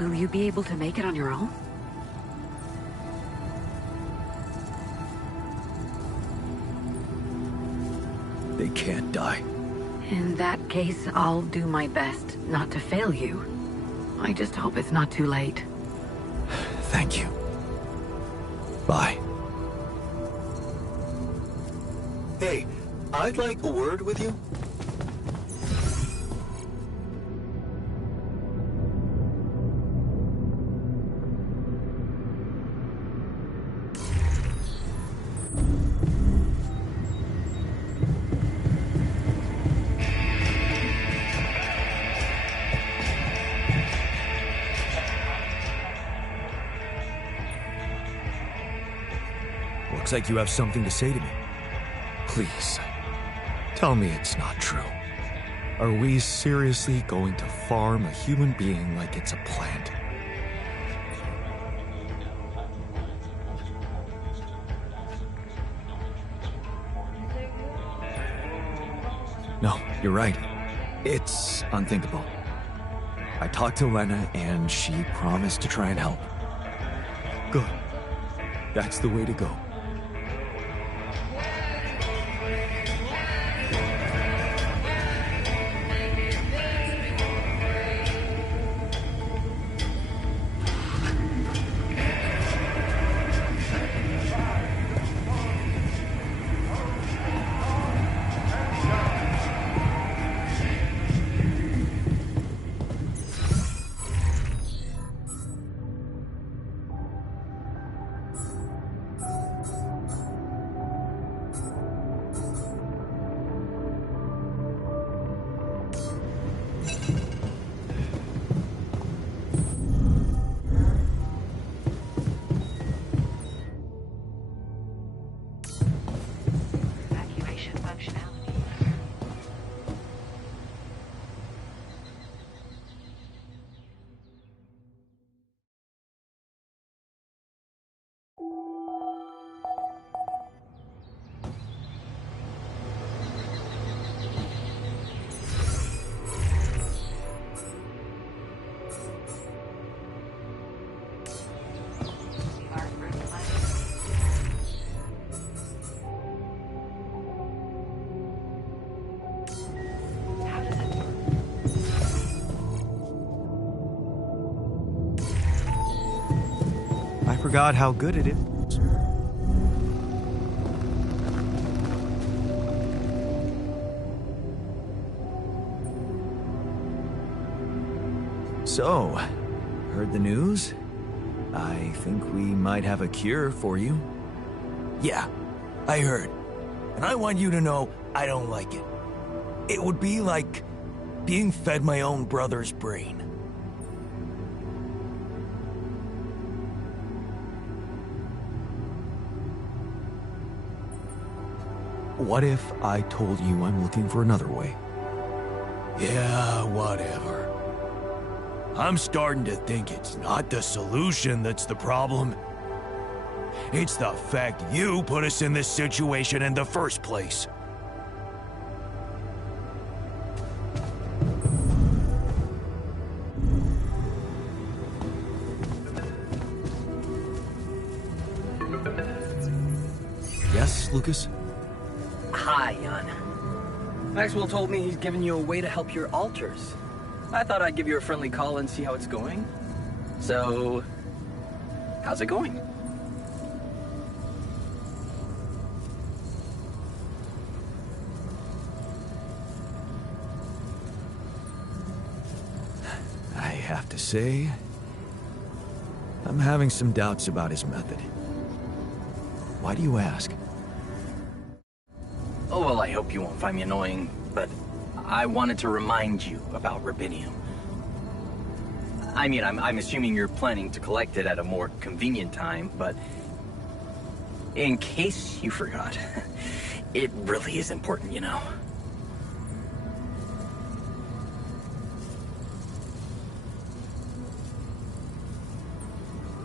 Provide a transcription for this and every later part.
Will you be able to make it on your own? They can't die. In that case, I'll do my best not to fail you. I just hope it's not too late. Thank you. Bye. Hey, I'd like a word with you. Looks like you have something to say to me. Please, tell me it's not true. Are we seriously going to farm a human being like it's a plant? No, you're right. It's unthinkable. I talked to Lena and she promised to try and help. Good. That's the way to go. I forgot how good it is. So, heard the news? I think we might have a cure for you. Yeah, I heard. And I want you to know I don't like it. It would be like being fed my own brother's brain. What if I told you I'm looking for another way? Yeah, whatever. I'm starting to think it's not the solution that's the problem. It's the fact you put us in this situation in the first place. Yes, Lucas? Hi, Jan. Maxwell told me he's given you a way to help your altars. I thought I'd give you a friendly call and see how it's going. So, how's it going? I have to say, I'm having some doubts about his method. Why do you ask? Oh, well, I hope you won't find me annoying, but I wanted to remind you about rubidium. I mean, I'm assuming you're planning to collect it at a more convenient time, but in case you forgot, it really is important, you know.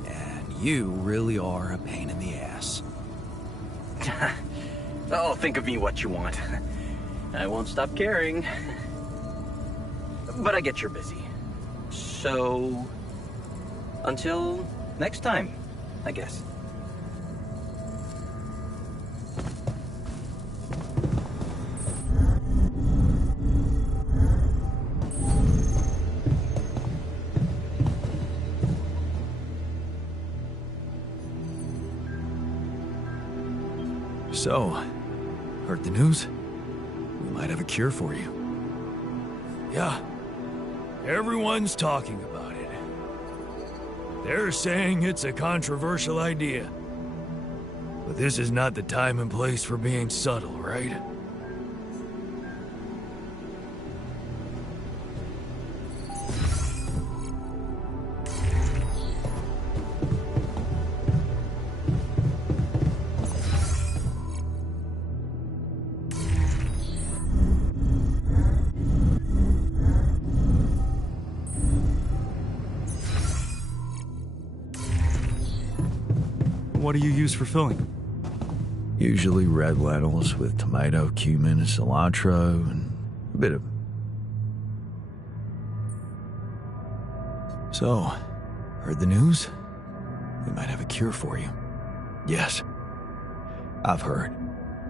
And you really are a pain in the ass. Oh, think of me what you want. I won't stop caring. But I get you're busy. So, Until next time, I guess. So, heard the news? We might have a cure for you. Yeah. Everyone's talking about it. They're saying it's a controversial idea. But this is not the time and place for being subtle, right? What do you use for filling? Usually red lentils with tomato, cumin, and cilantro, and a bit of... So, heard the news? We might have a cure for you. Yes, I've heard,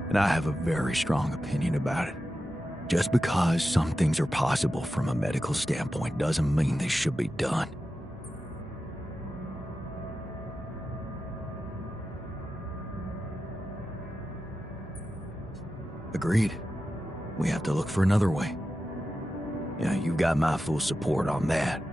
and I have a very strong opinion about it. Just because some things are possible from a medical standpoint doesn't mean they should be done. Agreed. We have to look for another way. Yeah, you've got my full support on that.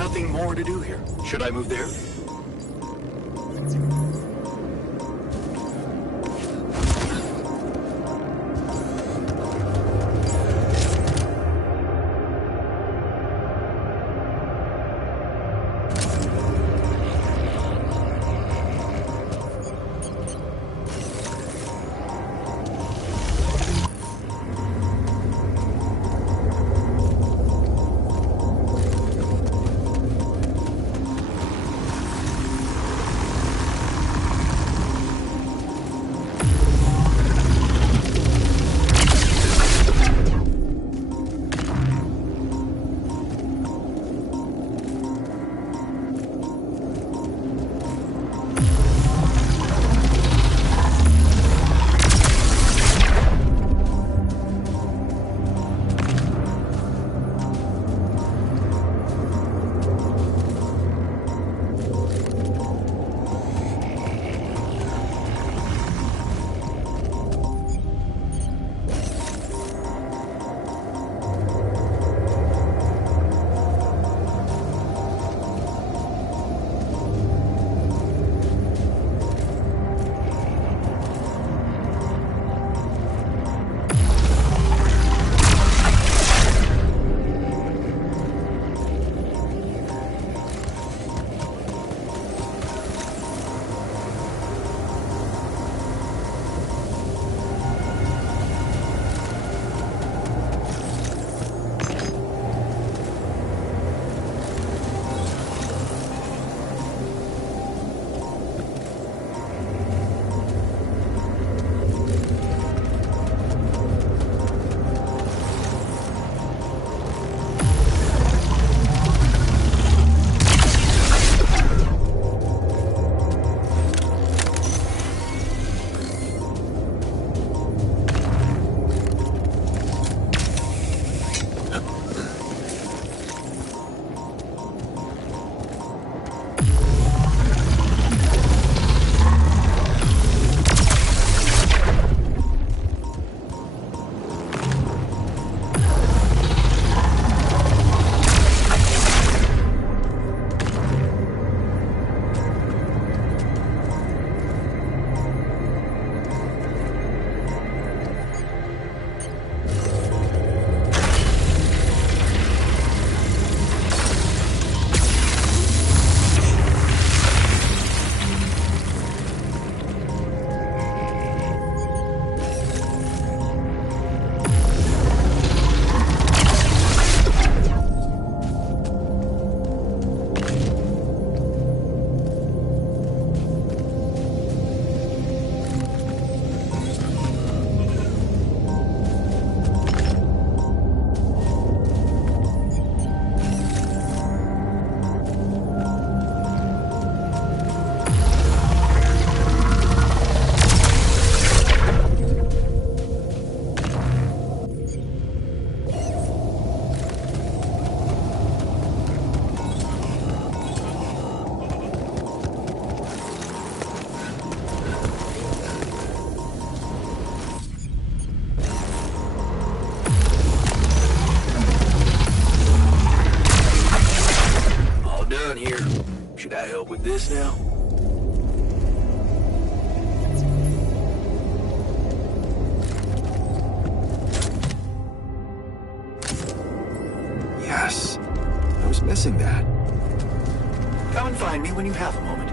nothing more to do here. Should I move there? With this now? Yes. I was missing that. Come and find me when you have a moment.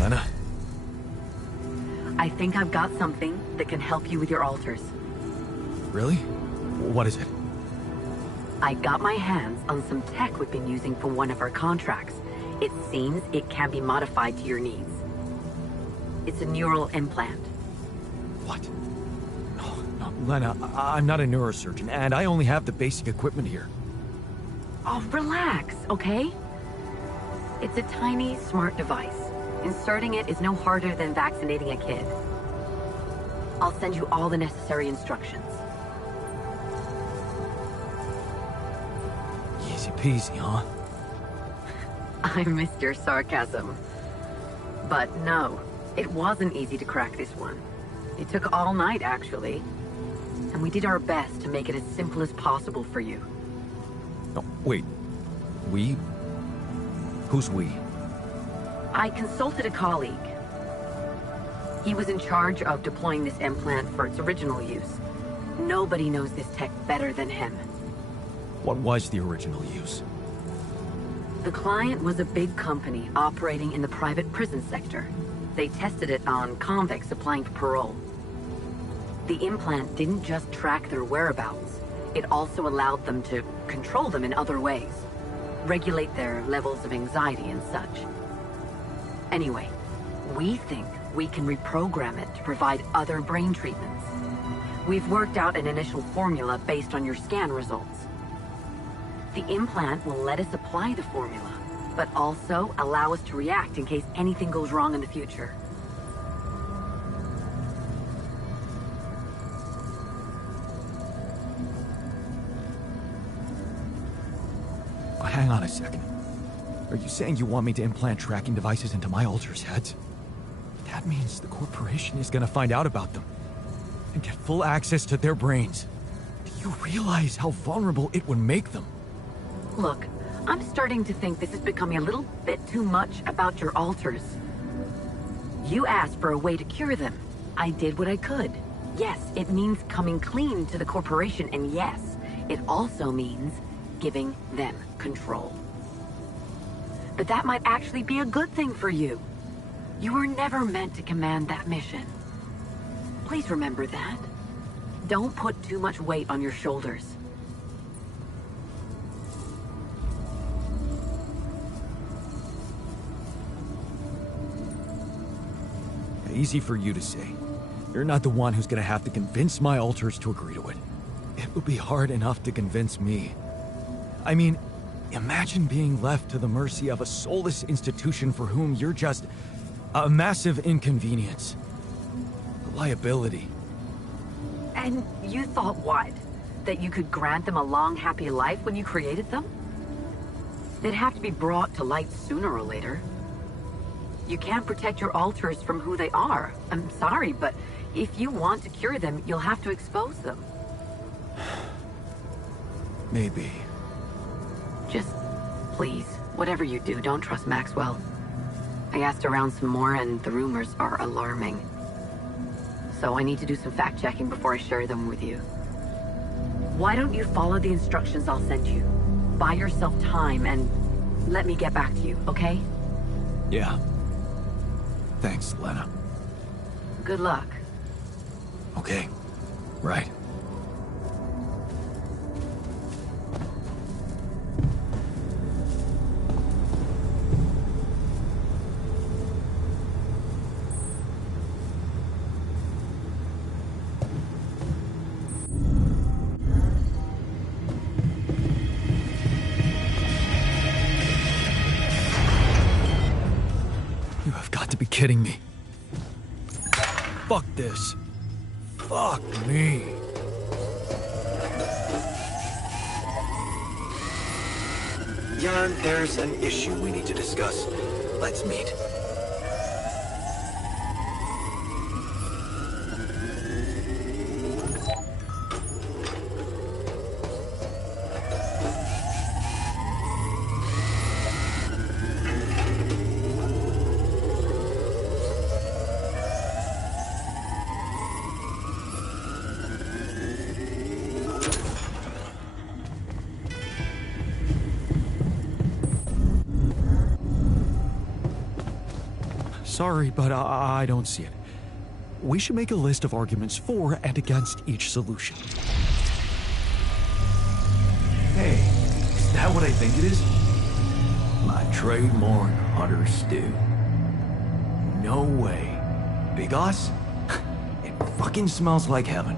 Lena? I think I've got something that can help you with your alters. Really? What is it? I got my hands on some tech we've been using for one of our contracts. It seems it can be modified to your needs. It's a neural implant. What? No, Lena, I'm not a neurosurgeon, and I only have the basic equipment here. Oh, relax, okay? It's a tiny, smart device. Inserting it is no harder than vaccinating a kid. I'll send you all the necessary instructions. Easy peasy, huh? I missed your sarcasm. But no, it wasn't easy to crack this one. It took all night, actually. And we did our best to make it as simple as possible for you. No, wait. We? Who's we? I consulted a colleague. He was in charge of deploying this implant for its original use. Nobody knows this tech better than him. What was the original use? The client was a big company operating in the private prison sector. They tested it on convicts applying for parole. The implant didn't just track their whereabouts, it also allowed them to control them in other ways, regulate their levels of anxiety and such. Anyway, we think we can reprogram it to provide other brain treatments. We've worked out an initial formula based on your scan results. The implant will let us apply the formula, but also allow us to react in case anything goes wrong in the future. Hang on a second. Are you saying you want me to implant tracking devices into my alters' heads? That means the corporation is gonna find out about them and get full access to their brains. Do you realize how vulnerable it would make them? Look, I'm starting to think this is becoming a little bit too much about your alters. You asked for a way to cure them. I did what I could. Yes, it means coming clean to the corporation, and yes, it also means giving them control. But that might actually be a good thing for you. You were never meant to command that mission. Please remember that. Don't put too much weight on your shoulders. Easy for you to say. You're not the one who's gonna have to convince my alters to agree to it. It would be hard enough to convince me. I mean, imagine being left to the mercy of a soulless institution for whom you're just a massive inconvenience. A liability. And you thought what? That you could grant them a long, happy life when you created them? They'd have to be brought to light sooner or later. You can't protect your alters from who they are. I'm sorry, but if you want to cure them, you'll have to expose them. Maybe. Just, please, whatever you do, don't trust Maxwell. I asked around some more, and the rumors are alarming. So I need to do some fact-checking before I share them with you. Why don't you follow the instructions I'll send you? Buy yourself time and let me get back to you, okay? Yeah. Thanks, Lena. Good luck. Okay. Right. You have got to be kidding me. Fuck this. Fuck me. Jan, there's an issue we need to discuss. Let's meet. Sorry, but I don't see it. We should make a list of arguments for and against each solution. Hey, is that what I think it is? My trademark hunter stew. No way. Big Oss? It fucking smells like heaven.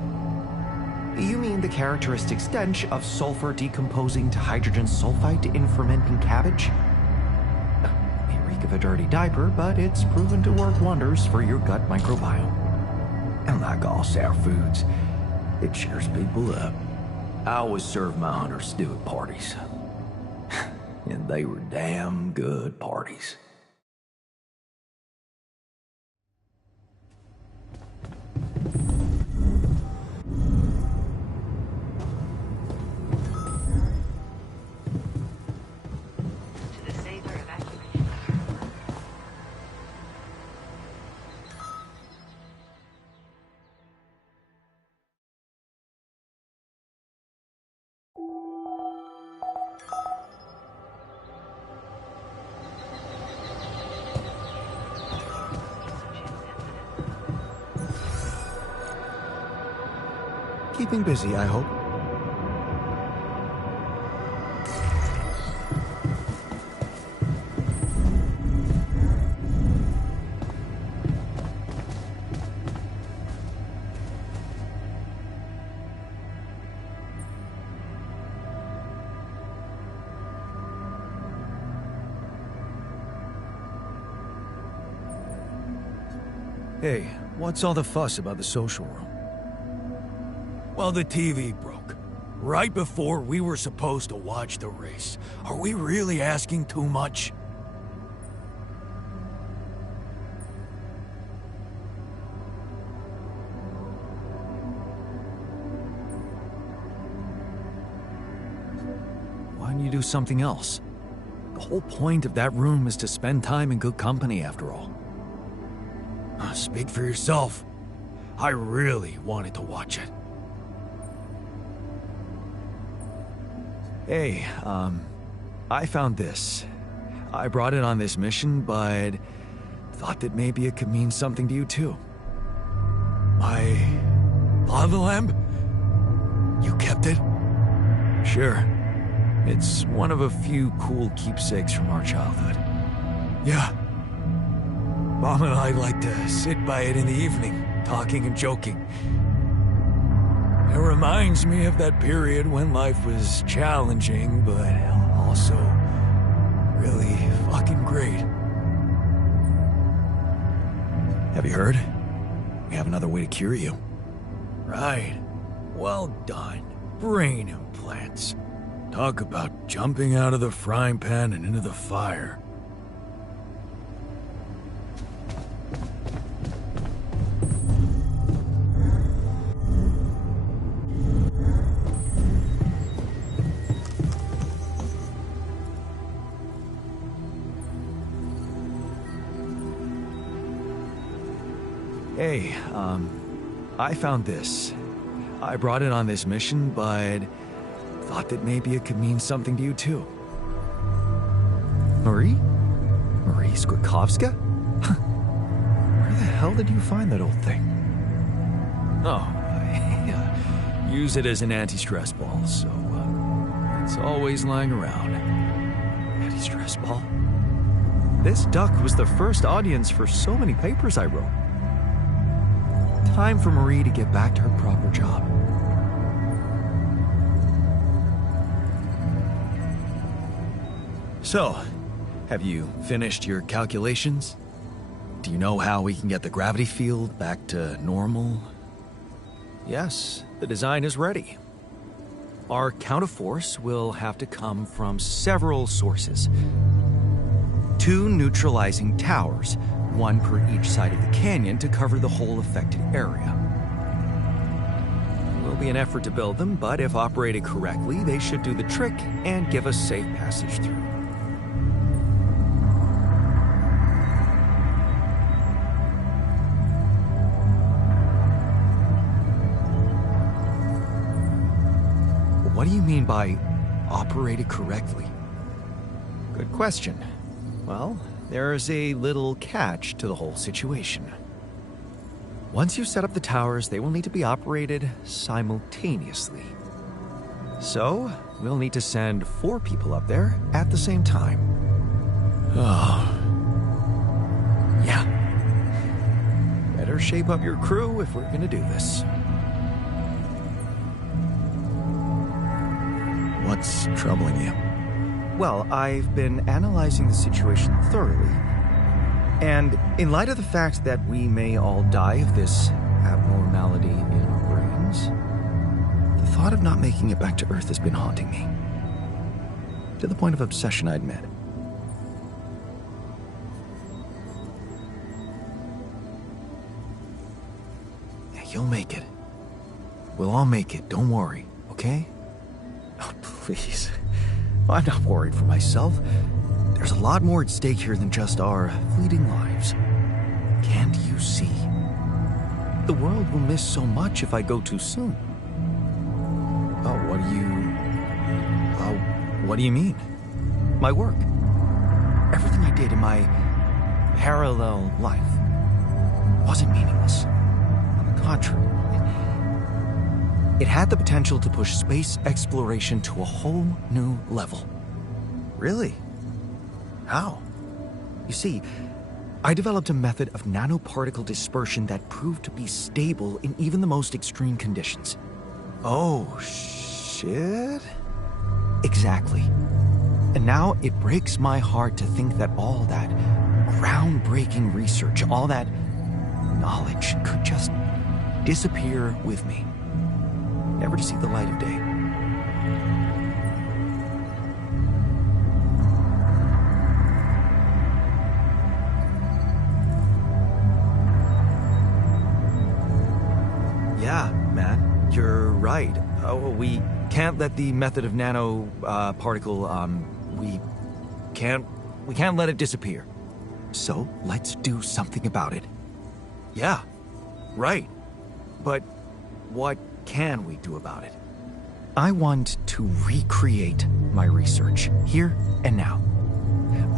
You mean the characteristic stench of sulfur decomposing to hydrogen sulfide in fermenting cabbage? May reek of a dirty diaper, but it's proven to work wonders for your gut microbiome. And like all sour foods, it cheers people up. I always serve my hunter stew at parties. And they were damn good parties. Keeping busy, I hope. Hey, what's all the fuss about the social room? Well, the TV broke. Right before we were supposed to watch the race. Are we really asking too much? Why don't you do something else? The whole point of that room is to spend time in good company, after all. Speak for yourself. I really wanted to watch it. Hey, I found this. I brought it on this mission, but thought that maybe it could mean something to you too. My lava lamp? You kept it? Sure. It's one of a few cool keepsakes from our childhood. Yeah. Mom and I like to sit by it in the evening, talking and joking. It reminds me of that period when life was challenging, but also really fucking great. Have you heard? We have another way to cure you. Right. Well done. Brain implants. Talk about jumping out of the frying pan and into the fire. Hey, I found this. I brought it on this mission, but thought that maybe it could mean something to you too. Marie? Marie Skwitkowska? Where the hell did you find that old thing? Oh, I use it as an anti-stress ball, so it's always lying around. Anti-stress ball? This duck was the first audience for so many papers I wrote. Time for Marie to get back to her proper job. So, have you finished your calculations? Do you know how we can get the gravity field back to normal? Yes, the design is ready. Our counterforce will have to come from several sources. 2 neutralizing towers, 1 per each side of the canyon to cover the whole affected area. It will be an effort to build them, but if operated correctly, they should do the trick and give us safe passage through. What do you mean by operated correctly? Good question. Well, there's a little catch to the whole situation. Once you set up the towers, they will need to be operated simultaneously. So, we'll need to send 4 people up there at the same time. Oh. Yeah. Better shape up your crew if we're gonna do this. What's troubling you? Well, I've been analyzing the situation thoroughly. And in light of the fact that we may all die of this abnormality in our brains, the thought of not making it back to Earth has been haunting me. To the point of obsession, I admit. Yeah, you'll make it. We'll all make it, don't worry, okay? Oh, please. I'm not worried for myself. There's a lot more at stake here than just our fleeting lives. Can't you see? The world will miss so much if I go too soon. Oh, what do you mean? My work. Everything I did in my parallel life wasn't meaningless. On the contrary, it had the potential to push space exploration to a whole new level. Really? How? You see, I developed a method of nanoparticle dispersion that proved to be stable in even the most extreme conditions. Oh, shit? Exactly. And now it breaks my heart to think that all that groundbreaking research, all that knowledge could just disappear with me, never to see the light of day. Yeah, man, you're right. We can't let the method of particle, we can't let it disappear. So let's do something about it. Yeah, right. But what can we do about it? I want to recreate my research, here and now.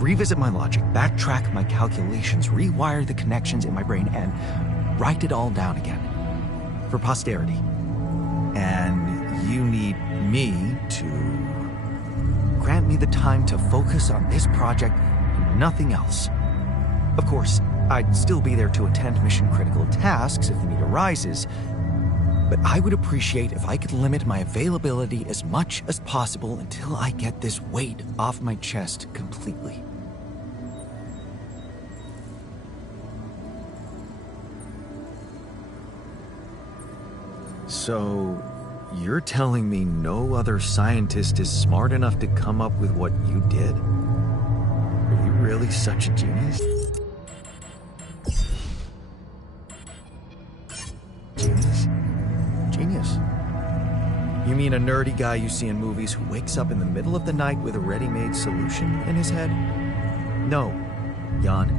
Revisit my logic, backtrack my calculations, rewire the connections in my brain, and write it all down again. For posterity. And you need me to grant me the time to focus on this project and nothing else. Of course, I'd still be there to attend mission-critical tasks if the need arises, but I would appreciate if I could limit my availability as much as possible until I get this weight off my chest completely. So, you're telling me no other scientist is smart enough to come up with what you did? Are you really such a genius? Genius? You mean a nerdy guy you see in movies who wakes up in the middle of the night with a ready-made solution in his head? No, Jan.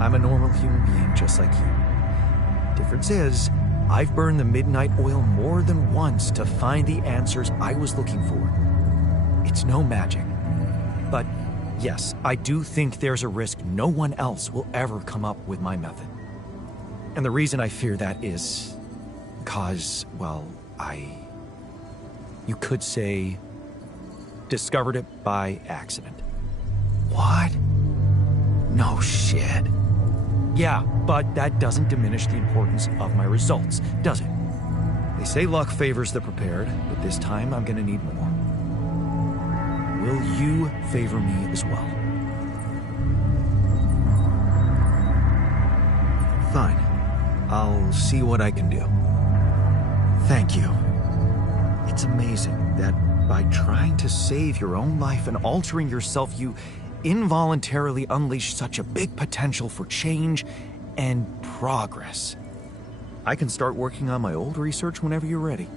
I'm a normal human being just like you. Difference is, I've burned the midnight oil more than once to find the answers I was looking for. It's no magic. But yes, I do think there's a risk no one else will ever come up with my method. And the reason I fear that is because, well, you could say, discovered it by accident. What? No shit. Yeah, but that doesn't diminish the importance of my results, does it? They say luck favors the prepared, but this time I'm gonna need more. Will you favor me as well? Fine. I'll see what I can do. Thank you. It's amazing that by trying to save your own life and altering yourself, you involuntarily unleash such a big potential for change and progress. I can start working on my old research whenever you're ready.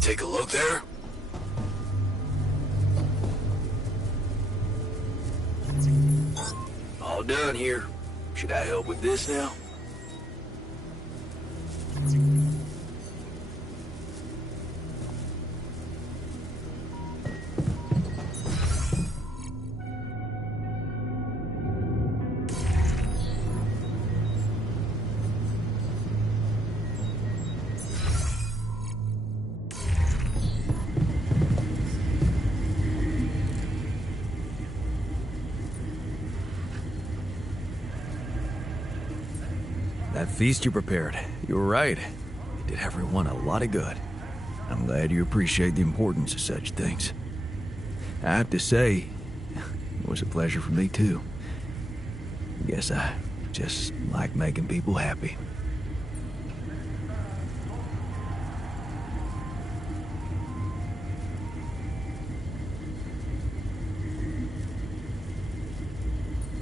take a look there? All done here. Should I help with this now? That feast you prepared, you were right. It did everyone a lot of good. I'm glad you appreciate the importance of such things. I have to say, it was a pleasure for me too. Guess I just like making people happy.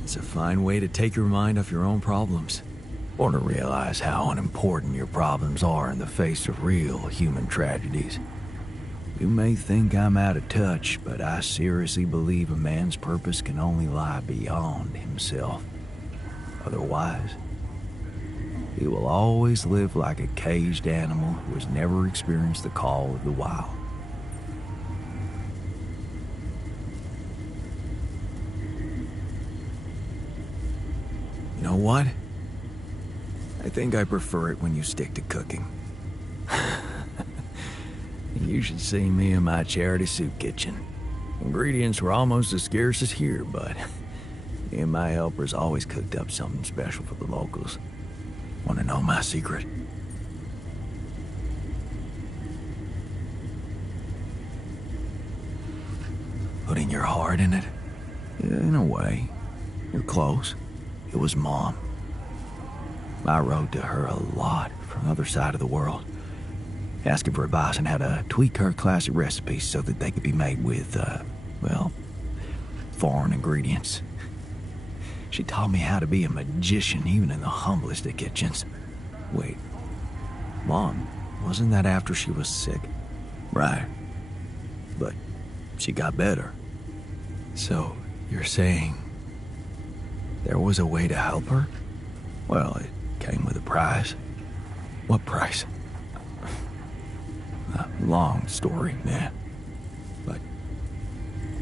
It's a fine way to take your mind off your own problems. Or to realize how unimportant your problems are in the face of real human tragedies. You may think I'm out of touch, but I seriously believe a man's purpose can only lie beyond himself. Otherwise, he will always live like a caged animal who has never experienced the call of the wild. You know what? I think I prefer it when you stick to cooking. You should see me in my charity soup kitchen. Ingredients were almost as scarce as here, but me and my helpers always cooked up something special for the locals. Want to know my secret? Putting your heart in it? Yeah, in a way. You're close. It was Mom. I wrote to her a lot from the other side of the world, asking for advice on how to tweak her classic recipes so that they could be made with, well, foreign ingredients. She taught me how to be a magician even in the humblest of kitchens. Wait, Mom, wasn't that after she was sick? Right. But she got better. So, you're saying there was a way to help her? Well, it came with a price. What price? A long story, man. But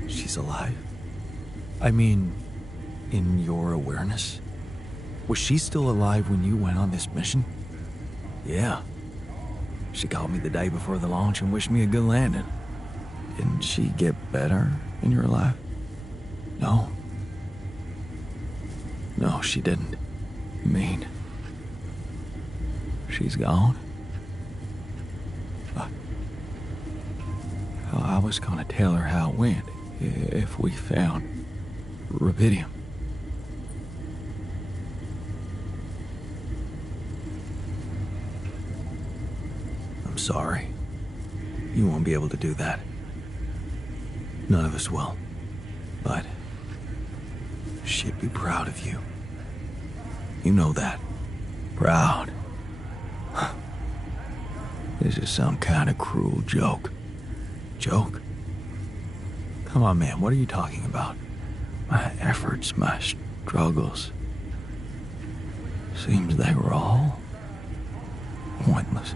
she's alive. I mean, in your awareness? Was she still alive when you went on this mission? Yeah. She called me the day before the launch and wished me a good landing. Didn't she get better in your life? No. No, she didn't. I mean, she's gone? I was gonna tell her how it went if we found rubidium. I'm sorry. You won't be able to do that. None of us will. But she'd be proud of you. You know that. Proud. This is some kind of cruel joke. Joke? Come on, man, what are you talking about? My efforts, my struggles. Seems they were all pointless.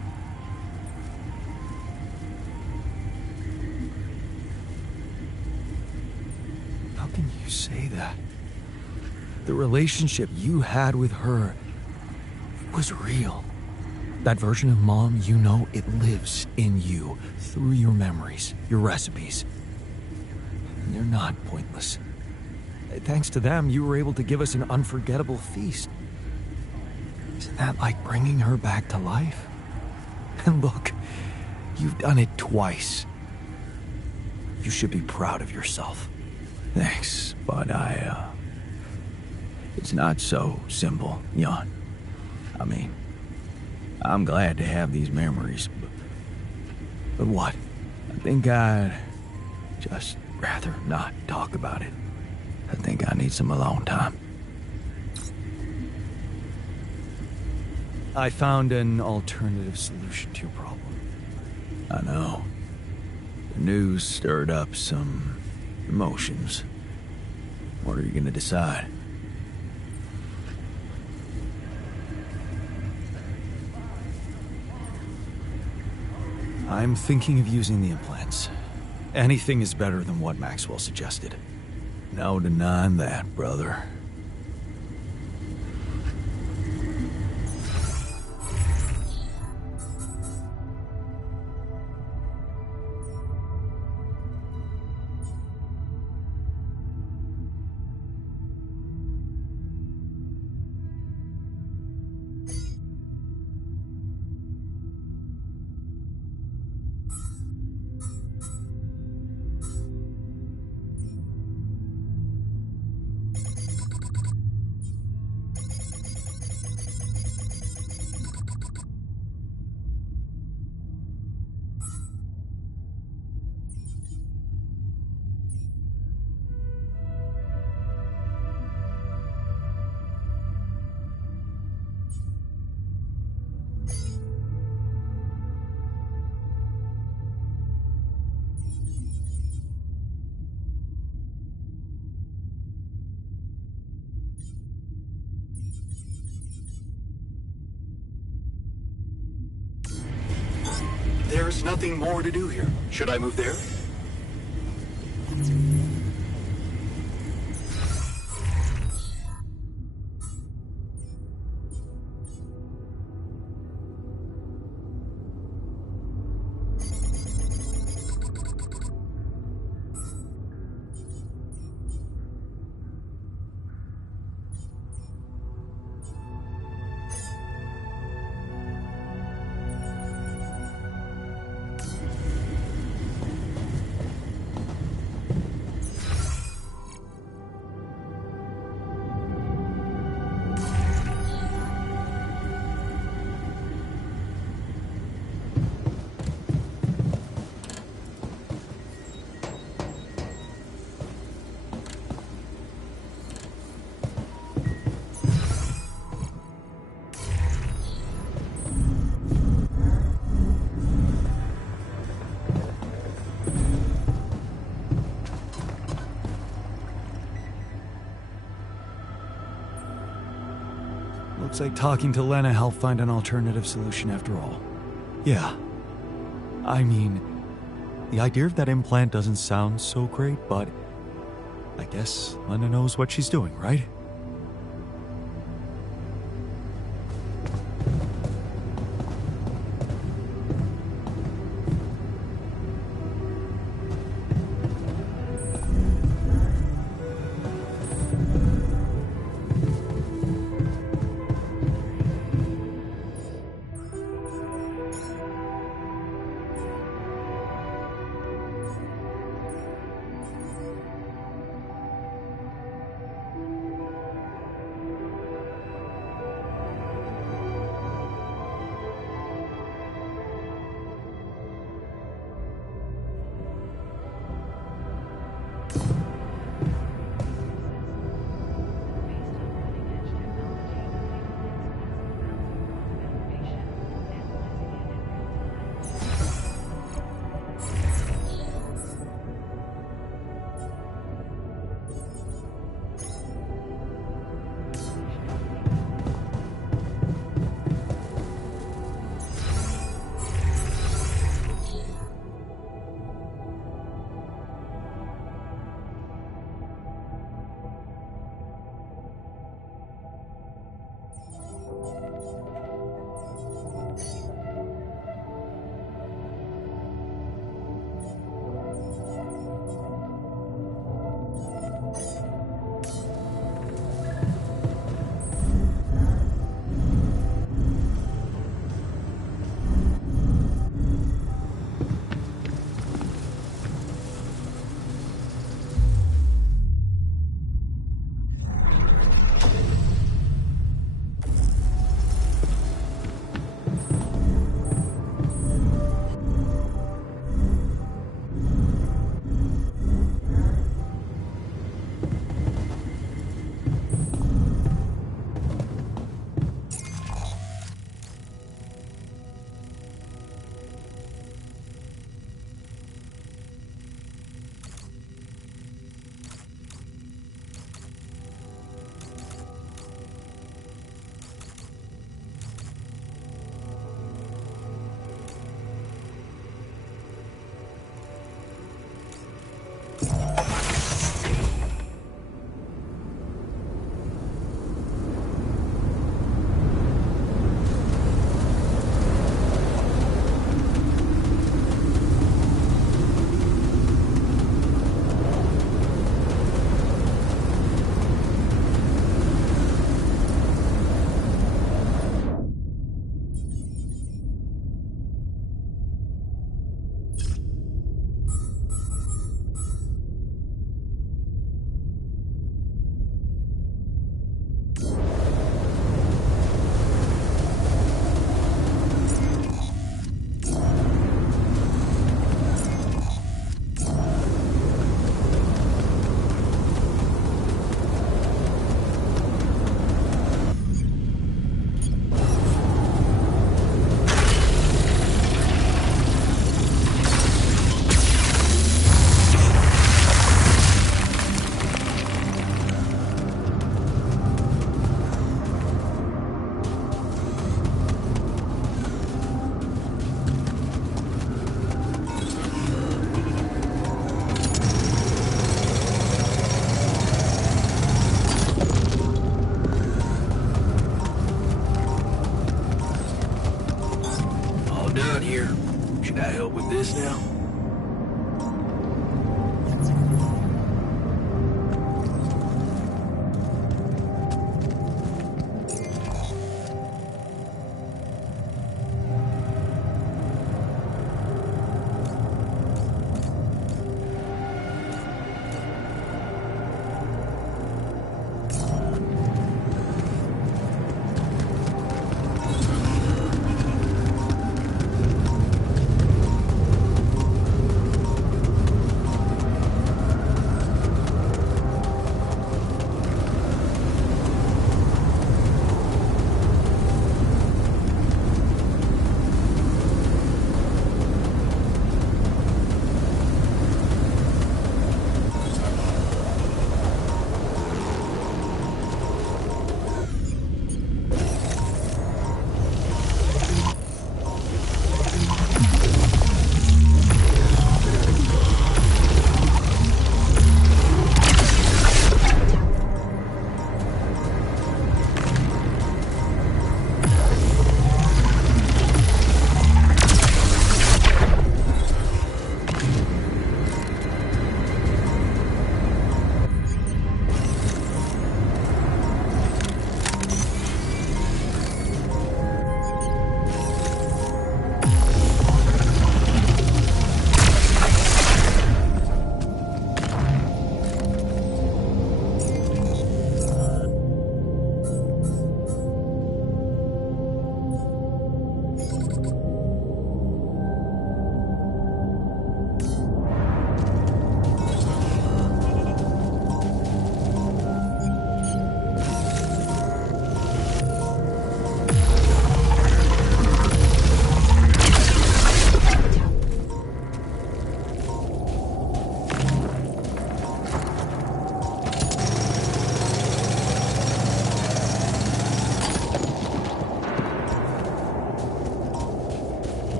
How can you say that? The relationship you had with her, it was real. That version of Mom, you know, it lives in you, through your memories, your recipes. And they're not pointless. Thanks to them, you were able to give us an unforgettable feast. Isn't that like bringing her back to life? And look, you've done it twice. You should be proud of yourself. Thanks, but it's not so simple, Jan. I mean, I'm glad to have these memories, but what? I think I'd just rather not talk about it. I think I need some alone time. I found an alternative solution to your problem. I know. The news stirred up some emotions. What are you gonna decide? I'm thinking of using the implants. Anything is better than what Maxwell suggested. No denying that, brother. There's nothing more to do here. Should I move there? Looks like talking to Lena helped find an alternative solution after all. Yeah. I mean, the idea of that implant doesn't sound so great, but I guess Lena knows what she's doing, right? I help with this now?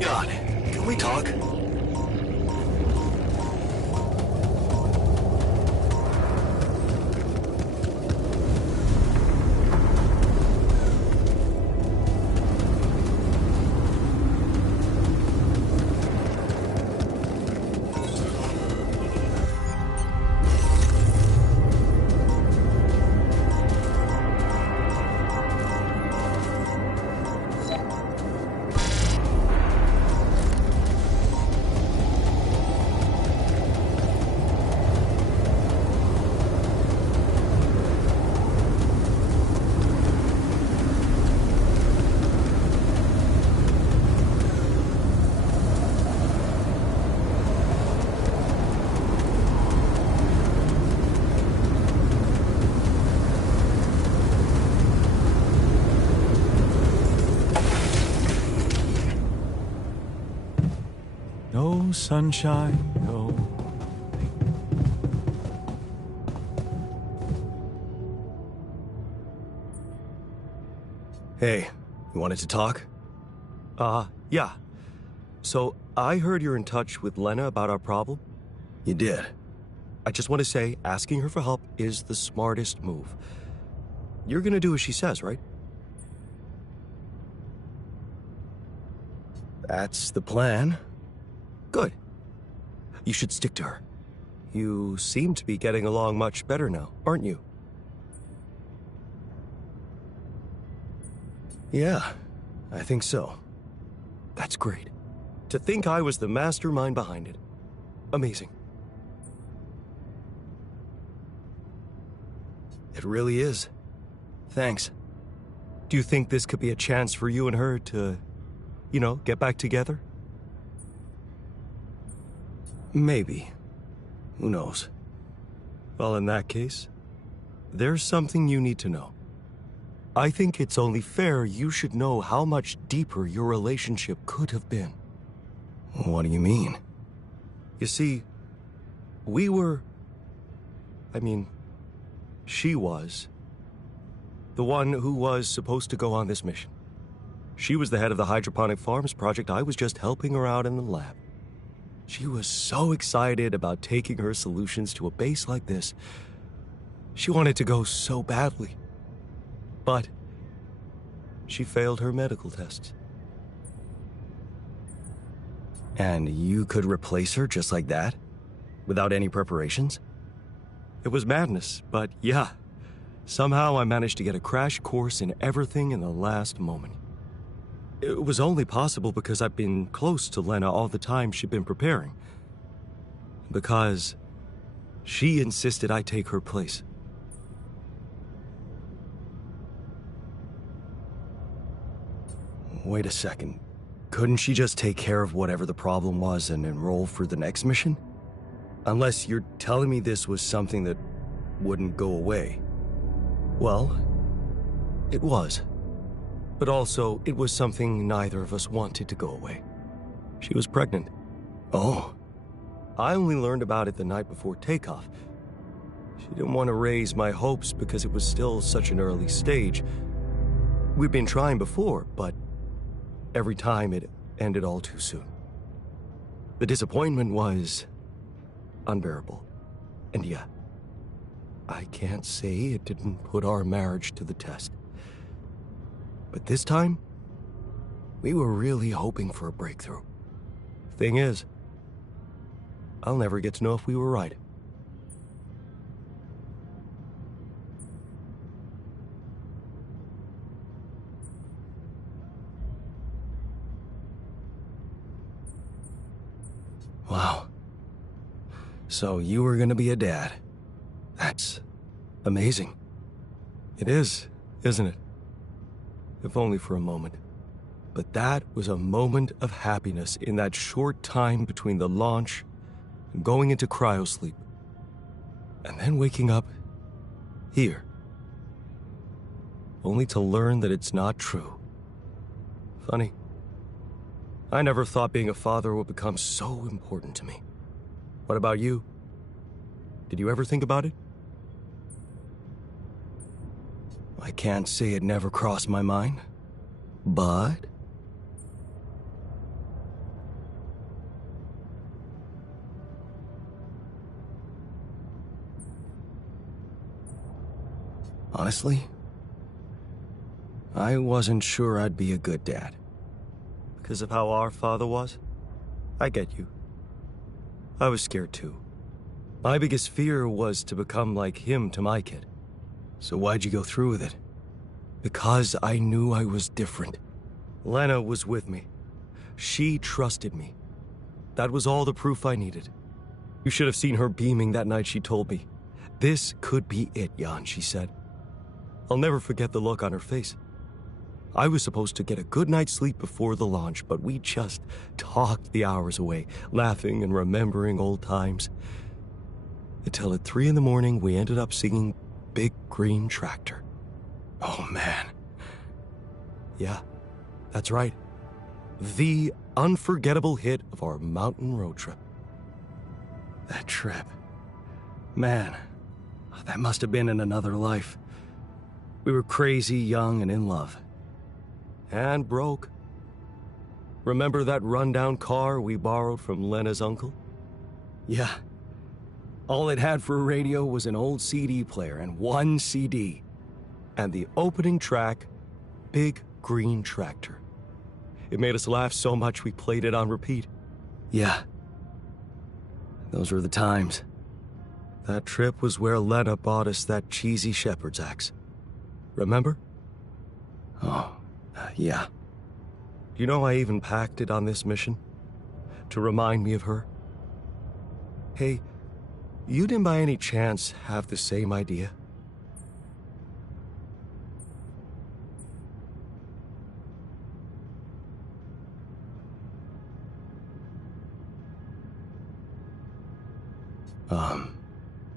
God, can we talk? No sunshine, no. Hey, you wanted to talk? Yeah. So, I heard you're in touch with Lena about our problem. You did. I just want to say, asking her for help is the smartest move. You're gonna do as she says, right? That's the plan. Good. You should stick to her. You seem to be getting along much better now, aren't you? Yeah, I think so. That's great. To think I was the mastermind behind it. Amazing. It really is. Thanks. Do you think this could be a chance for you and her to, get back together? Maybe. Who knows? Well, in that case, there's something you need to know. I think it's only fair you should know how much deeper your relationship could have been. What do you mean? You see, she was the one who was supposed to go on this mission. She was the head of the hydroponic farms project. I was just helping her out in the lab. She was so excited about taking her solutions to a base like this. She wanted to go so badly. But she failed her medical tests. And you could replace her just like that? Without any preparations? It was madness, but yeah. Somehow I managed to get a crash course in everything in the last moment. It was only possible because I've been close to Lena all the time she'd been preparing. Because she insisted I take her place. Wait a second. Couldn't she just take care of whatever the problem was and enroll for the next mission? Unless you're telling me this was something that wouldn't go away. Well, it was. But also, it was something neither of us wanted to go away. She was pregnant. Oh. I only learned about it the night before takeoff. She didn't want to raise my hopes because it was still such an early stage. We'd been trying before, but every time it ended all too soon. The disappointment was unbearable. And yeah, I can't say it didn't put our marriage to the test. But this time, we were really hoping for a breakthrough. Thing is, I'll never get to know if we were right. Wow. So you were gonna be a dad. That's amazing. It is, isn't it? If only for a moment. But that was a moment of happiness in that short time between the launch and going into cryosleep. And then waking up here. Only to learn that it's not true. Funny. I never thought being a father would become so important to me. What about you? Did you ever think about it? I can't say it never crossed my mind, but... honestly, I wasn't sure I'd be a good dad. Because of how our father was? I get you. I was scared too. My biggest fear was to become like him to my kid. So why'd you go through with it? Because I knew I was different. Lena was with me. She trusted me. That was all the proof I needed. You should have seen her beaming that night she told me. This could be it, Jan, she said. I'll never forget the look on her face. I was supposed to get a good night's sleep before the launch, but we just talked the hours away, laughing and remembering old times. Until at 3 in the morning, we ended up singing Big Green Tractor. Oh, man. Yeah, that's right. The unforgettable hit of our mountain road trip. That trip. Man, that must have been in another life. We were crazy, young, and in love. And broke. Remember that rundown car we borrowed from Lena's uncle? Yeah. All it had for a radio was an old CD player and one CD. And the opening track, Big Green Tractor. It made us laugh so much we played it on repeat. Yeah. Those were the times. That trip was where Lena bought us that cheesy shepherd's axe. Remember? Oh, yeah. You know I even packed it on this mission? To remind me of her? Hey, you didn't by any chance have the same idea?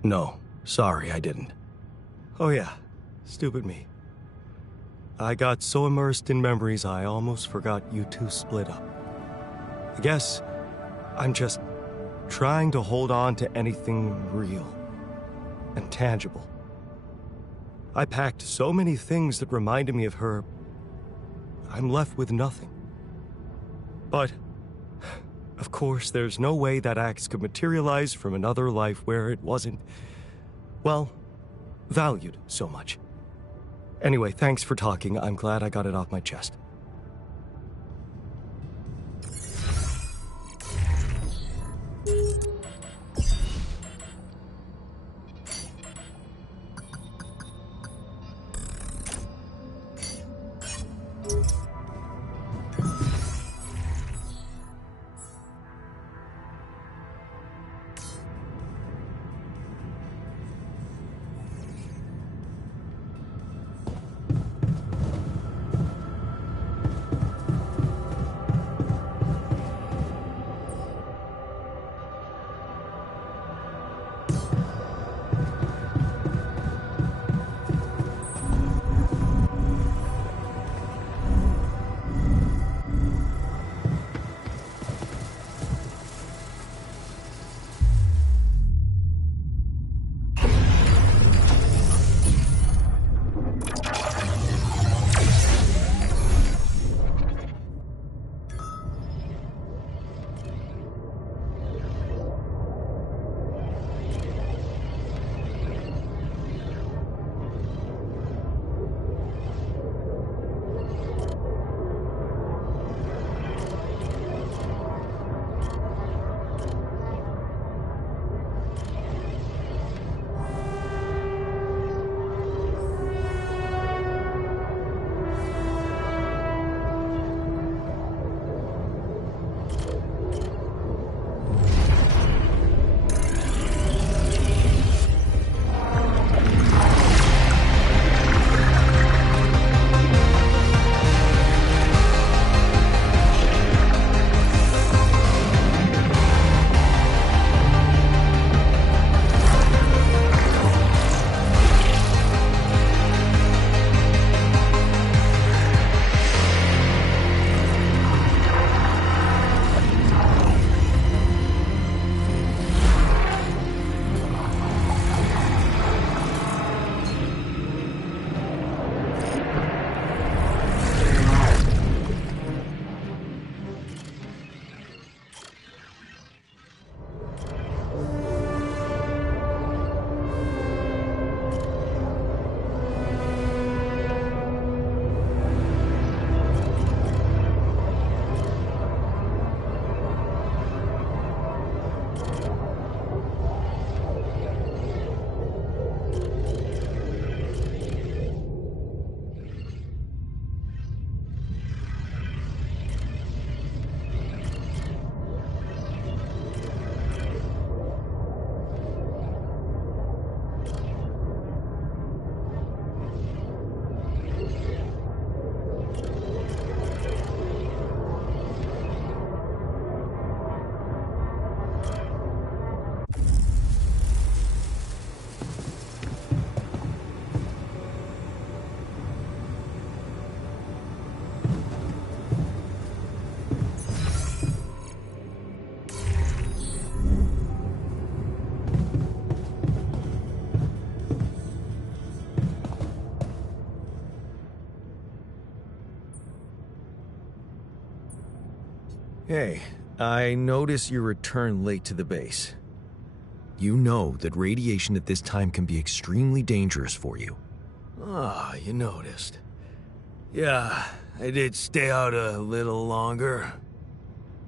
No. Sorry, I didn't. Oh yeah, stupid me. I got so immersed in memories I almost forgot you two split up. I guess I'm just trying to hold on to anything real and tangible. I packed so many things that reminded me of her, I'm left with nothing. But, of course, there's no way that axe could materialize from another life where it wasn't, well, valued so much. Anyway, thanks for talking. I'm glad I got it off my chest. Hey, I notice you returned late to the base. You know that radiation at this time can be extremely dangerous for you. Ah, you noticed. Yeah, I did stay out a little longer.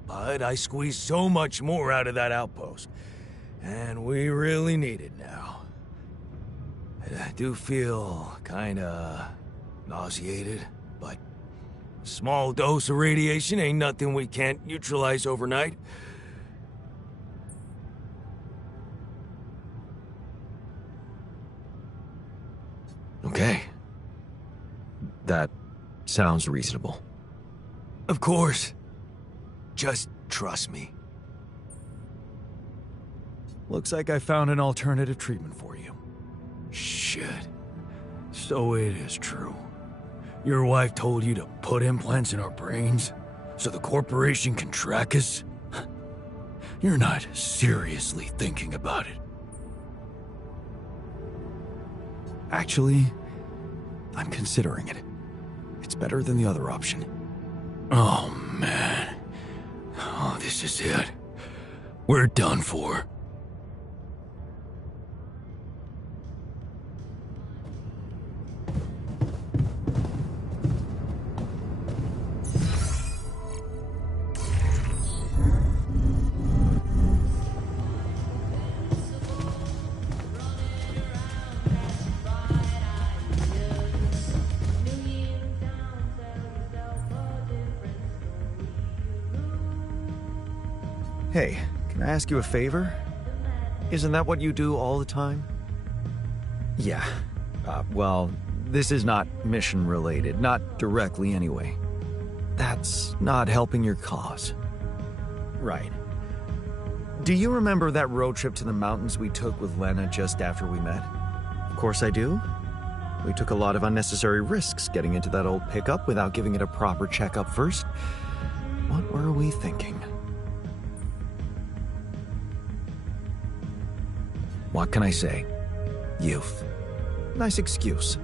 But I squeezed so much more out of that outpost. And we really need it now. I do feel kinda nauseated, but a small dose of radiation ain't nothing we can't neutralize overnight. Okay. That sounds reasonable. Of course. Just trust me. Looks like I found an alternative treatment for you. Shit. So it is true. Your wife told you to put implants in our brains so the corporation can track us? You're not seriously thinking about it. Actually, I'm considering it. It's better than the other option. Oh, man. Oh, this is it. We're done for. Hey, can I ask you a favor? Isn't that what you do all the time? Yeah. Well, this is not mission-related, not directly anyway. That's not helping your cause. Right. Do you remember that road trip to the mountains we took with Lena just after we met? Of course I do. We took a lot of unnecessary risks getting into that old pickup without giving it a proper checkup first. What were we thinking? What can I say? Youth. Nice excuse.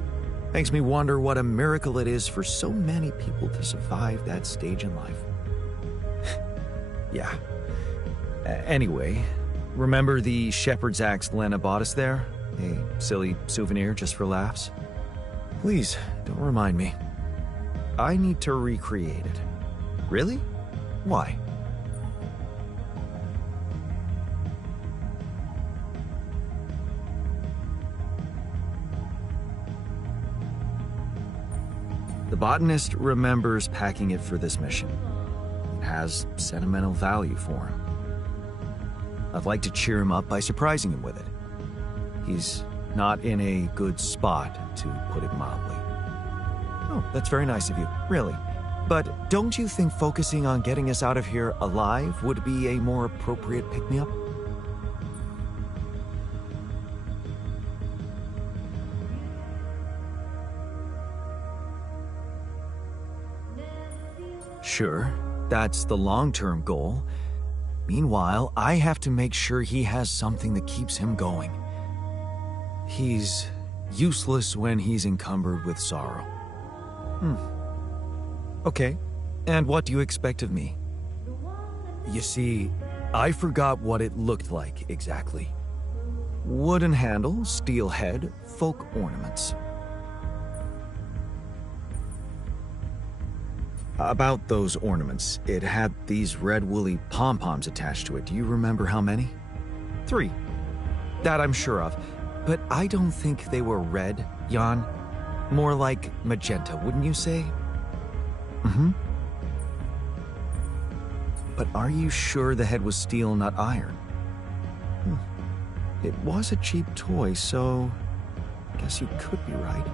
Makes me wonder what a miracle it is for so many people to survive that stage in life. Yeah. Anyway, remember the shepherd's axe Lena bought us there? A silly souvenir just for laughs? Please, don't remind me. I need to recreate it. Really? Why? The botanist remembers packing it for this mission. It has sentimental value for him. I'd like to cheer him up by surprising him with it. He's not in a good spot, to put it mildly. Oh, that's very nice of you, really. But don't you think focusing on getting us out of here alive would be a more appropriate pick-me-up? Sure, that's the long-term goal. Meanwhile, I have to make sure he has something that keeps him going. He's useless when he's encumbered with sorrow. Okay, and what do you expect of me? You see, I forgot what it looked like exactly. Wooden handle, steel head, folk ornaments. About those ornaments, it had these red woolly pom-poms attached to it. Do you remember how many? 3. That I'm sure of. But I don't think they were red, Jan. More like magenta, wouldn't you say? Mm-hmm. But are you sure the head was steel, not iron? It was a cheap toy, so I guess you could be right.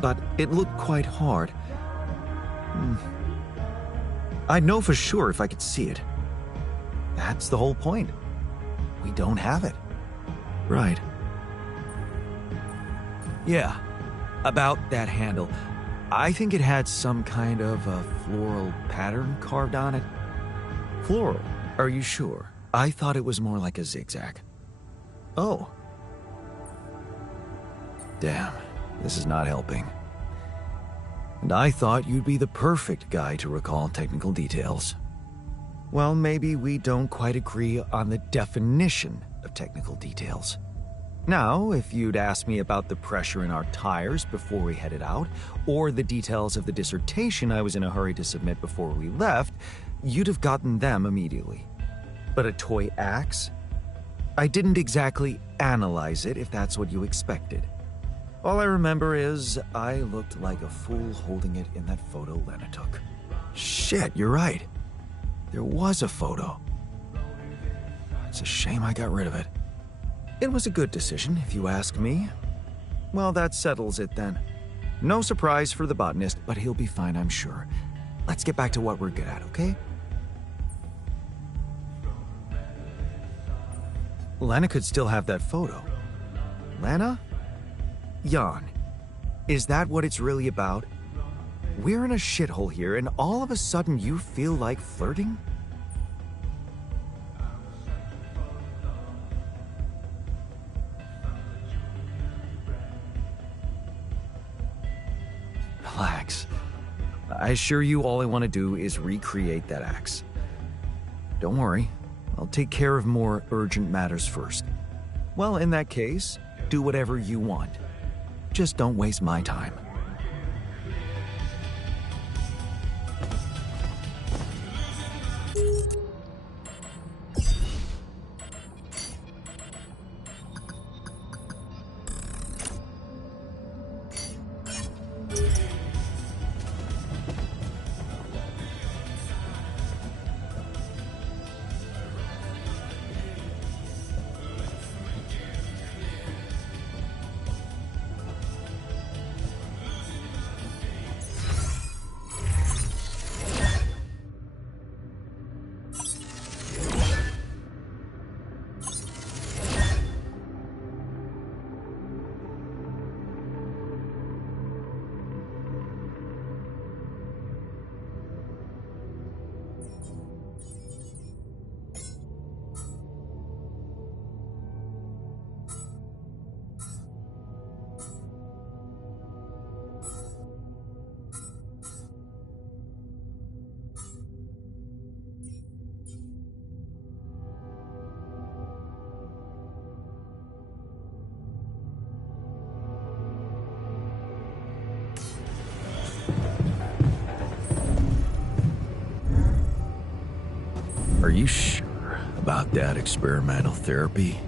But it looked quite hard. I'd know for sure if I could see it. That's the whole point. We don't have it. Right. Yeah, about that handle. I think it had some kind of a floral pattern carved on it. Floral? Are you sure? I thought it was more like a zigzag. Oh. Damn, this is not helping. And I thought you'd be the perfect guy to recall technical details. Well, maybe we don't quite agree on the definition of technical details. Now, if you'd asked me about the pressure in our tires before we headed out, or the details of the dissertation I was in a hurry to submit before we left, you'd have gotten them immediately. But a toy axe? I didn't exactly analyze it, if that's what you expected. All I remember is I looked like a fool holding it in that photo Lena took. Shit, you're right. There was a photo. It's a shame I got rid of it. It was a good decision, if you ask me. Well, that settles it then. No surprise for the botanist, but he'll be fine, I'm sure. Let's get back to what we're good at, okay? Lena could still have that photo. Lena? Jan, is that what it's really about? We're in a shithole here, and all of a sudden you feel like flirting? Relax. I assure you all I want to do is recreate that axe. Don't worry, I'll take care of more urgent matters first. Well, in that case, do whatever you want. Just don't waste my time. Are you sure about that experimental therapy?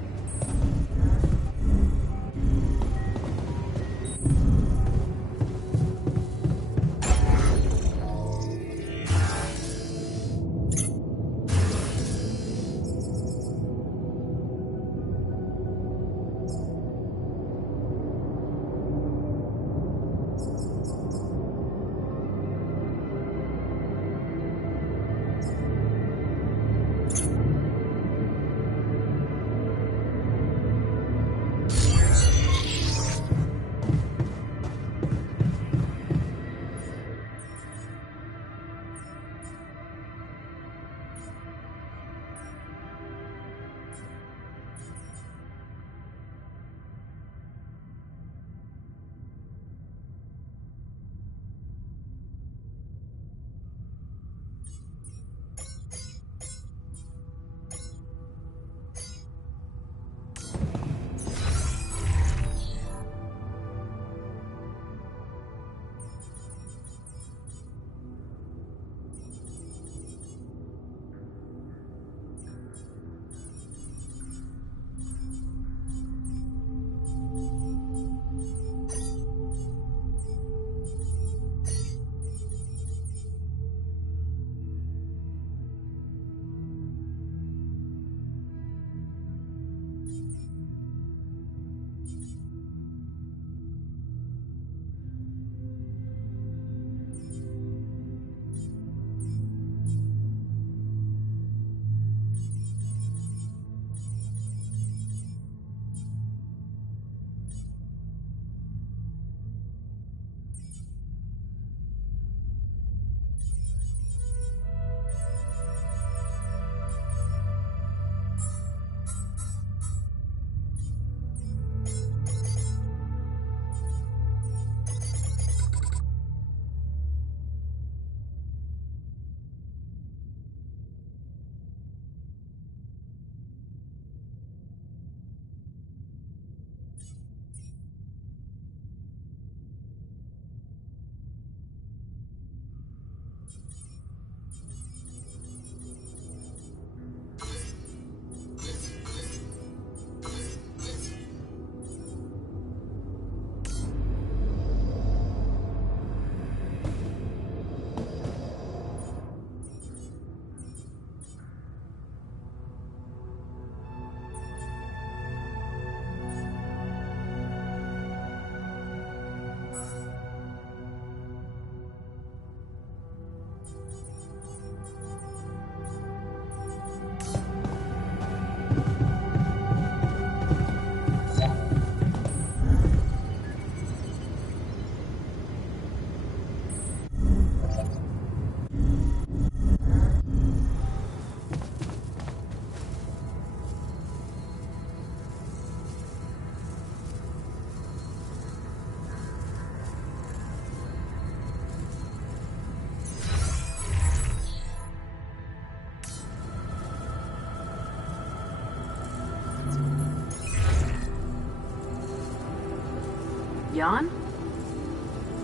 Jan?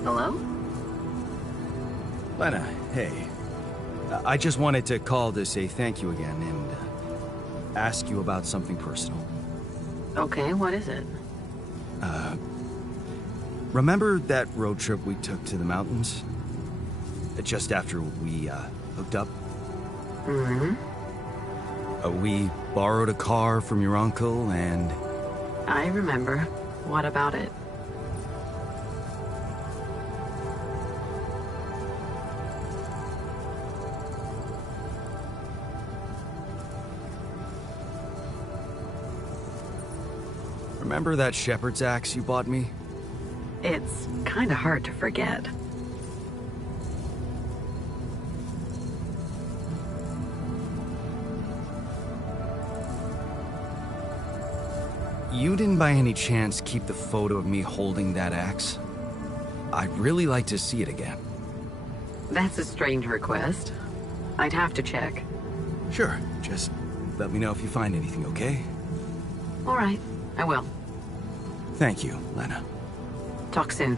Hello? Lena, hey. I just wanted to call to say thank you again and ask you about something personal. Okay, what is it? Remember that road trip we took to the mountains? Just after we, hooked up? Mm-hmm. We borrowed a car from your uncle and... I remember. What about it? Remember that shepherd's axe you bought me? It's kinda hard to forget. You didn't by any chance keep the photo of me holding that axe? I'd really like to see it again. That's a strange request. I'd have to check. Sure, just let me know if you find anything, okay? All right, I will. Thank you, Lena. Talk soon.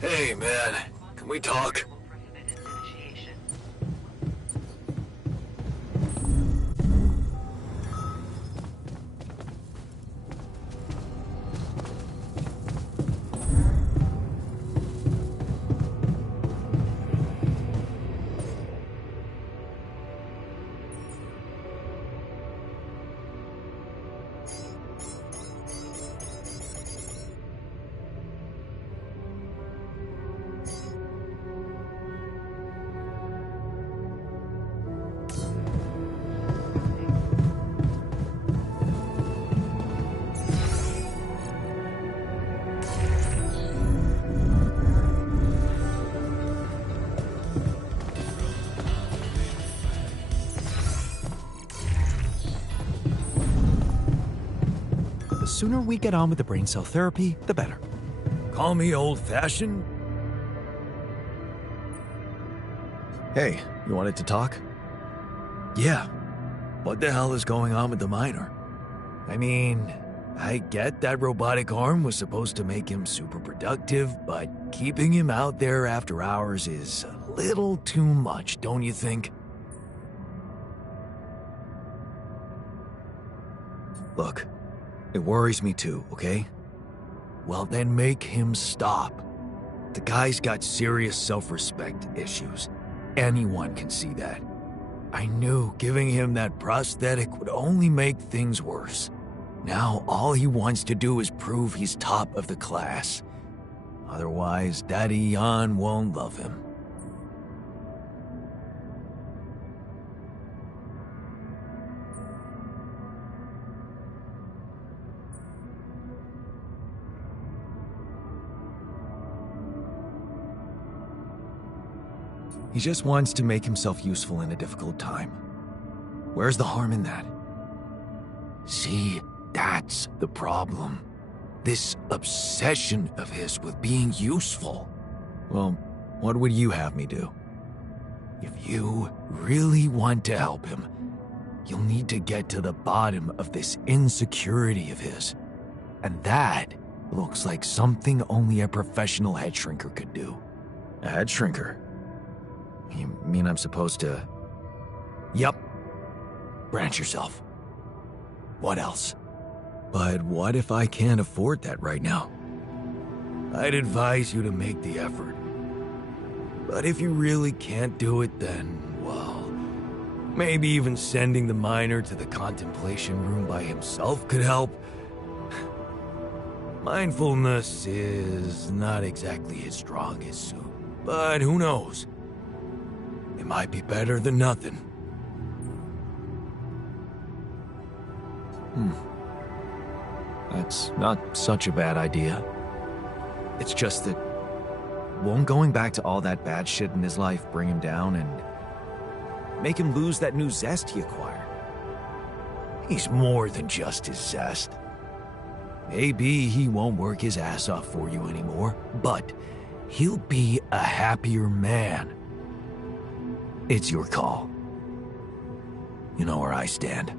Hey, man. Can we talk? The sooner we get on with the brain cell therapy, the better. Call me old-fashioned? Hey, you wanted to talk? Yeah. What the hell is going on with the miner? I mean, I get that robotic arm was supposed to make him super productive, but keeping him out there after hours is a little too much, don't you think? Look, it worries me too, okay? Well, then make him stop. The guy's got serious self-respect issues. Anyone can see that. I knew giving him that prosthetic would only make things worse. Now all he wants to do is prove he's top of the class. Otherwise, Daddy Jan won't love him. He just wants to make himself useful in a difficult time. Where's the harm in that? See, that's the problem. This obsession of his with being useful. Well, what would you have me do? If you really want to help him, you'll need to get to the bottom of this insecurity of his. And that looks like something only a professional head shrinker could do. A head shrinker? You mean I'm supposed to... Yep. Branch yourself. What else? But what if I can't afford that right now? I'd advise you to make the effort. But if you really can't do it, then, well, maybe even sending the miner to the contemplation room by himself could help. Mindfulness is not exactly his strongest suit, but who knows? It might be better than nothing. That's not such a bad idea. It's just that... won't going back to all that bad shit in his life bring him down and... make him lose that new zest he acquired? He's more than just his zest. Maybe he won't work his ass off for you anymore, but he'll be a happier man. It's your call. You know where I stand.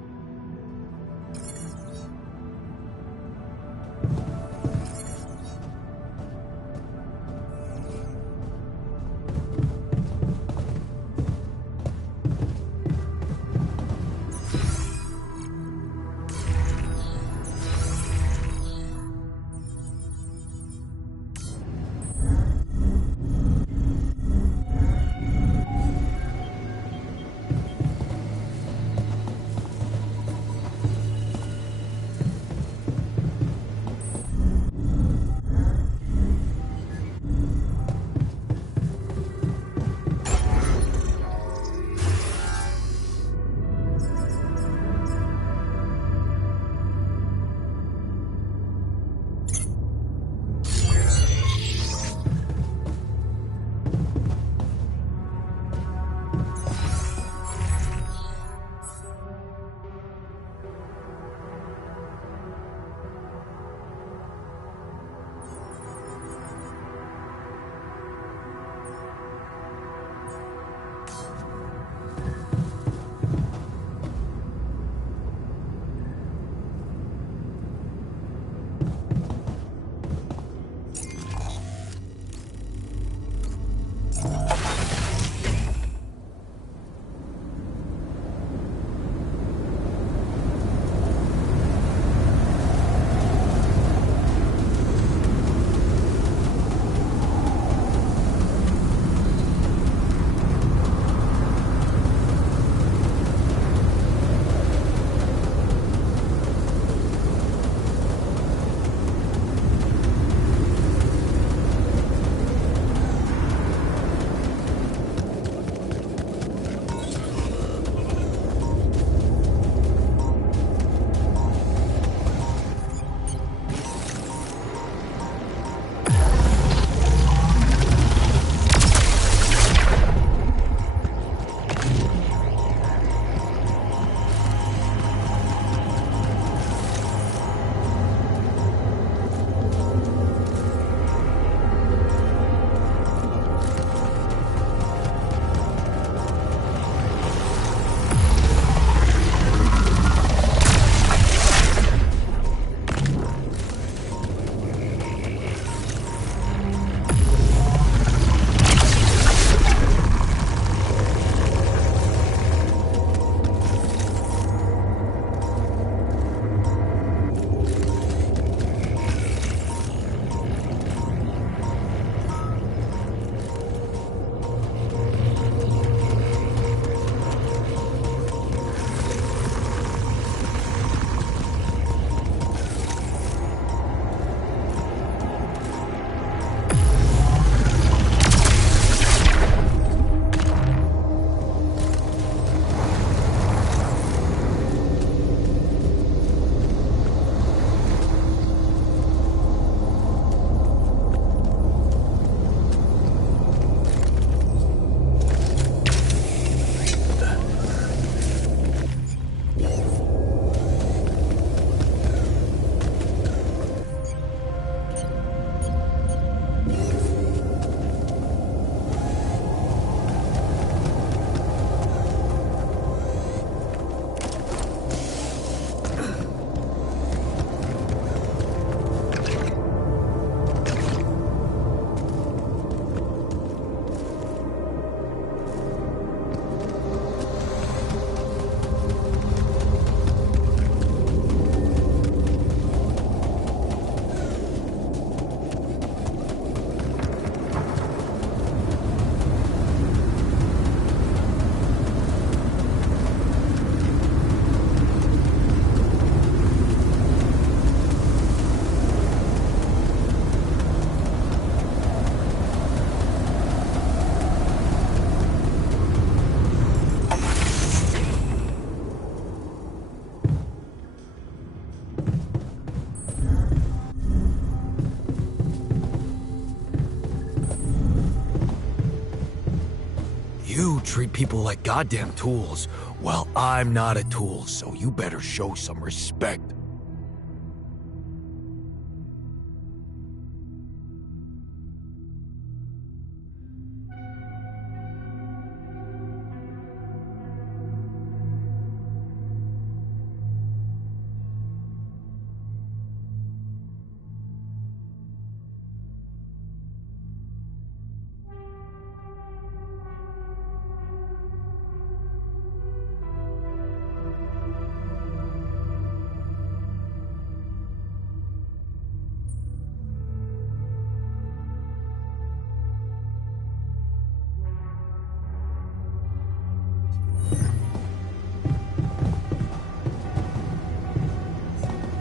You treat people like goddamn tools. Well, I'm not a tool, so you better show some respect.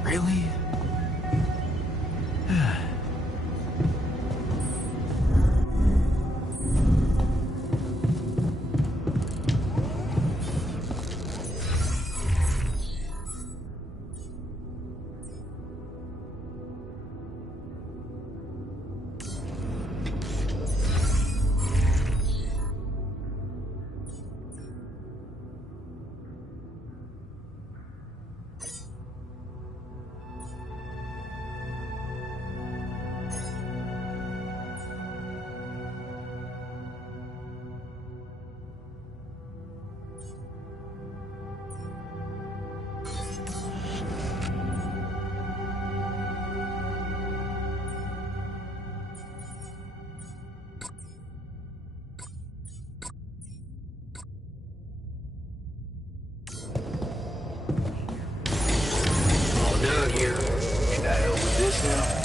Really? All done here. Can I help with this now?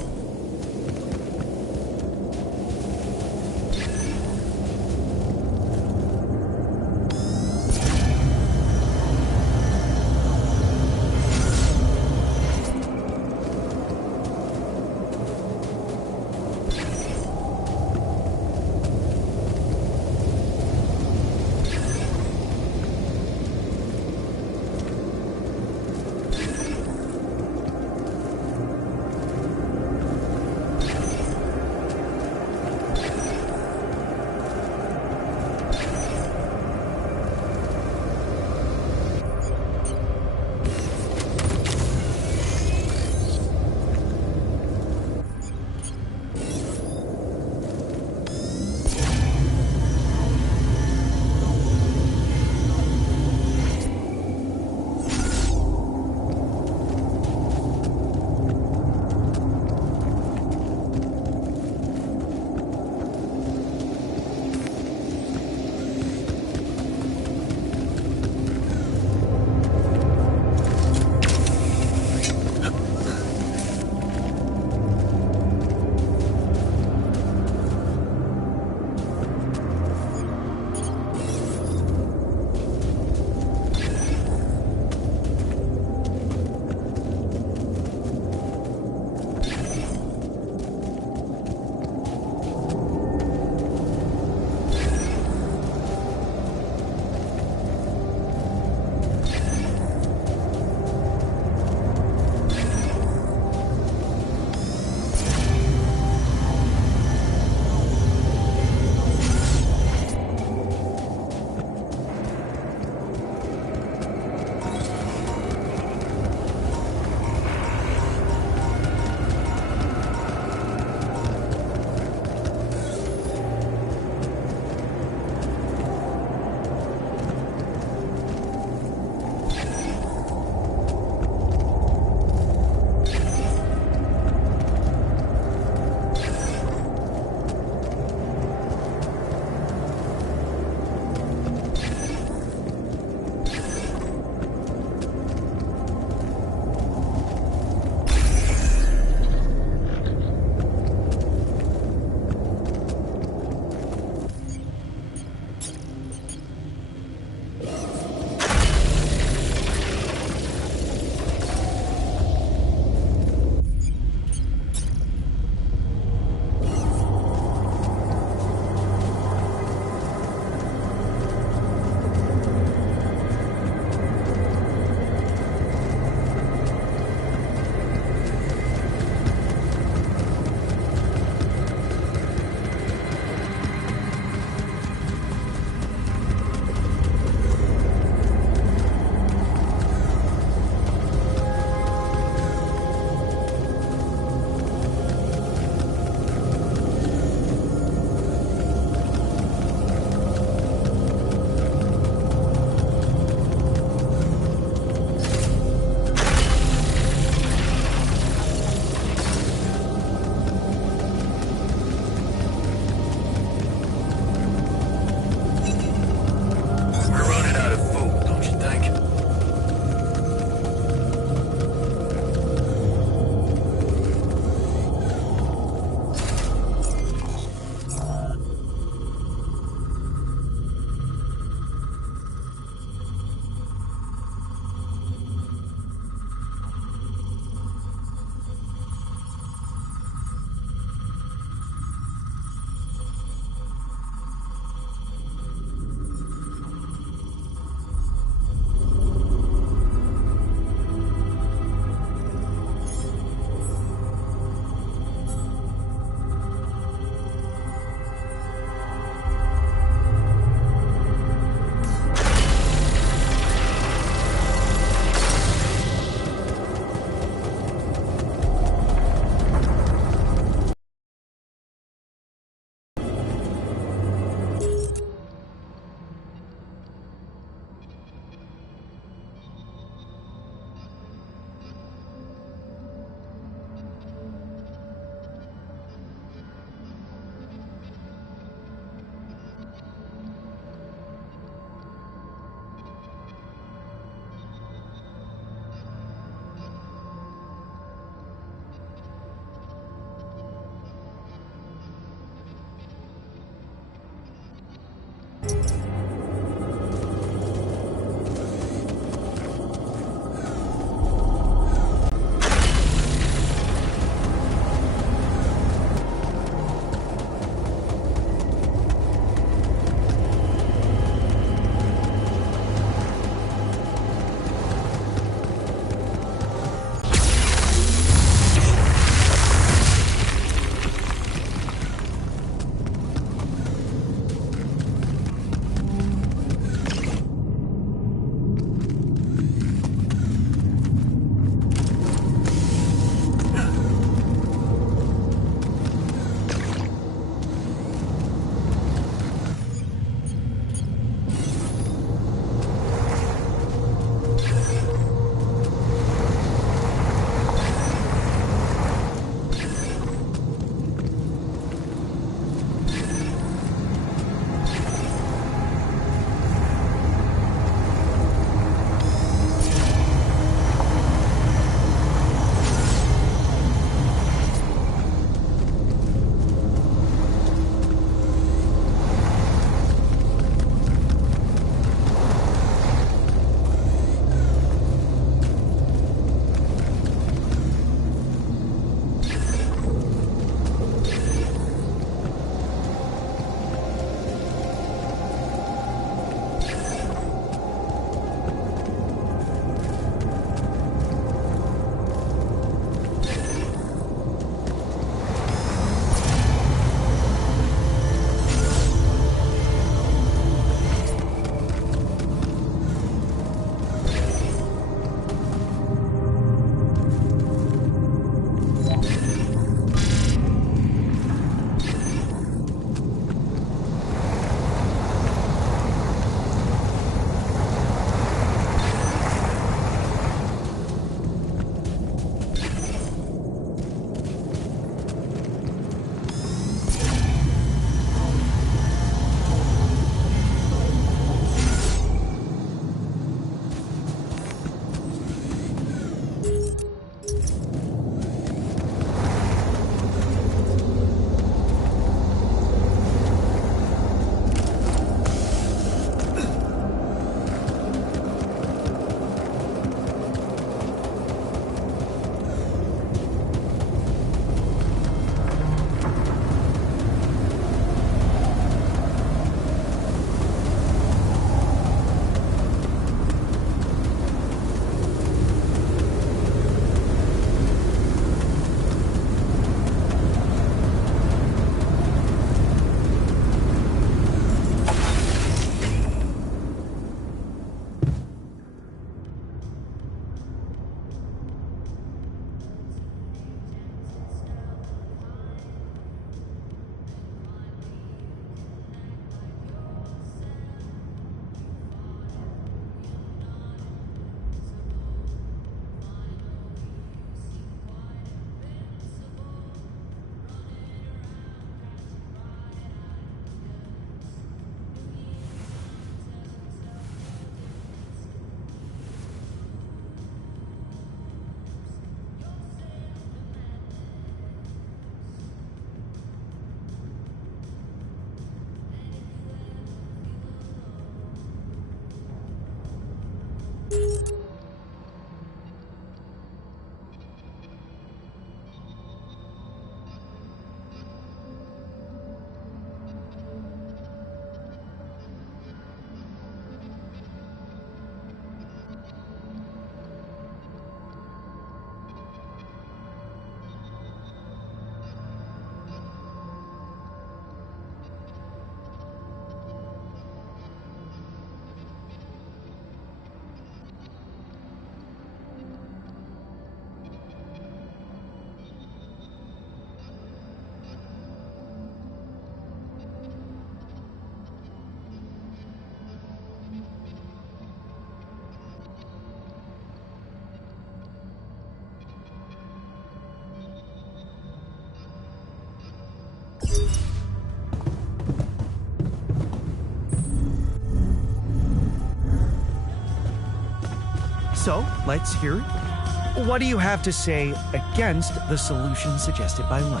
So, let's hear it. What do you have to say against the solution suggested by Lena?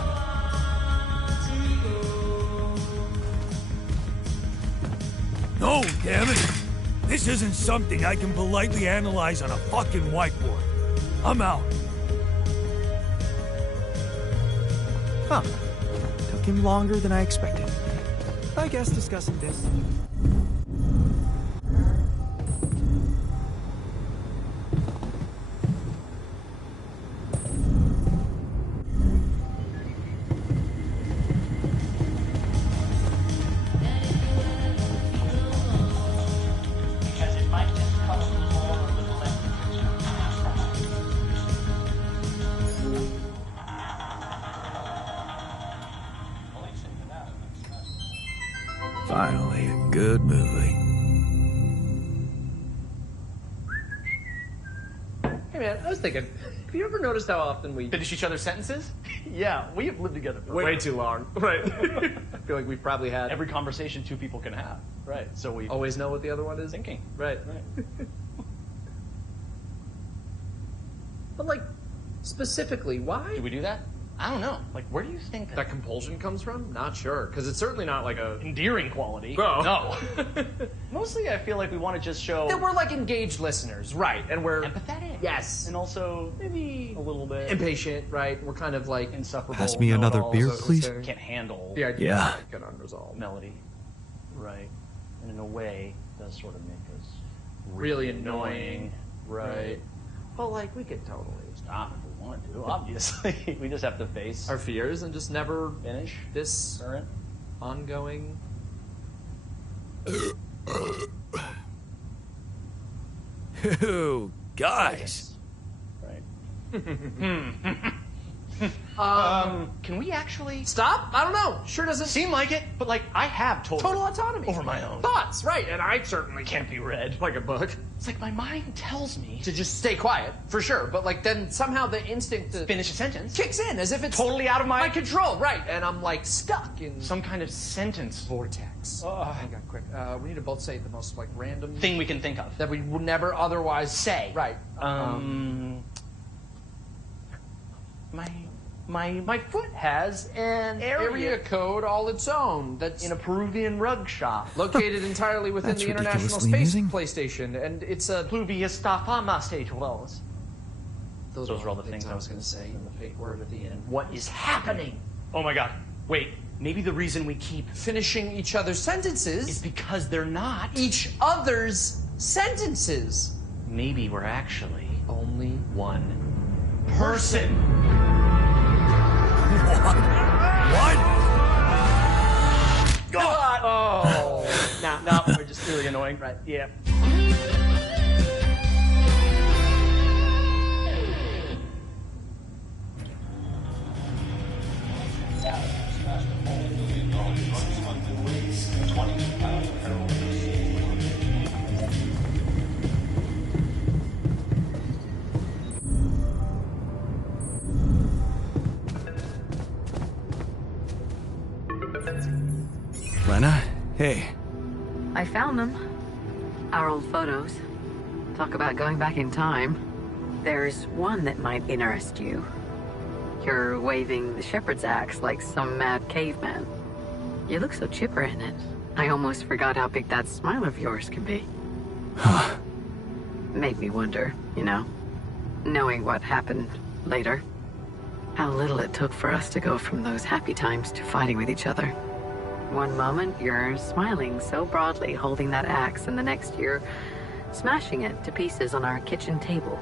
No, damn it! This isn't something I can politely analyze on a fucking whiteboard. I'm out. Huh. Took him longer than I expected. I guess discussing this... Finally, a good movie. Hey man, I was thinking, have you ever noticed how often we Finish each other's sentences? Yeah, we have lived together for way too long? Right. I feel like we've probably had every conversation two people can have. Right. So we always know what the other one is. thinking. Right. But like, specifically, why? Do we do that? I don't know. Like, where do you think That compulsion comes from? Not sure, because it's certainly not like a... endearing quality? No. No. Mostly, I feel like we want to just show that we're like engaged listeners, right? And we're empathetic. Yes. And also maybe a little bit impatient, right? We're kind of like insufferable. Pass me another know-it-alls. beer, So please. Can't handle the idea Yeah. of get unresolved. melody. Right. And in a way, does sort of make us Really annoying. Right. But like, we could totally Stop if we want to. Obviously, we just have to face our fears and just never finish this current. ongoing. Ew, guys. Right. Can we actually Stop? I don't know. Sure doesn't seem like it? But like, I have total autonomy over my own thoughts, right? And I certainly can't be read. like a book It's like my mind tells me to just stay quiet for sure. But like, then somehow the instinct to finish a sentence. kicks in as if it's Totally out of my control, right? And I'm like stuck in some kind of sentence vortex. Hang on, quick. We need to both say the most like random thing we can think of. that we would never otherwise Say. Right. My foot has an area code all its own. That's in a Peruvian rug shop. located entirely within That's the International ridiculously Space amusing. PlayStation, and it's a. Pluvia stafama stage wells. Those are all the things I was going to say. And the fake word at the end. What is happening? Oh my god. Wait, maybe the reason we keep Finishing each other's sentences. is because they're not. Each other's sentences. Maybe we're actually Only one person. What? God! Oh. No, we're just really annoying. Right. Yeah. Lena? Hey. I found them. Our old photos. Talk about going back in time. There's one that might interest you. You're waving the shepherd's axe like some mad caveman. You look so chipper in it. I almost forgot how big that smile of yours can be. Huh. Made me wonder, you know, knowing what happened later. How little it took for us to go from those happy times to fighting with each other. One moment, you're smiling so broadly, holding that axe, and the next you're smashing it to pieces on our kitchen table.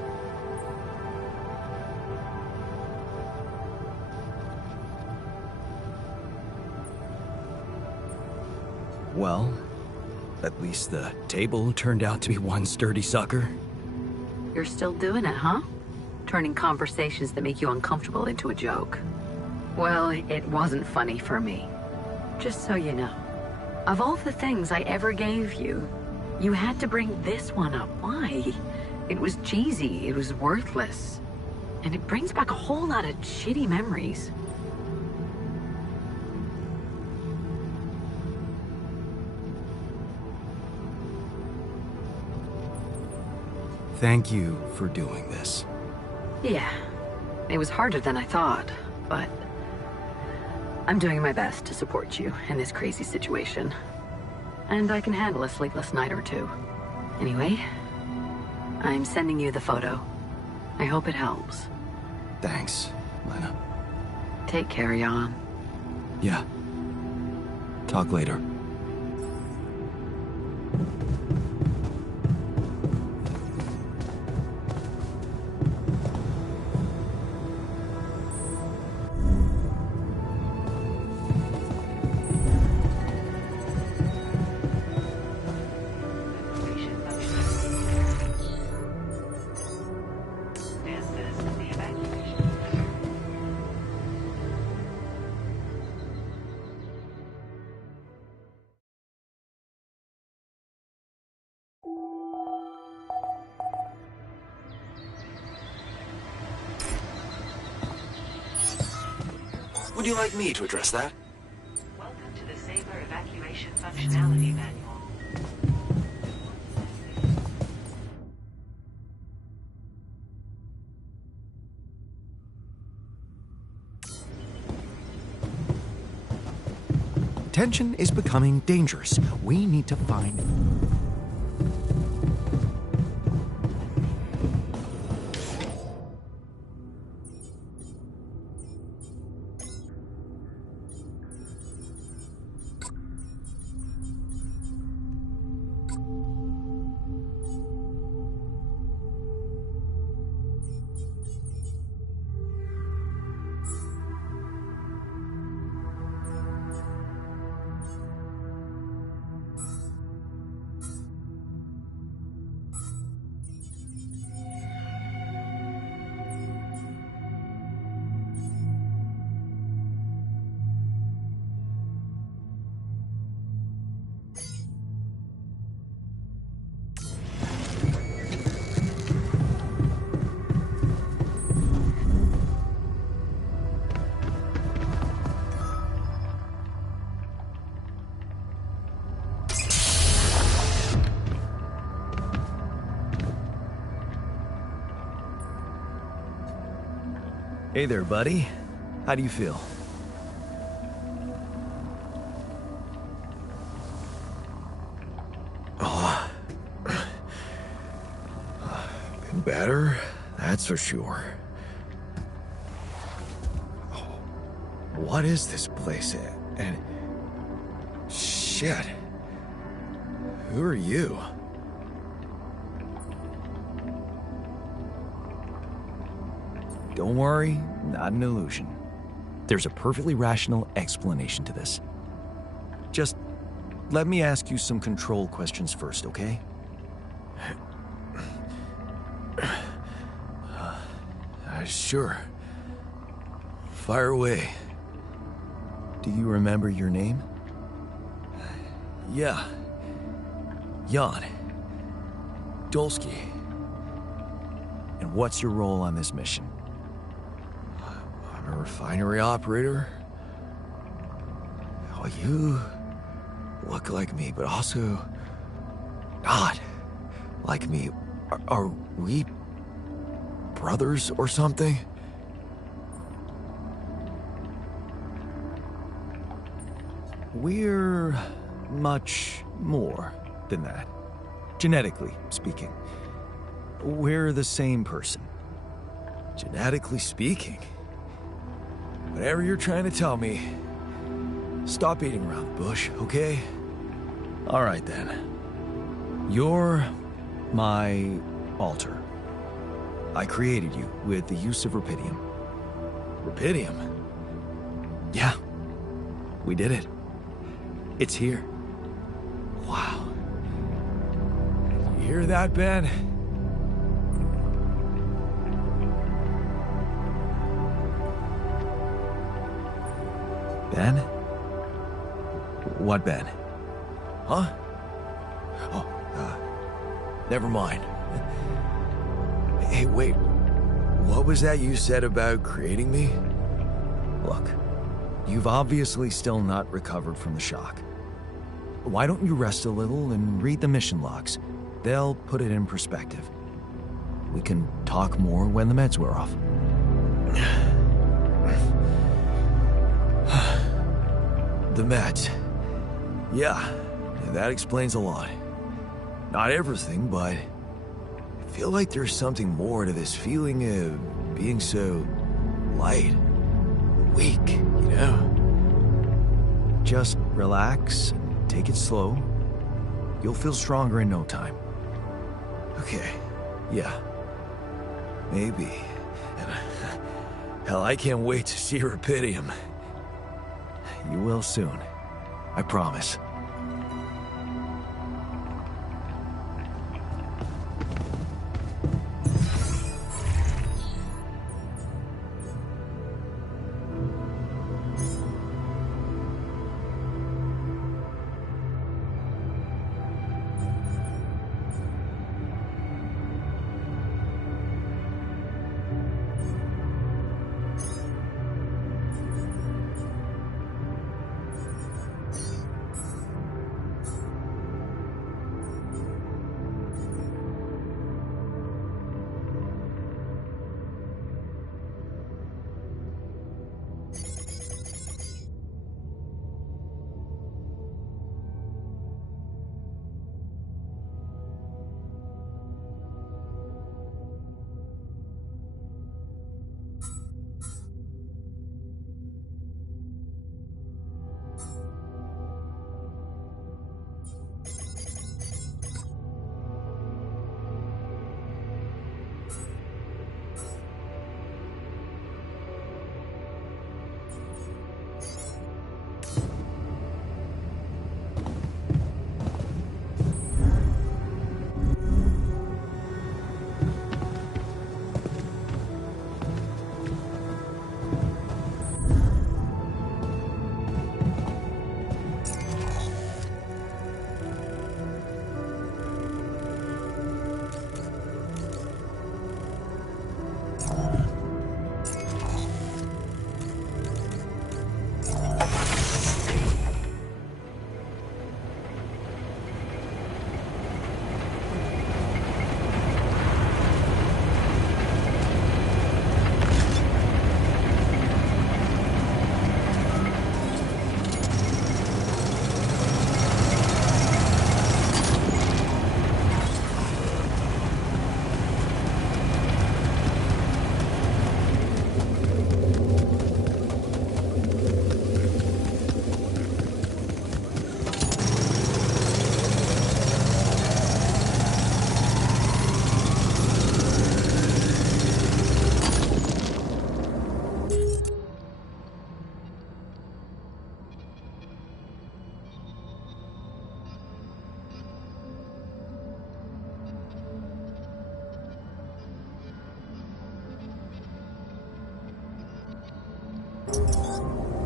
Well, at least the table turned out to be one sturdy sucker. You're still doing it, huh? Turning conversations that make you uncomfortable into a joke. Well, it wasn't funny for me. Just so you know. Of all the things I ever gave you, you had to bring this one up. Why? It was cheesy, it was worthless. And it brings back a whole lot of shitty memories. Thank you for doing this. Yeah, it was harder than I thought, but I'm doing my best to support you in this crazy situation. And I can handle a sleepless night or two. Anyway, I'm sending you the photo. I hope it helps. Thanks, Lena. Take care, Jan. Yeah. Talk later. Would you like me to address that? Welcome to the Saber Evacuation Functionality Manual. Tension is becoming dangerous. We need to find... Hey there, buddy. How do you feel? Oh, been better, that's for sure. Oh, what is this place? And shit. Who are you? Don't worry, not an illusion. There's a perfectly rational explanation to this. Just let me ask you some control questions first, okay? Sure. Fire away. Do you remember your name? Yeah. Jan. Dolsky. And what's your role on this mission? I'm a refinery operator. Oh, you look like me, but also not like me. Are we brothers or something? We're much more than that. Genetically speaking. We're the same person. Genetically speaking? Whatever you're trying to tell me, stop beating around the bush, okay? All right, then. You're my alter. I created you with the use of Rapidium. Rapidium? Yeah. We did it. It's here. Wow. You hear that, Ben? Ben? What Ben? Huh? Oh, never mind. Hey, wait. What was that you said about creating me? Look, you've obviously still not recovered from the shock. Why don't you rest a little and read the mission logs? They'll put it in perspective. We can talk more when the meds wear off. The meds. Yeah, that explains a lot. Not everything, but I feel like there's something more to this feeling of being so light, weak, you know? Just relax and take it slow. You'll feel stronger in no time. Okay, yeah. Maybe. And hell, I can't wait to see Rapidium. You will soon. I promise.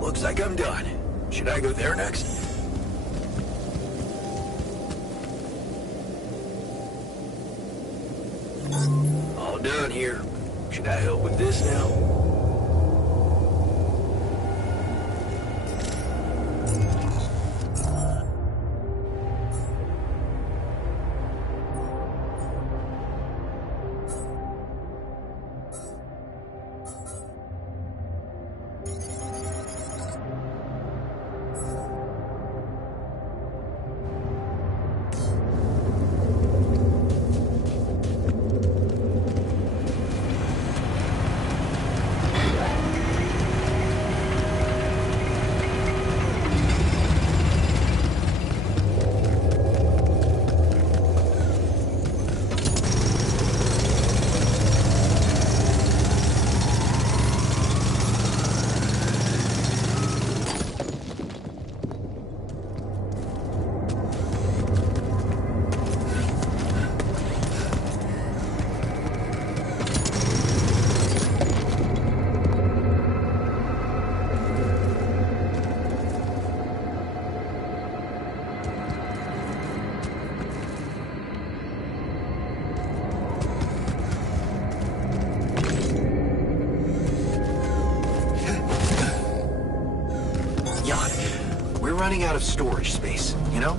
Looks like I'm done. Should I go there next? All done here. Should I help with this now? We're running out of storage space, you know?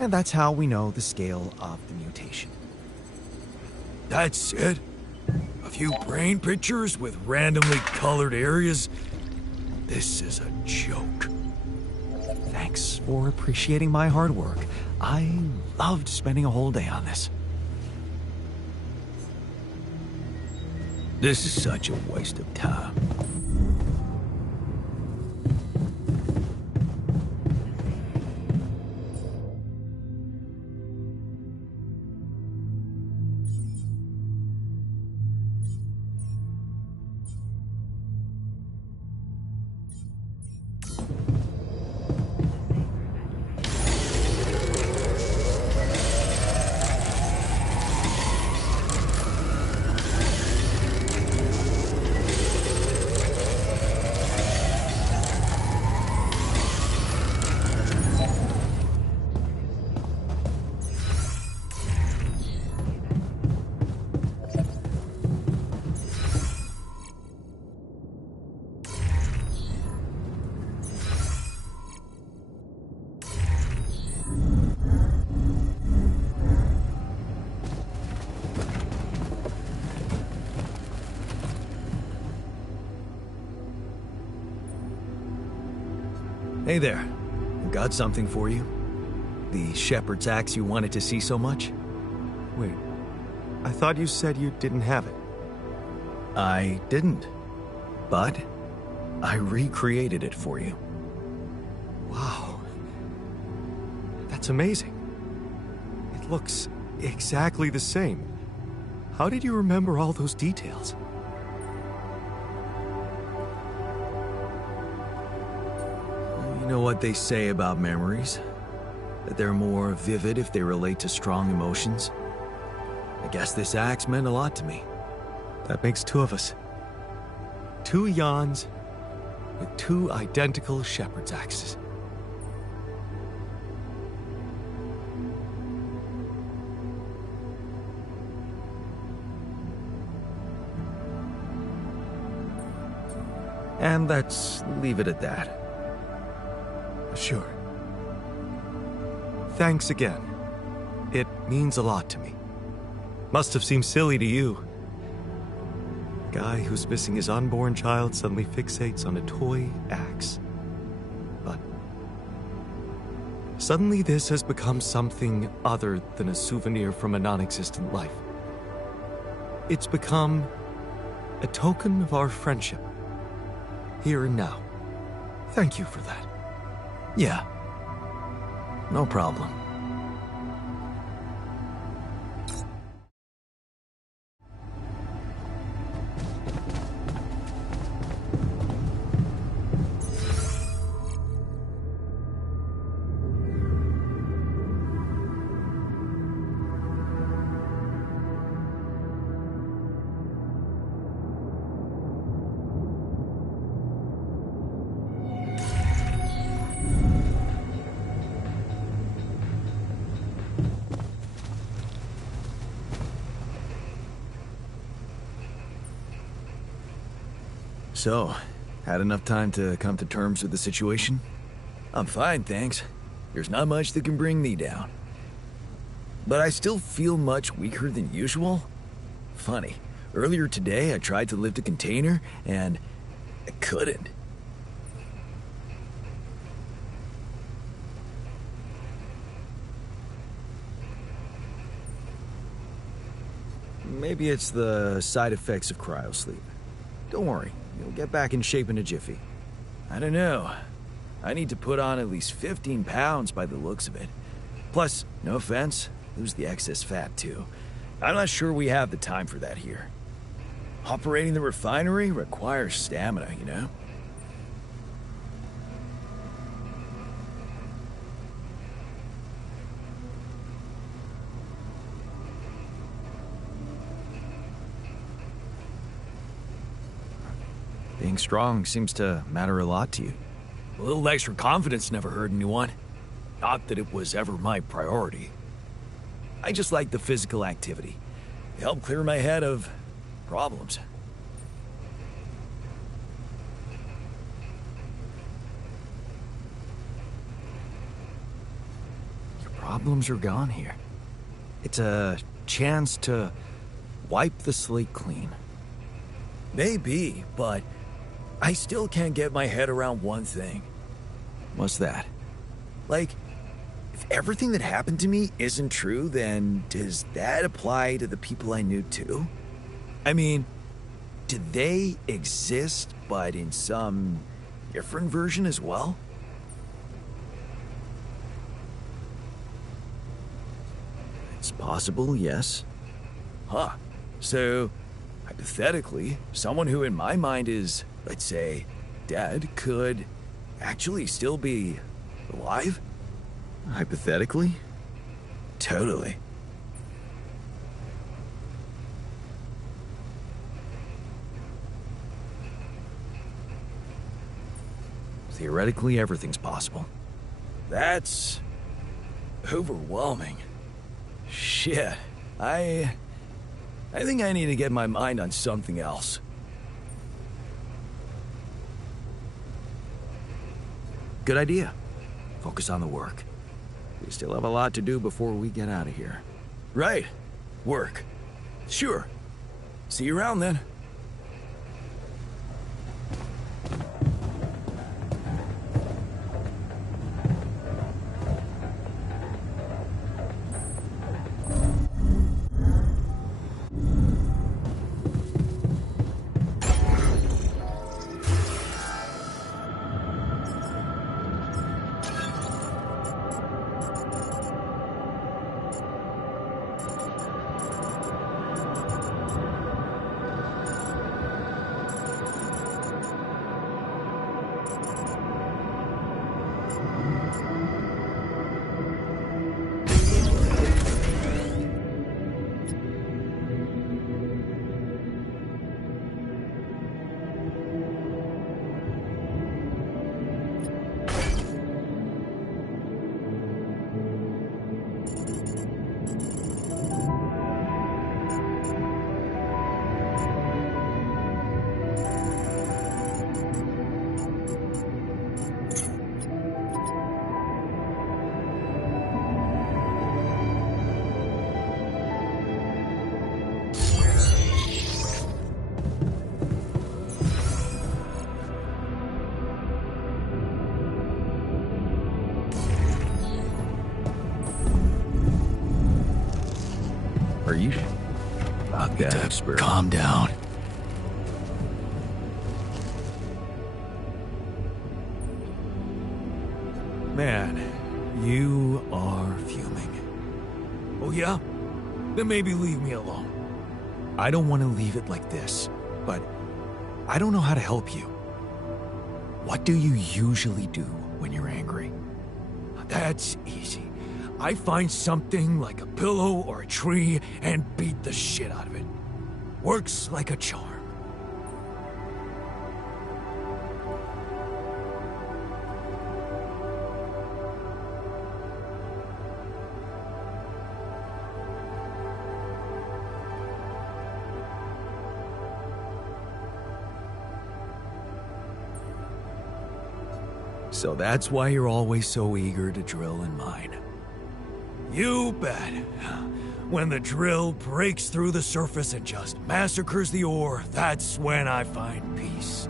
And that's how we know the scale of the mutation. That's it? A few brain pictures with randomly colored areas? This is a joke. Thanks for appreciating my hard work. I loved spending a whole day on this. This is such a waste of time. Hey there. Got something for you. The shepherd's axe you wanted to see so much? Wait, I thought you said you didn't have it. I didn't. But I recreated it for you. Wow. That's amazing. It looks exactly the same. How did you remember all those details? You know what they say about memories? That they're more vivid if they relate to strong emotions? I guess this axe meant a lot to me. That makes two of us. Two Jans with two identical shepherd's axes. And let's leave it at that. Sure. Thanks again. It means a lot to me. Must have seemed silly to you. Guy who's missing his unborn child suddenly fixates on a toy axe. But suddenly this has become something other than a souvenir from a non-existent life. It's become a token of our friendship. Here and now. Thank you for that. Yeah. No problem. So, had enough time to come to terms with the situation? I'm fine, thanks. There's not much that can bring me down. But I still feel much weaker than usual. Funny, earlier today I tried to lift a container, and I couldn't. Maybe it's the side effects of cryosleep. Don't worry. You'll get back in shape in a jiffy. I don't know. I need to put on at least 15 pounds by the looks of it. Plus, no offense, lose the excess fat too. I'm not sure we have the time for that here. Operating the refinery requires stamina, you know? Being strong seems to matter a lot to you. A little extra confidence never hurt anyone. Not that it was ever my priority. I just like the physical activity. It helped clear my head of problems. You're problems are gone here. It's a chance to wipe the slate clean. Maybe, but I still can't get my head around one thing. What's that? Like, if everything that happened to me isn't true, then does that apply to the people I knew too? I mean, do they exist, but in some different version as well? It's possible, yes. Huh. So, hypothetically, someone who in my mind is, let's say, dead could actually still be alive? Hypothetically? Totally. Theoretically, everything's possible. That's overwhelming. Shit. I think I need to get my mind on something else. Good idea. Focus on the work. We still have a lot to do before we get out of here. Right. Work. Sure. See you around then. Are you? Calm down. Man, you are fuming. Oh yeah? Then maybe leave me alone. I don't want to leave it like this, but I don't know how to help you. What do you usually do when you're angry? That's easy. I find something like a pillow or a tree and beat the shit out of it. Works like a charm. So that's why you're always so eager to drill in mine. You bet. When the drill breaks through the surface and just massacres the ore, that's when I find peace.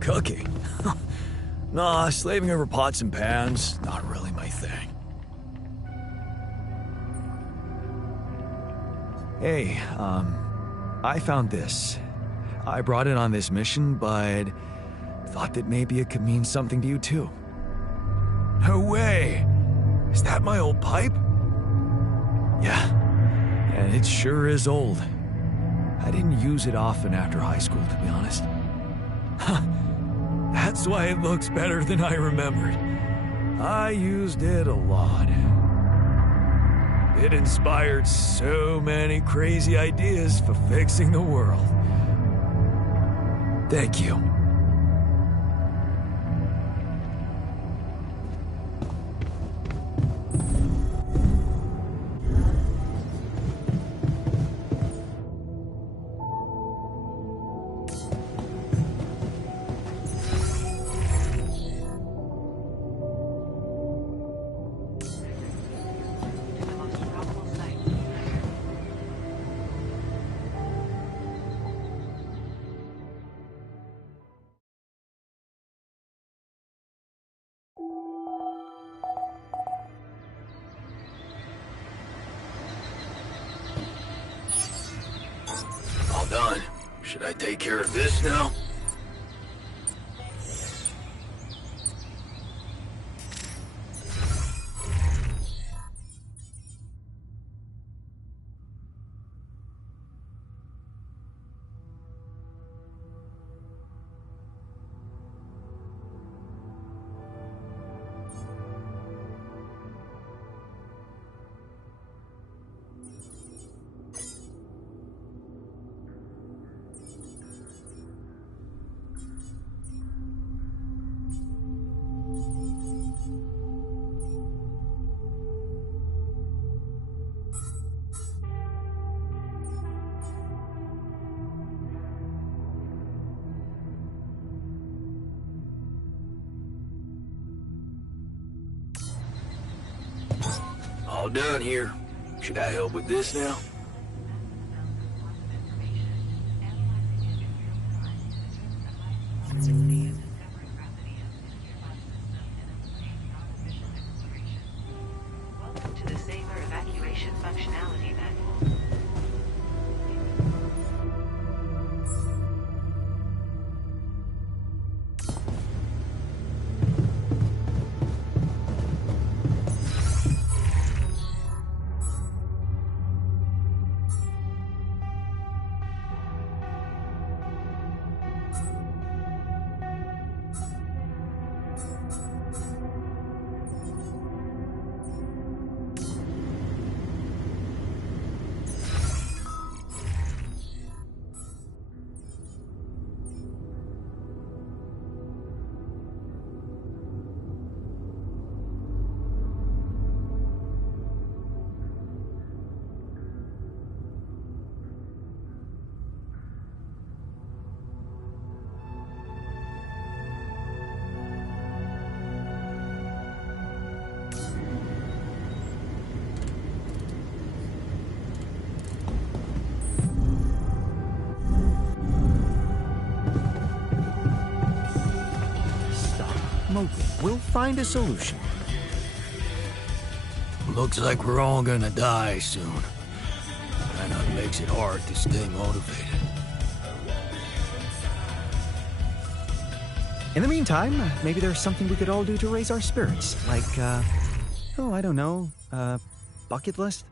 Cooking? Nah, slaving over pots and pans, not really my thing. Hey, I found this. I brought it on this mission, but thought that maybe it could mean something to you too. No way! Is that my old pipe? Yeah, and it sure is old. I didn't use it often after high school, to be honest. Huh. That's why it looks better than I remembered. I used it a lot. It inspired so many crazy ideas for fixing the world. Thank you. Should I take care of this now? All done here. Should I help with this now? Welcome to the safer evacuation functionality then. Mowgli, we'll find a solution. Looks like we're all gonna die soon. And that makes it hard to stay motivated. In the meantime, maybe there's something we could all do to raise our spirits. Like, oh, I don't know, bucket list?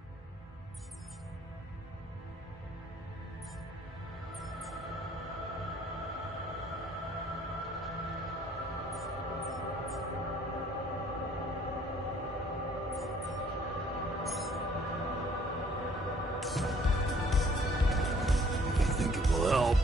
I think it will help.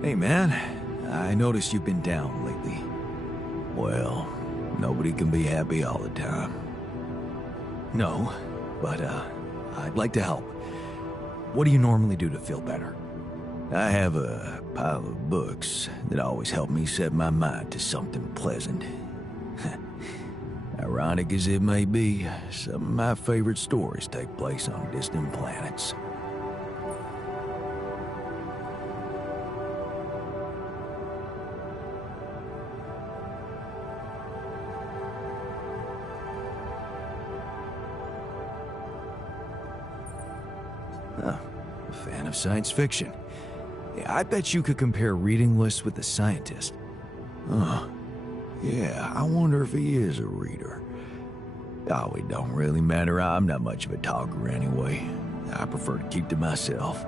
Hey, man. I noticed you've been down lately. Well, nobody can be happy all the time. No, but, I'd like to help. What do you normally do to feel better? I have a pile of books that always help me set my mind to something pleasant. Ironic as it may be, some of my favorite stories take place on distant planets. Oh, a fan of science fiction. Yeah, I bet you could compare reading lists with a scientist. Huh. Yeah, I wonder if he is a reader. Oh, it don't really matter. I'm not much of a talker anyway. I prefer to keep to myself.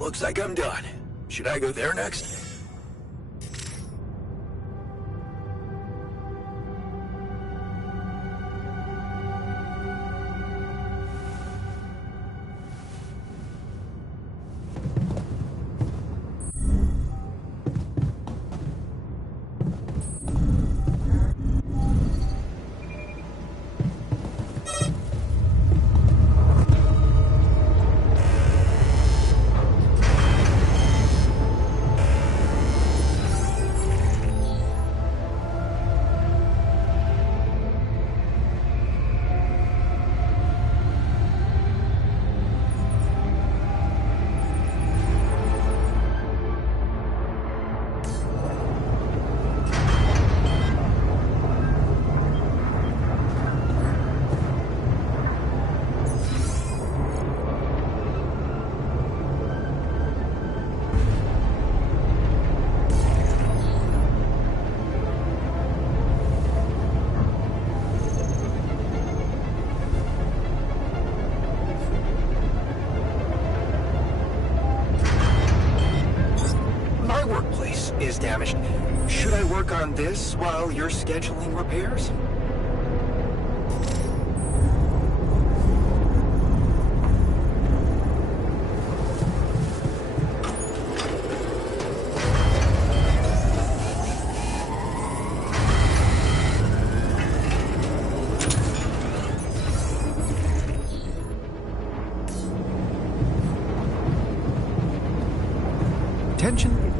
Looks like I'm done. Should I go there next? Is damaged. Should I work on this while you're scheduling repairs? Attention.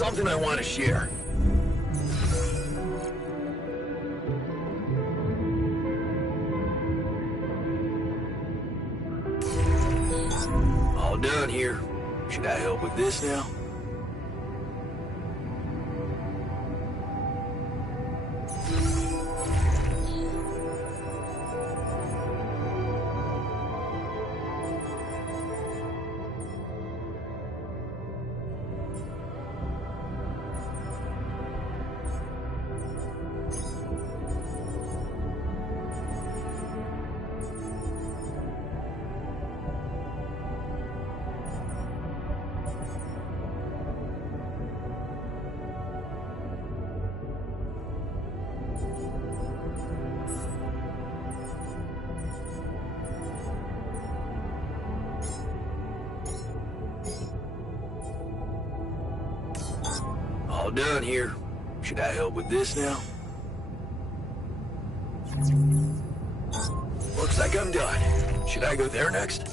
something I want to share. All done here. Should I help with this now? All done here. Should I help with this now? Looks like I'm done. Should I go there next?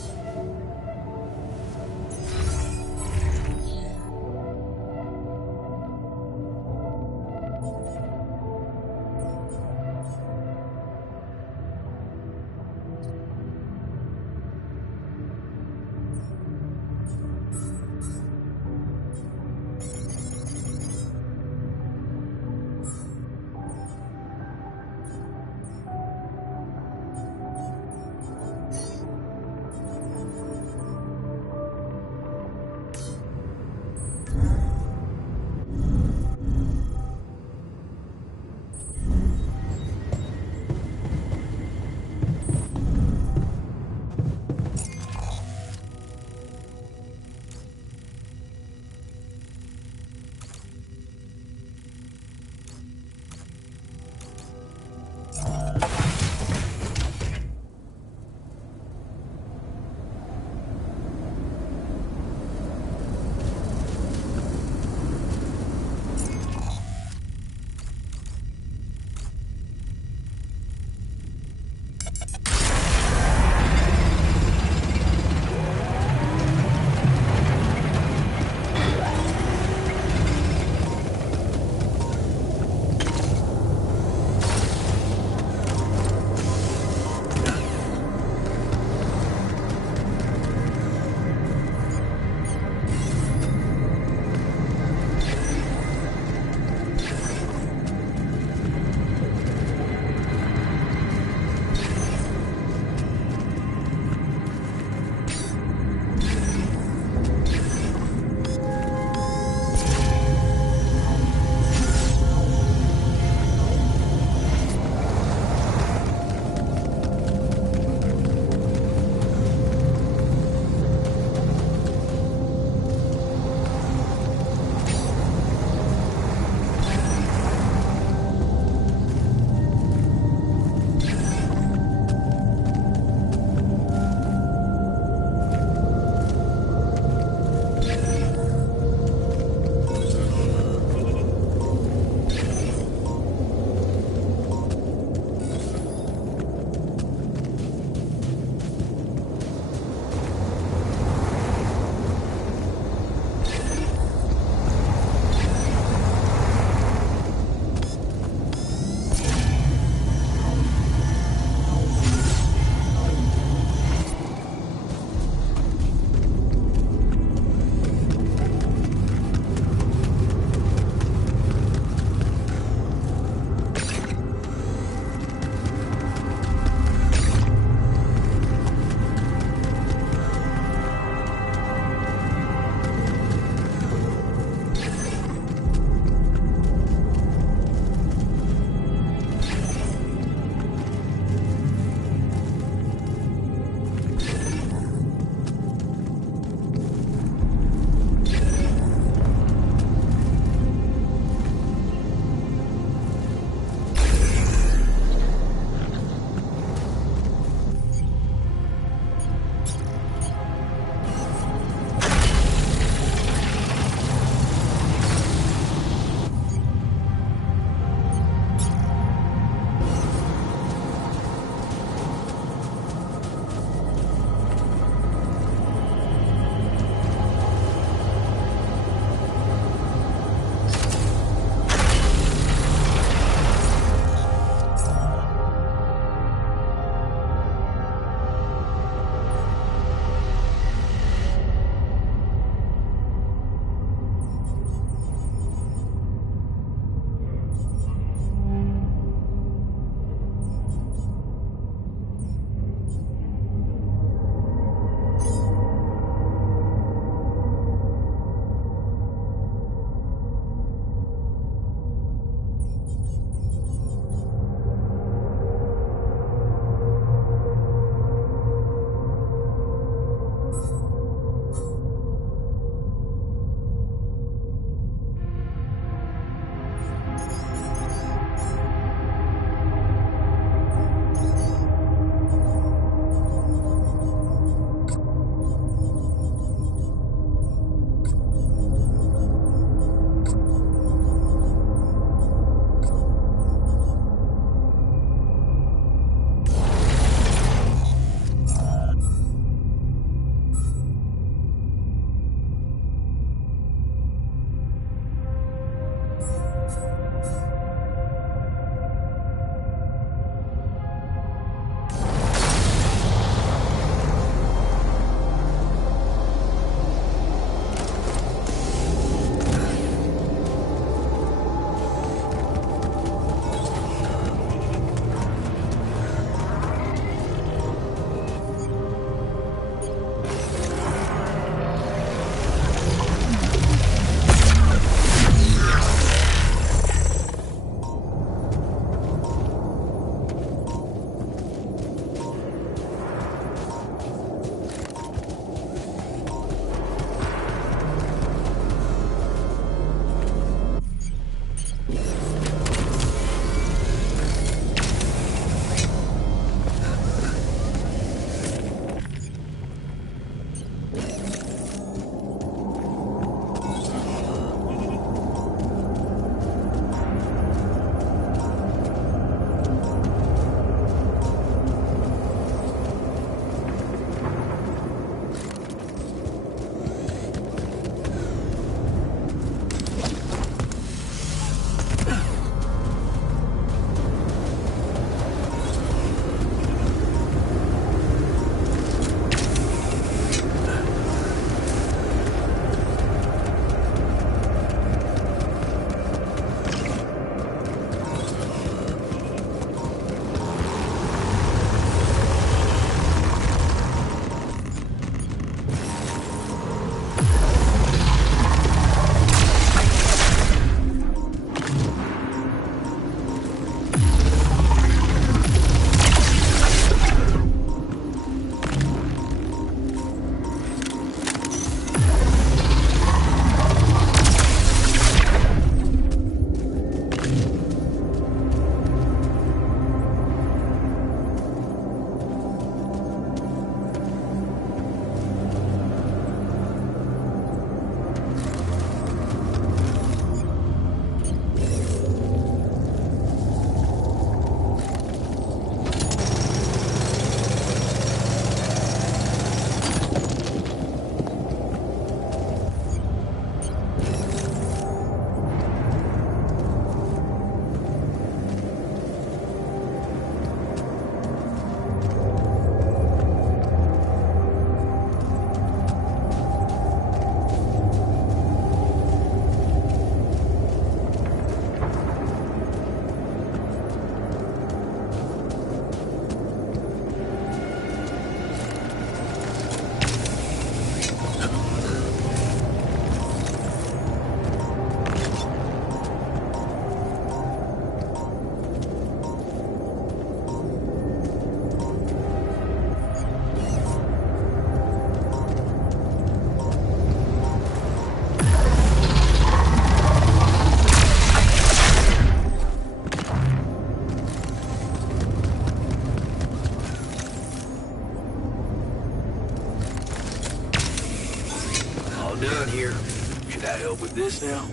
That help with this now?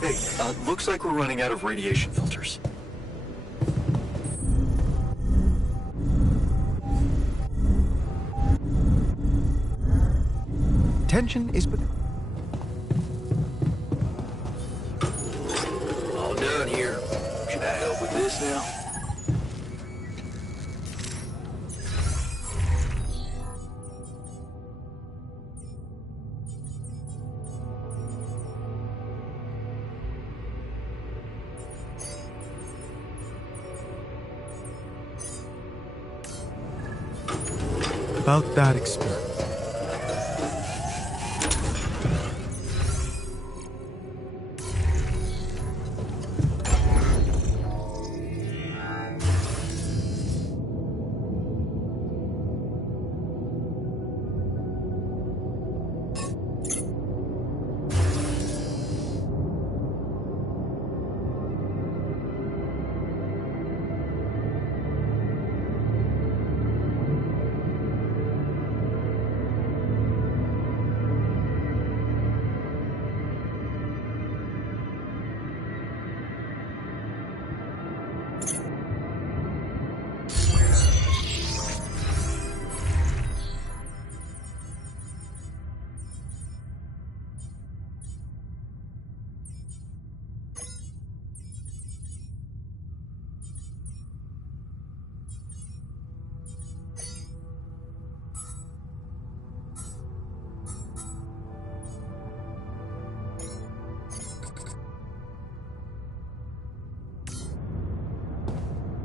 Hey, looks like we're running out of radiation filters. Tension is... All done here. Should I help with this now? About that experiment.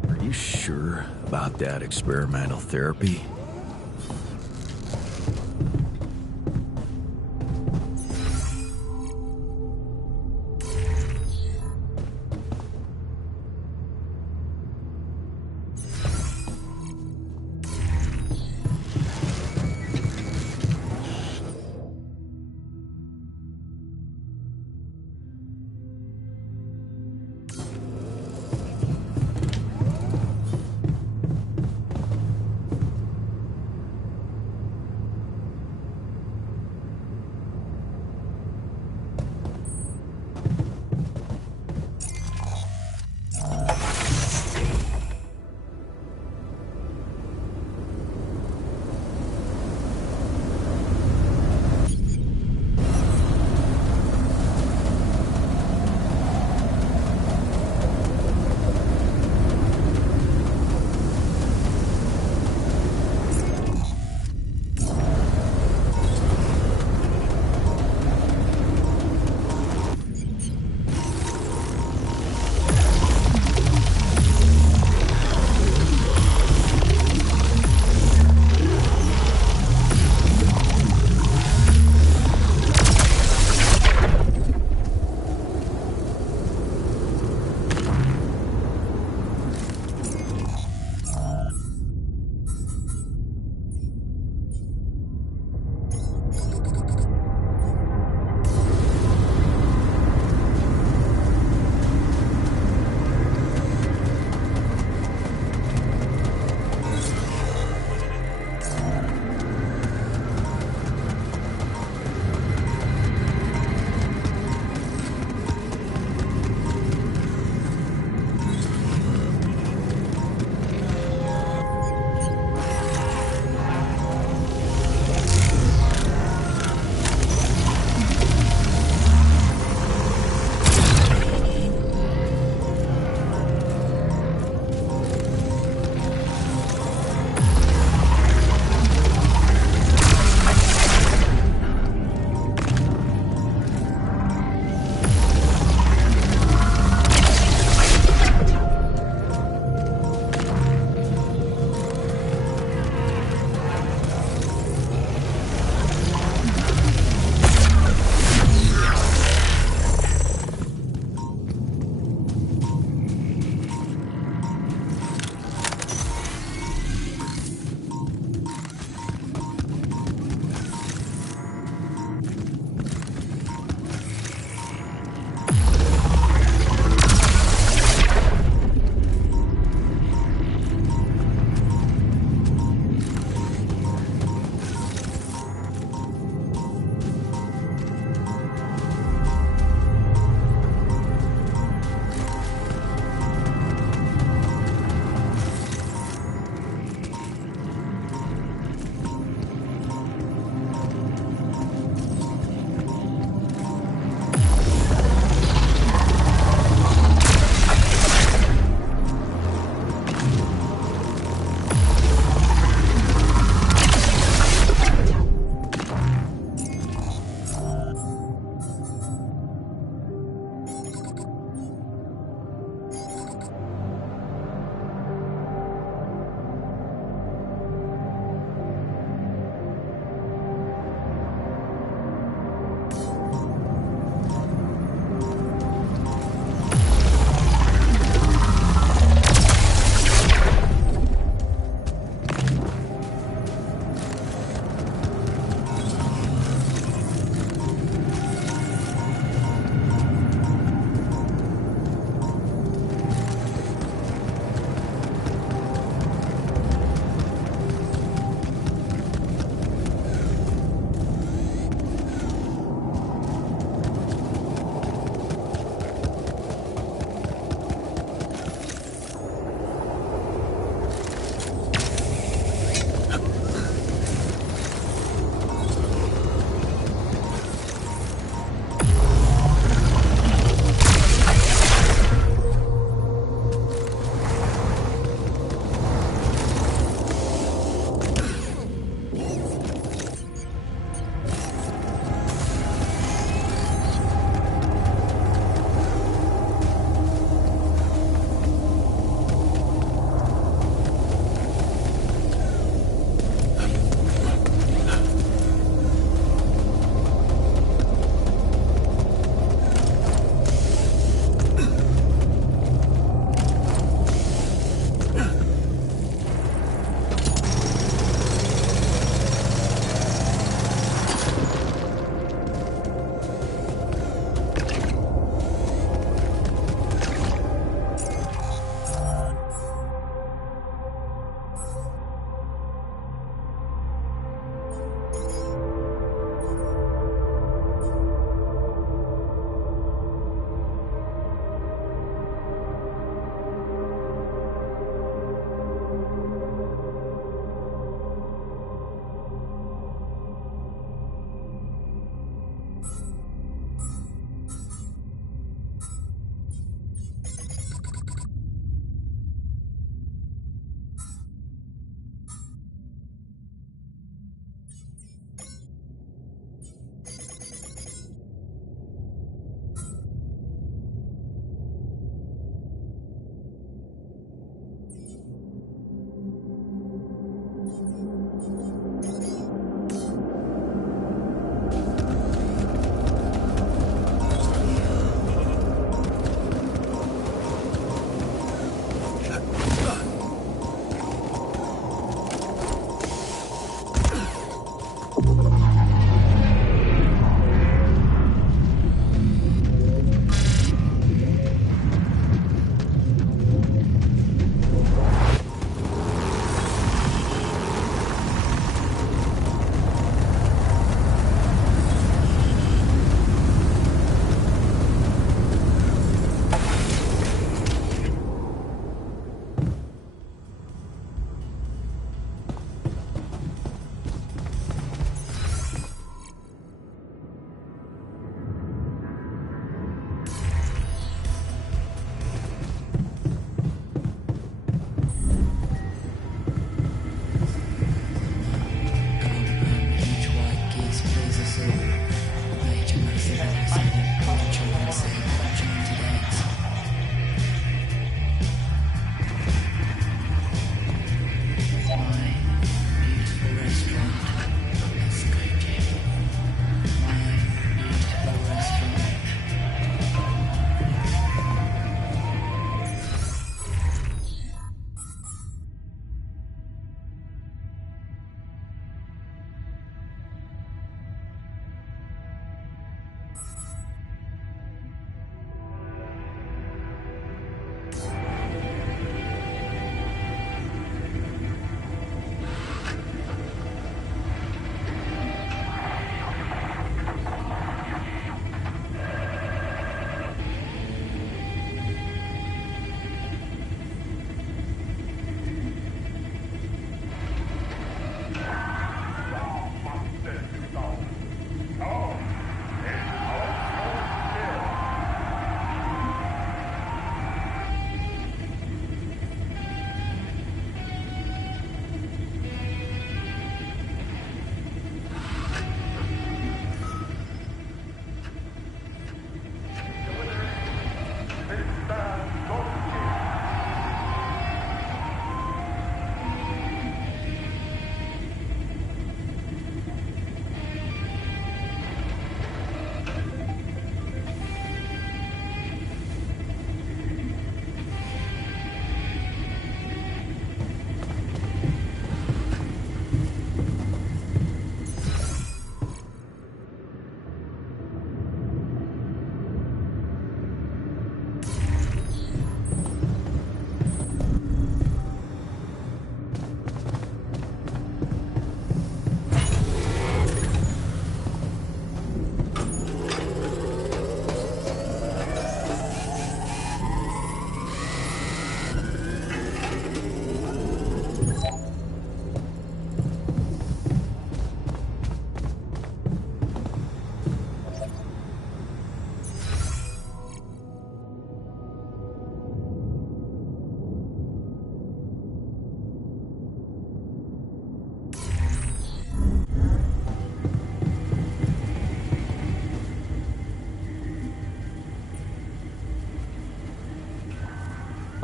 Are you sure about that experimental therapy?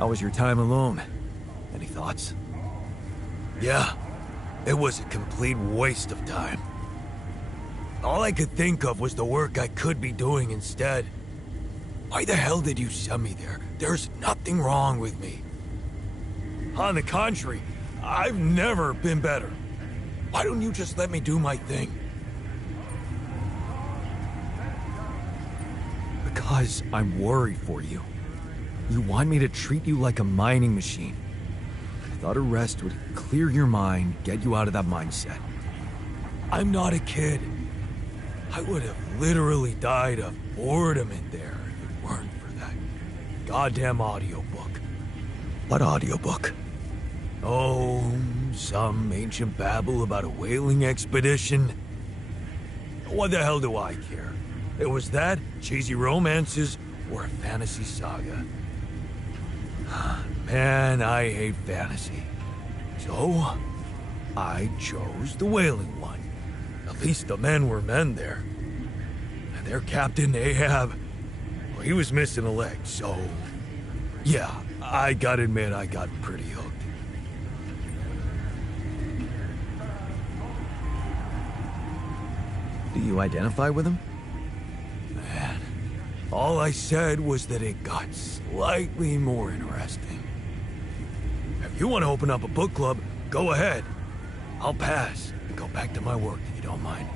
How was your time alone? Any thoughts? Yeah, it was a complete waste of time. All I could think of was the work I could be doing instead. Why the hell did you send me there? There's nothing wrong with me. On the contrary, I've never been better. Why don't you just let me do my thing? Because I'm worried for you. You want me to treat you like a mining machine. I thought a rest would clear your mind, get you out of that mindset. I'm not a kid. I would have literally died of boredom in there if it weren't for that goddamn audiobook. What audiobook? Oh, some ancient babble about a whaling expedition. What the hell do I care? It was that, cheesy romances, or a fantasy saga. Man, I hate fantasy. So, I chose the whaling one. At least the men were men there. And their captain, Ahab, well, he was missing a leg, so... Yeah, I gotta admit I got pretty hooked. Do you identify with him? Man, all I said was that it got slightly more interesting. If you want to open up a book club, go ahead. I'll pass and go back to my work if you don't mind.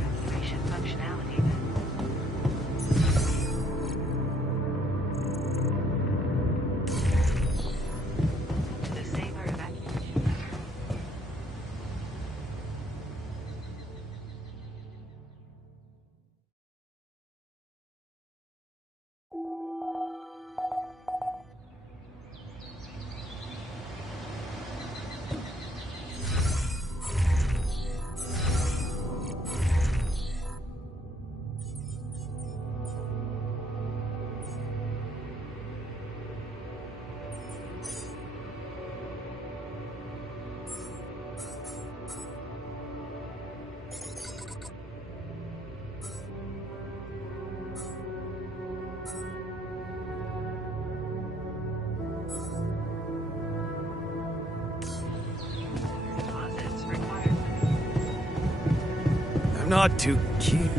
Evacuation functionality. Disable evacuation. Deposits required. I'm not too keen.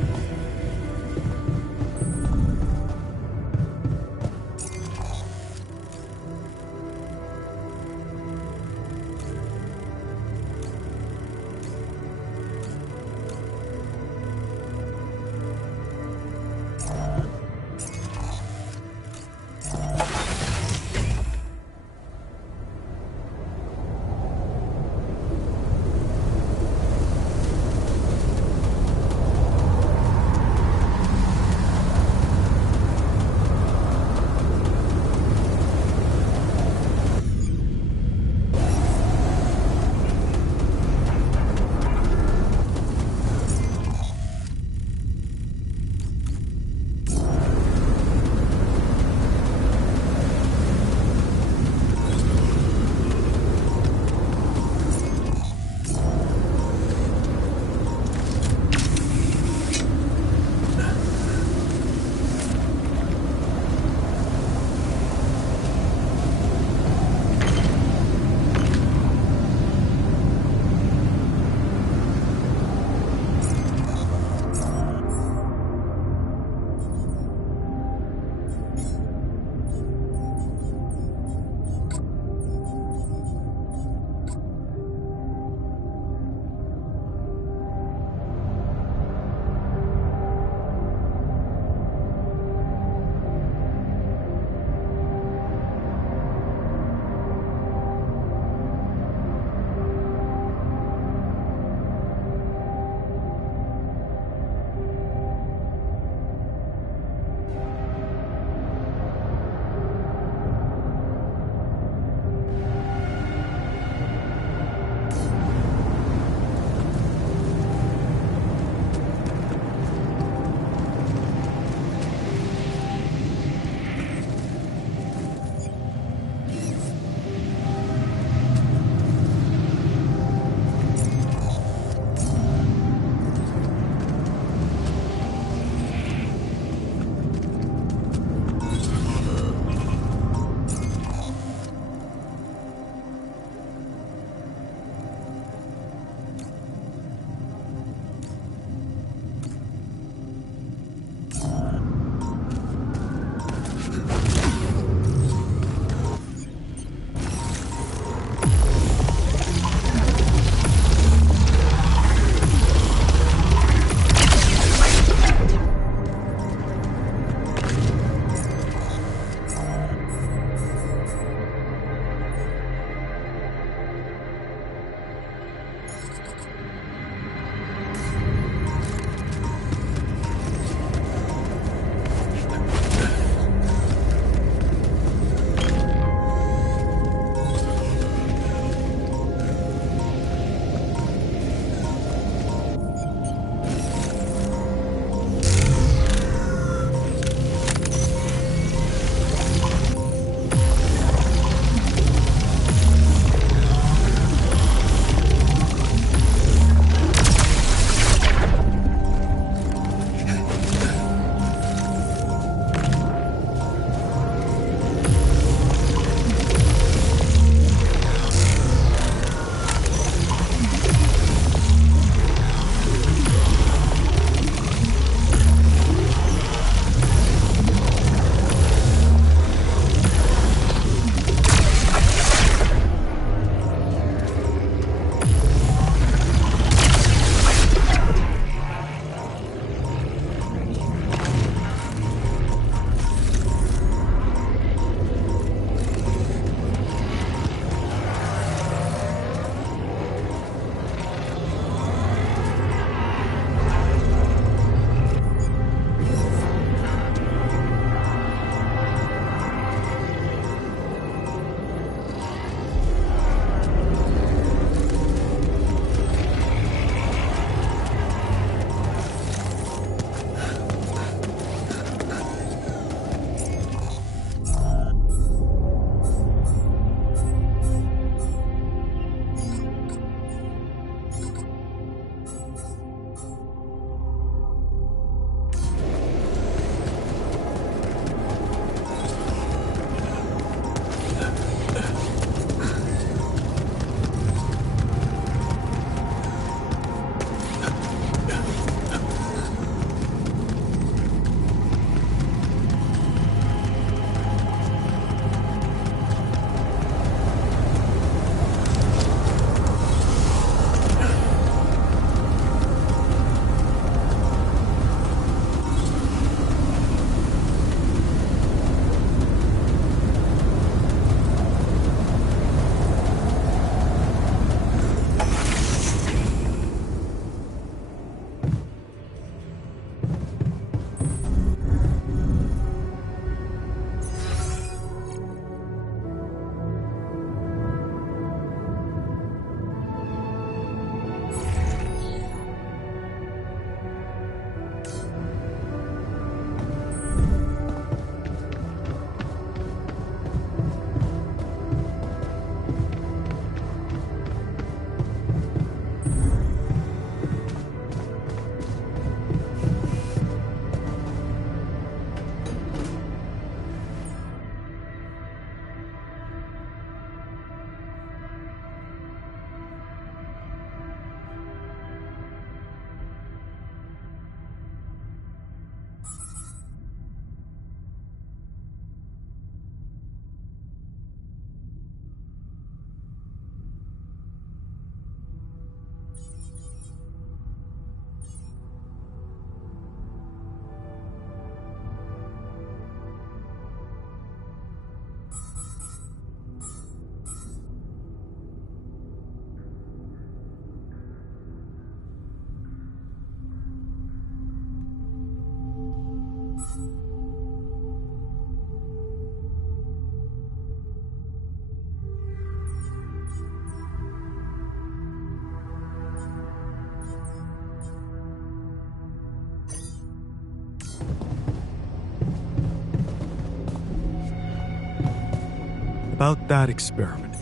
About that experiment,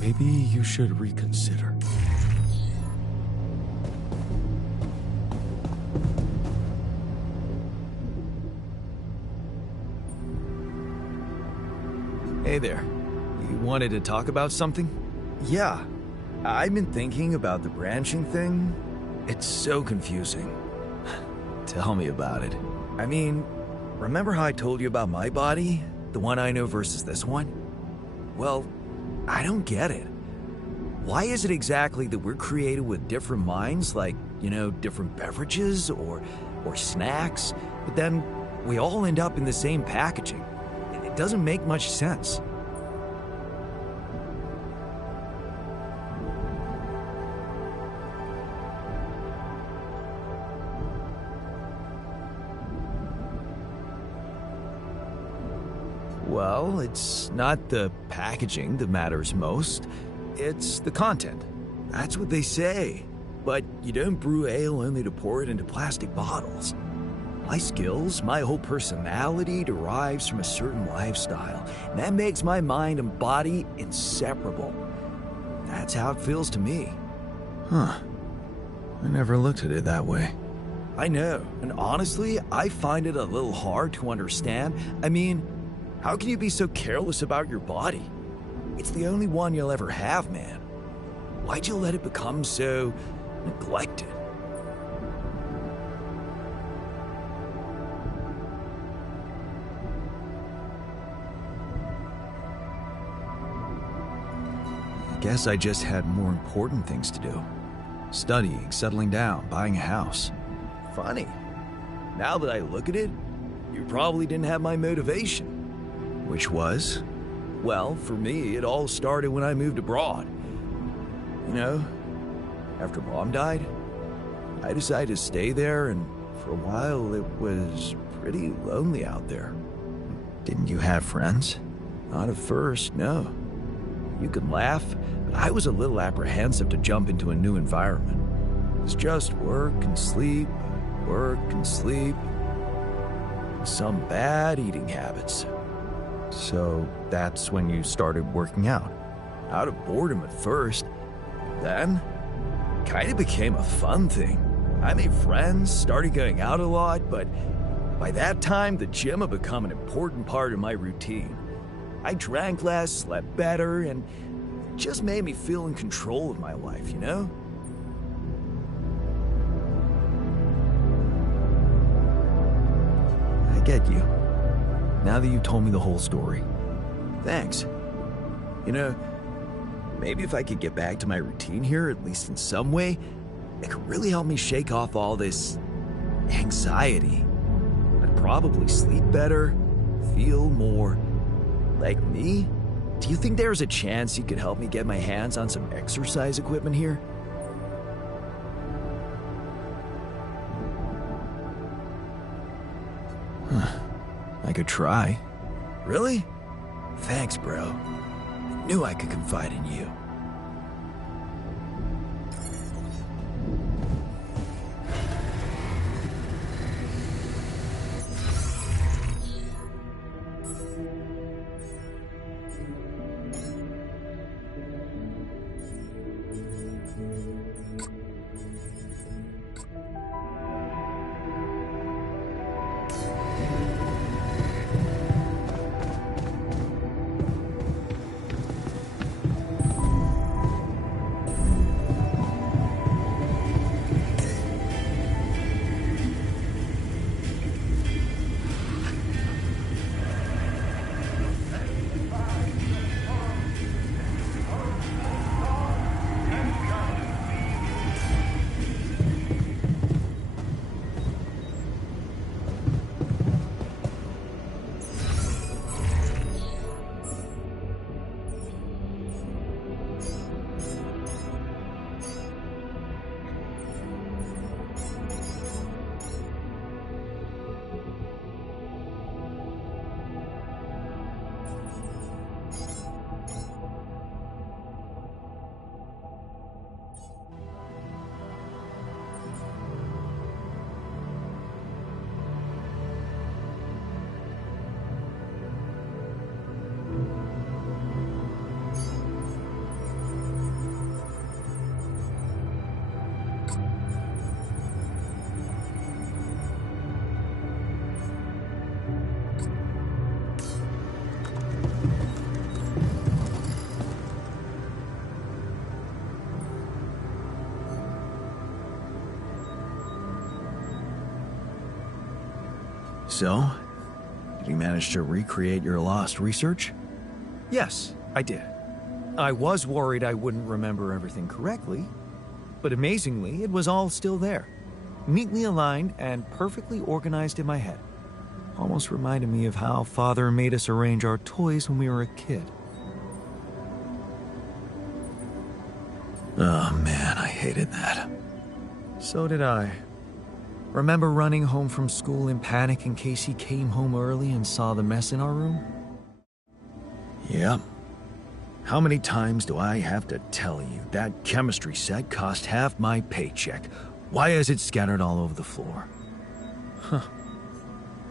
maybe you should reconsider. Hey there. You wanted to talk about something? Yeah. I've been thinking about the branching thing. It's so confusing. Tell me about it. I mean, remember how I told you about my body? The one I know versus this one? Well, I don't get it. Why is it exactly that we're created with different minds, like, different beverages or snacks, but then we all end up in the same packaging? It doesn't make much sense. Well, it's not the packaging that matters most. It's the content. That's what they say. But you don't brew ale only to pour it into plastic bottles. My skills, my whole personality derives from a certain lifestyle. And that makes my mind and body inseparable. That's how it feels to me. Huh. I never looked at it that way. I know, and honestly, I find it a little hard to understand. I mean, how can you be so careless about your body? It's the only one you'll ever have, man. Why'd you let it become so neglected? I guess I just had more important things to do. Studying, settling down, buying a house. Funny. Now that I look at it, you probably didn't have my motivation. Which was? Well, for me, it all started when I moved abroad. After Mom died, I decided to stay there, and for a while it was pretty lonely out there. Didn't you have friends? Not at first, no. You can laugh, but I was a little apprehensive to jump into a new environment. It was just work and sleep, and some bad eating habits. So that's when you started working out. Out of boredom at first. Then, it kind of became a fun thing. I made friends, started going out a lot, but by that time, the gym had become an important part of my routine. I drank less, slept better, and it just made me feel in control of my life, I get you. Now that you told me the whole story. Thanks. Maybe if I could get back to my routine here, at least in some way, it could really help me shake off all this anxiety. I'd probably sleep better, feel more like me. Do you think there's a chance you could help me get my hands on some exercise equipment here? I could try. Really? Thanks, bro. I knew I could confide in you. So, did you manage to recreate your lost research? Yes, I did. I was worried I wouldn't remember everything correctly, but amazingly, it was all still there. Neatly aligned and perfectly organized in my head. Almost reminded me of how Father made us arrange our toys when we were a kid. Oh man, I hated that. So did I. Remember running home from school in panic in case he came home early and saw the mess in our room? Yep. How many times do I have to tell you that chemistry set cost half my paycheck? Why is it scattered all over the floor? Huh.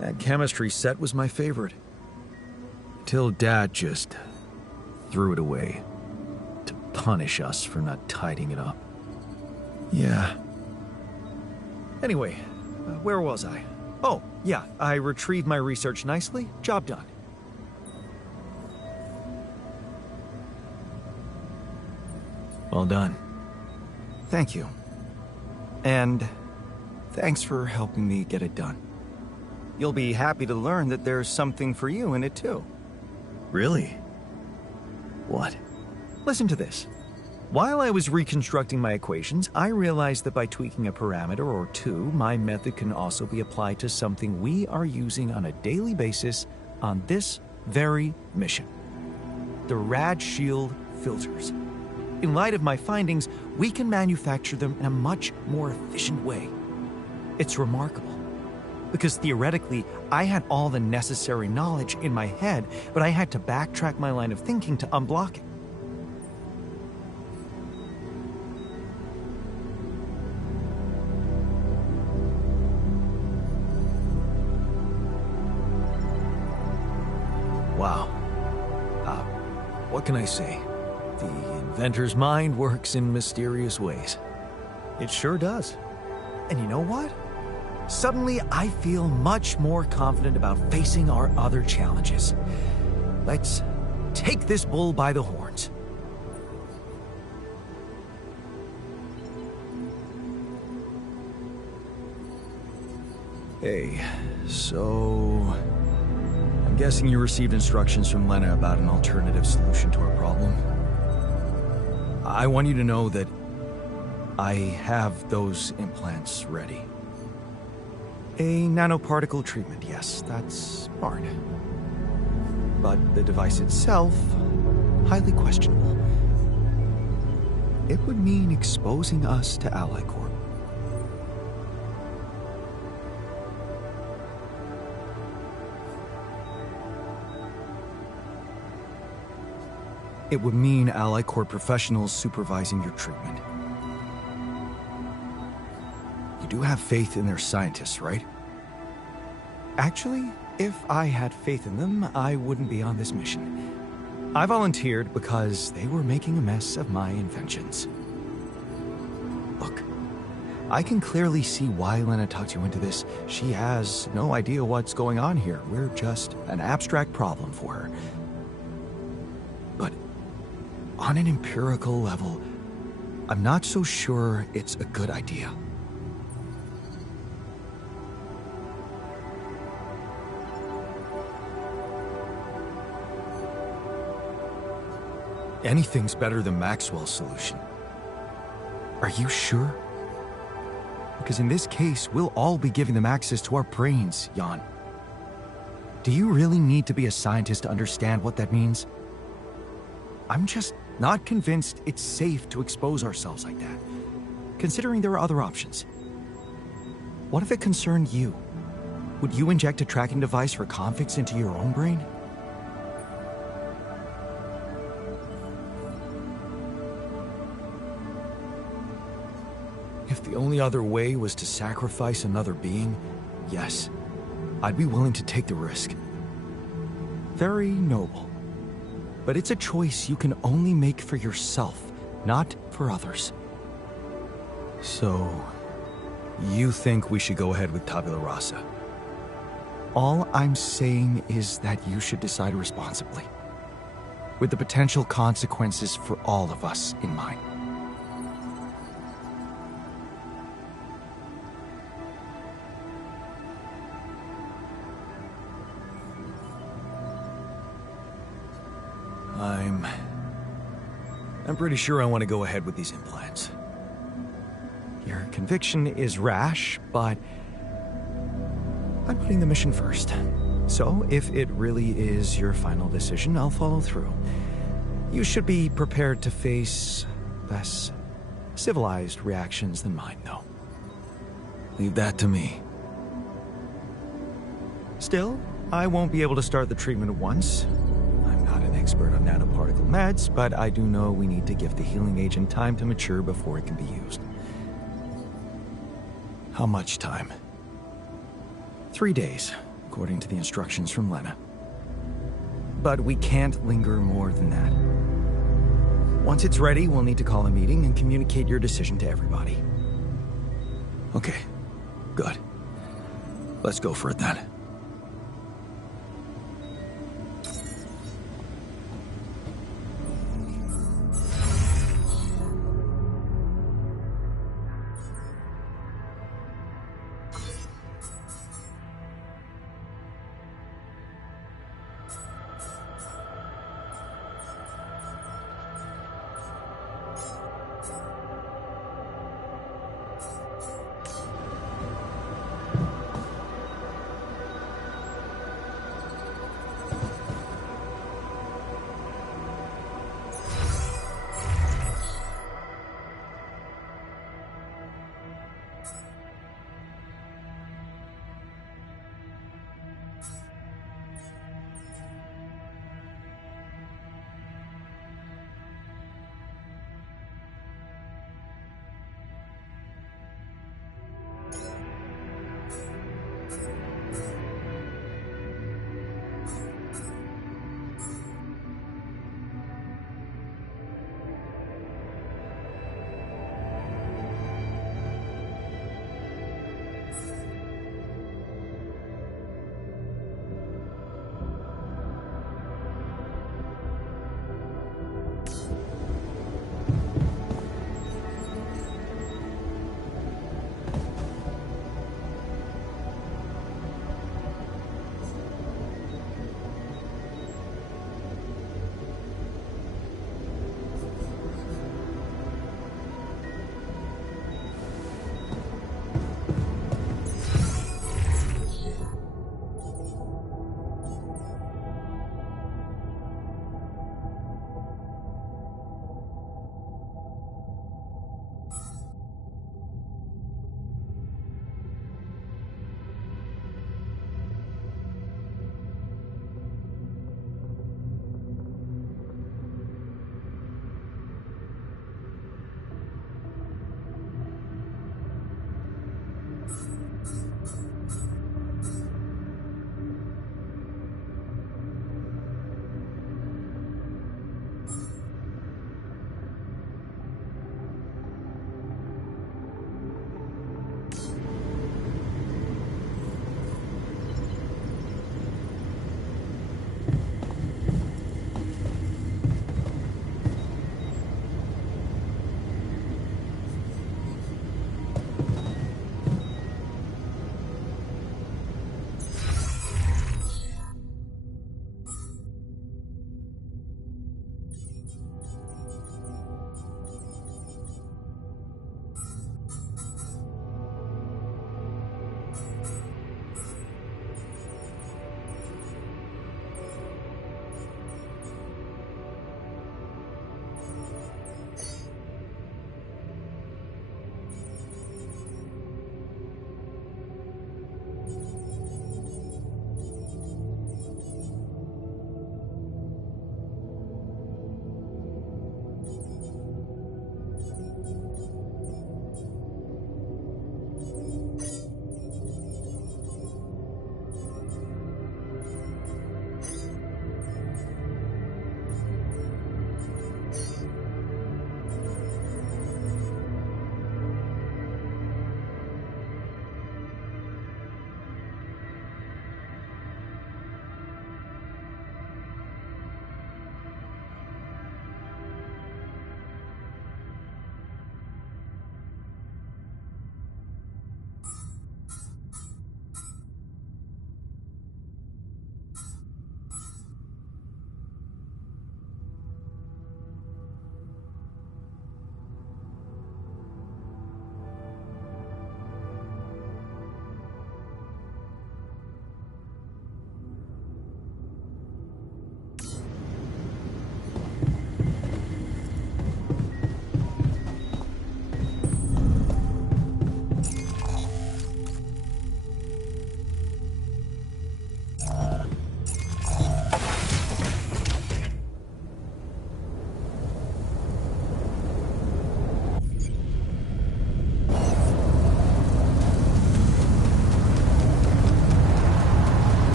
That chemistry set was my favorite. Till Dad just threw it away to punish us for not tidying it up. Yeah. Anyway, where was I? Oh, yeah, I retrieved my research nicely. Job done. Well done. Thank you. And thanks for helping me get it done. You'll be happy to learn that there's something for you in it too. Really? What? Listen to this. While I was reconstructing my equations, I realized that by tweaking a parameter or two, my method can also be applied to something we are using on a daily basis on this very mission. The Rad Shield filters. In light of my findings, we can manufacture them in a much more efficient way. It's remarkable. Because theoretically, I had all the necessary knowledge in my head, but I had to backtrack my line of thinking to unblock it. Wow. What can I say? The inventor's mind works in mysterious ways. It sure does. And you know what? Suddenly, I feel much more confident about facing our other challenges. Let's take this bull by the horns. Hey, so... I'm guessing you received instructions from Lena about an alternative solution to our problem. I want you to know that I have those implants ready. A nanoparticle treatment, yes, that's smart. But the device itself, highly questionable. It would mean exposing us to Ally Corp. It would mean Ally Corp professionals supervising your treatment. You do have faith in their scientists, right? Actually, if I had faith in them, I wouldn't be on this mission. I volunteered because they were making a mess of my inventions. Look, I can clearly see why Lena talked you into this. She has no idea what's going on here. We're just an abstract problem for her. But on an empirical level, I'm not so sure it's a good idea. Anything's better than Maxwell's solution. Are you sure? Because in this case, we'll all be giving them access to our brains, Jan. Do you really need to be a scientist to understand what that means? I'm just not convinced it's safe to expose ourselves like that, considering there are other options. What if it concerned you? Would you inject a tracking device for convicts into your own brain? If the only other way was to sacrifice another being, yes, I'd be willing to take the risk. Very noble. But it's a choice you can only make for yourself, not for others. So, you think we should go ahead with Tabula Rasa? All I'm saying is that you should decide responsibly, with the potential consequences for all of us in mind. I'm pretty sure I want to go ahead with these implants. Your conviction is rash, but I'm putting the mission first. So, if it really is your final decision, I'll follow through. You should be prepared to face less civilized reactions than mine, though. Leave that to me. Still, I won't be able to start the treatment at once. I'm not an expert on nanoparticle meds, but I do know we need to give the healing agent time to mature before it can be used. How much time? 3 days, according to the instructions from Lena. But we can't linger more than that. Once it's ready, we'll need to call a meeting and communicate your decision to everybody. Okay, good. Let's go for it then.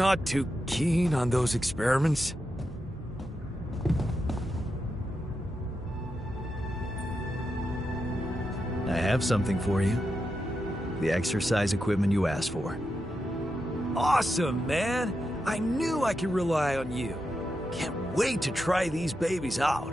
not too keen on those experiments. I have something for you. The exercise equipment you asked for. Awesome, man! I knew I could rely on you. Can't wait to try these babies out.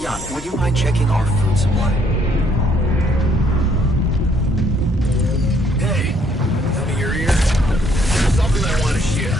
Jan, would you mind checking our food supply? Hey, lend me your ear. There's something I want to share.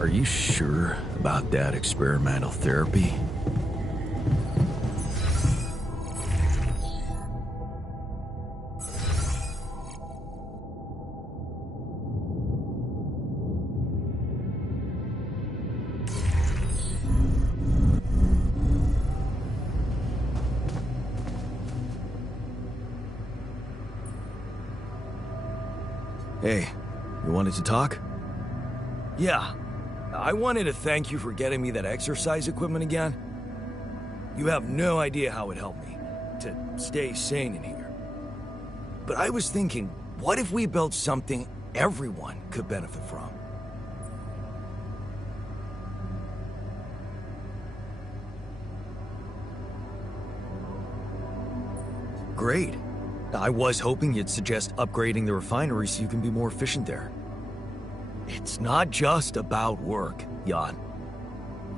Are you sure about that experimental therapy? Hey, you wanted to talk? Yeah. I wanted to thank you for getting me that exercise equipment again. You have no idea how it helped me to stay sane in here. But I was thinking, what if we built something everyone could benefit from? Great. I was hoping you'd suggest upgrading the refinery so you can be more efficient there. It's not just about work, Jan.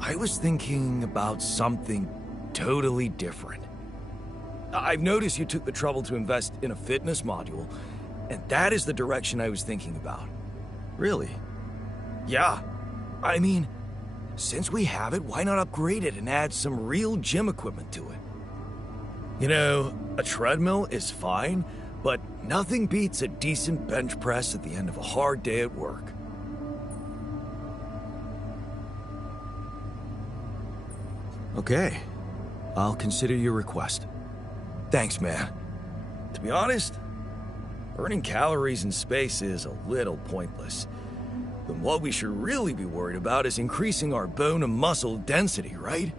I was thinking about something totally different. I've noticed you took the trouble to invest in a fitness module, and that is the direction I was thinking about. Really? Yeah. I mean, since we have it, why not upgrade it and add some real gym equipment to it? You know, a treadmill is fine, but nothing beats a decent bench press at the end of a hard day at work. Okay. I'll consider your request. Thanks, man. To be honest, burning calories in space is a little pointless. Then what we should really be worried about is increasing our bone and muscle density, right?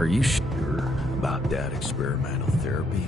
Are you sure about that experimental therapy?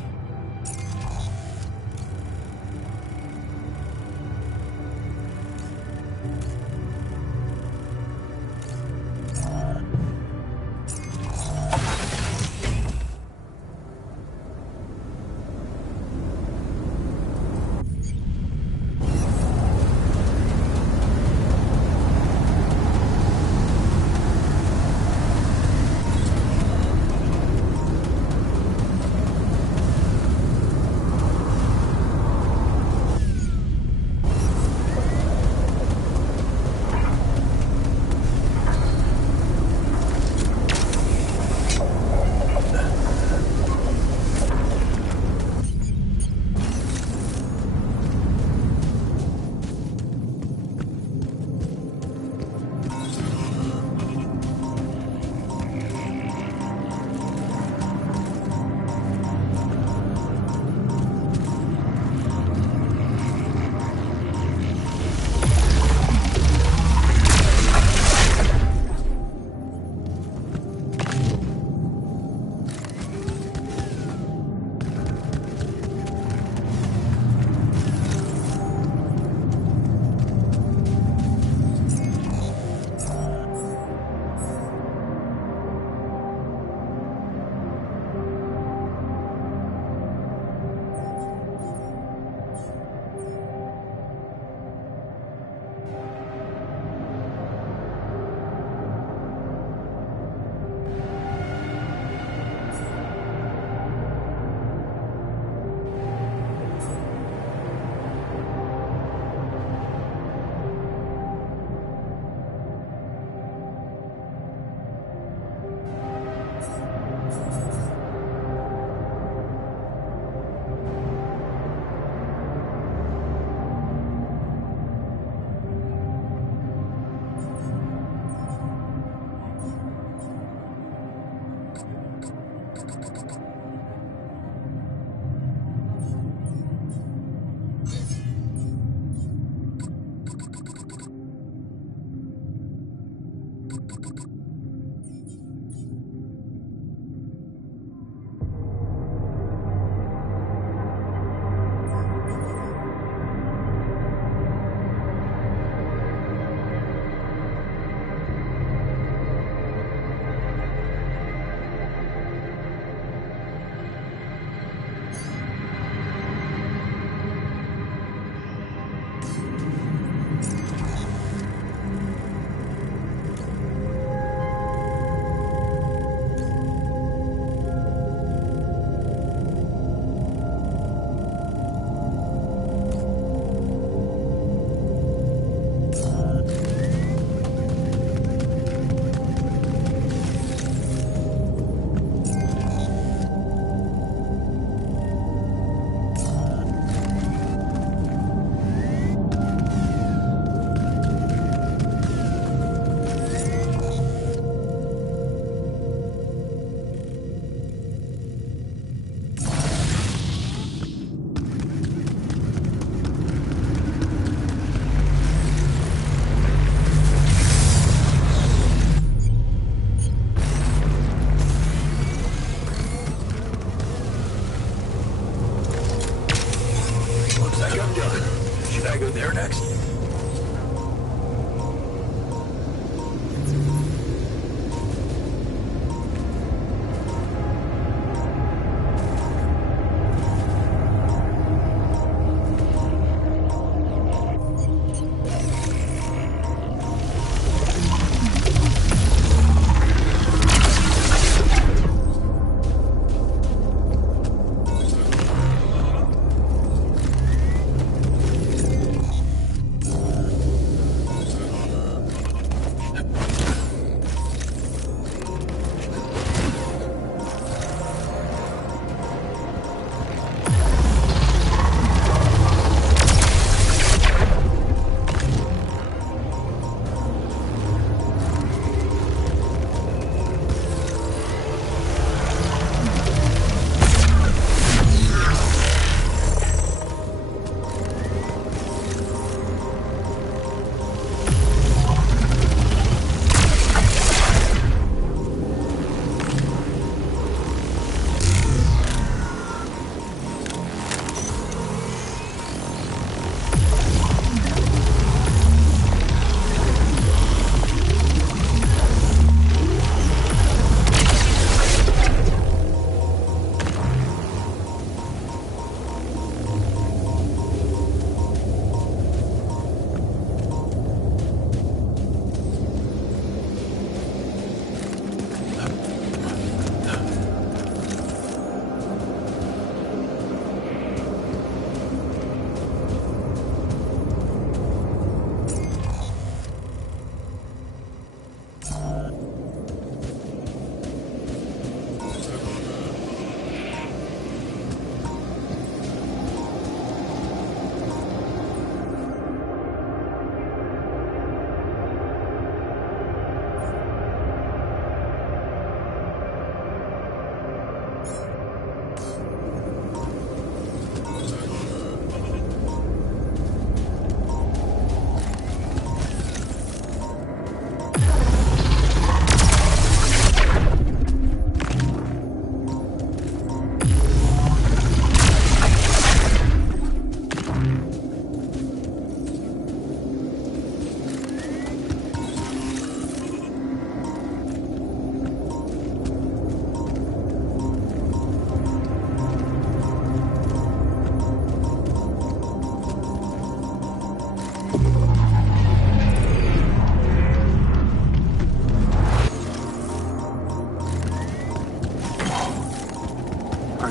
go there next?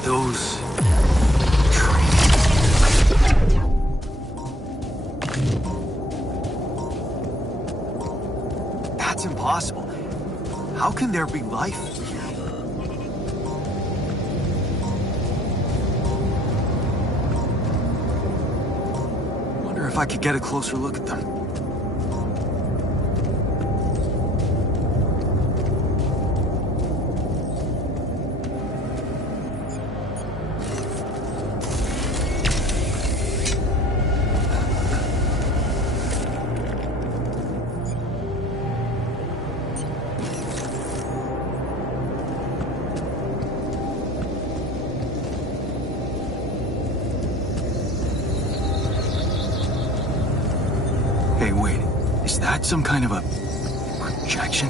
Those That's impossible. How can there be life here? Wonder if I could get a closer look at them. Hey, wait. Is that some kind of a projection?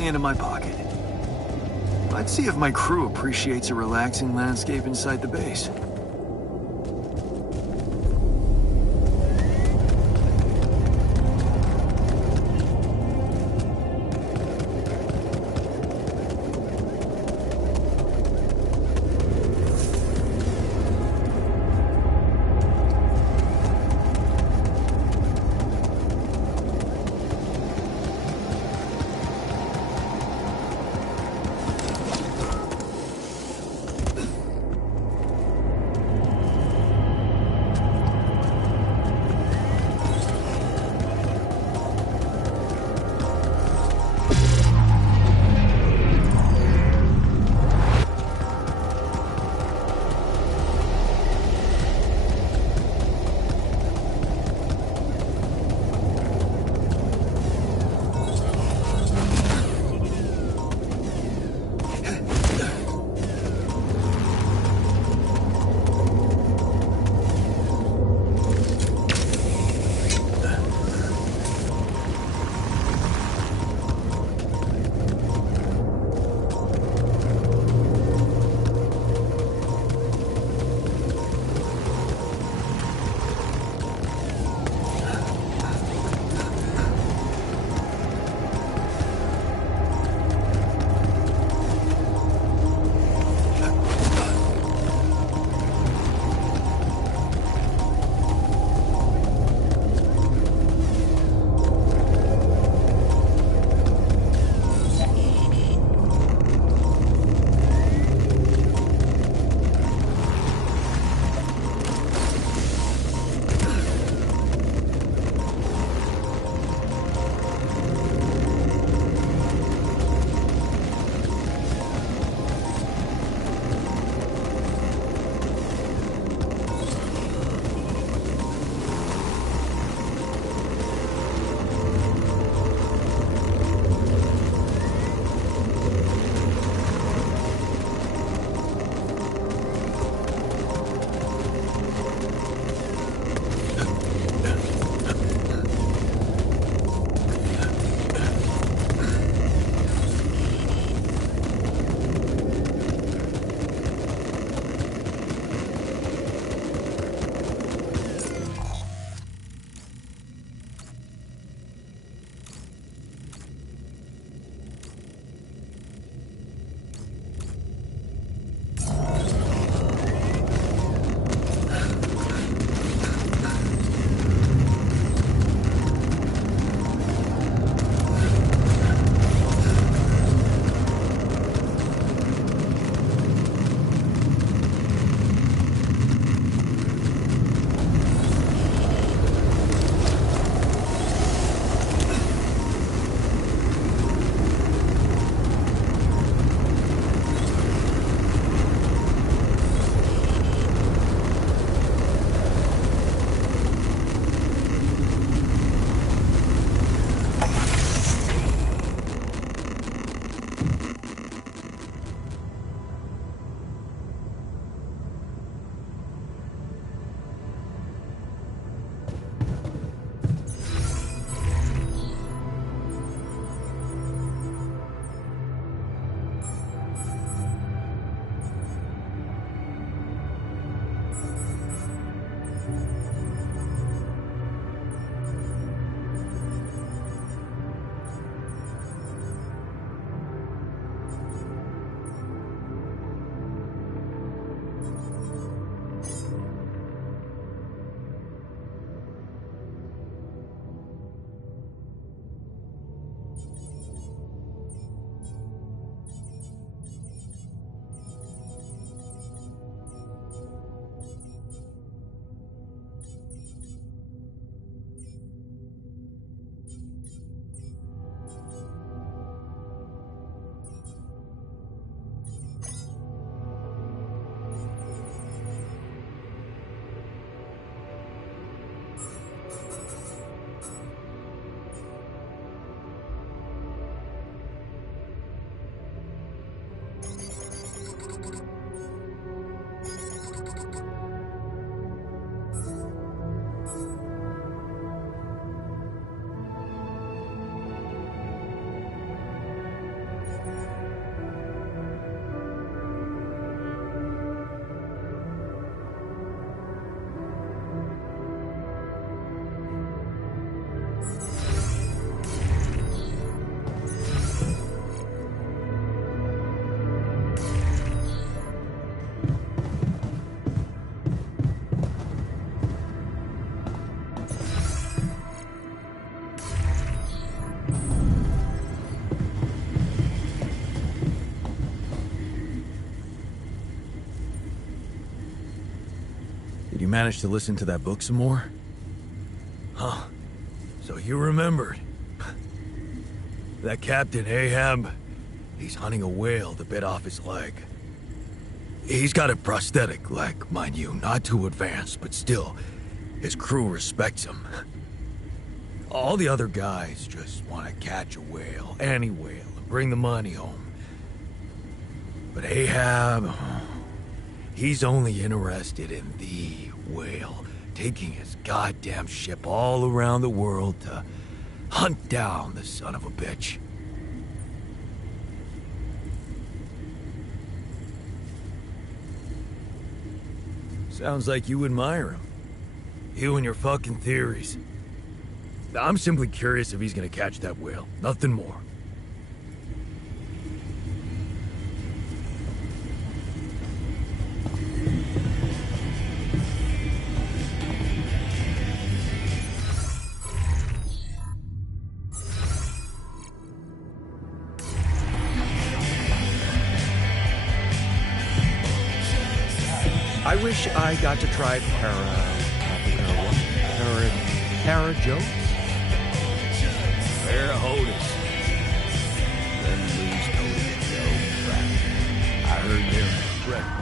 directly into my pocket. Let's see if my crew appreciates a relaxing landscape inside the base. Did you manage to listen to that book some more? Huh. So you remembered. That Captain Ahab, he's hunting a whale that bit off his leg. He's got a prosthetic leg, mind you, not too advanced, but still, his crew respects him. All the other guys just want to catch a whale, any whale, and bring the money home. But Ahab, he's only interested in the whale, taking his goddamn ship all around the world to hunt down the son of a bitch. Sounds like you admire him. You and your fucking theories. I'm simply curious if he's gonna catch that whale. Nothing more. I wish I got to try para jokes. Fair Hodis. Then lose Cody no crap. I heard they're incredible.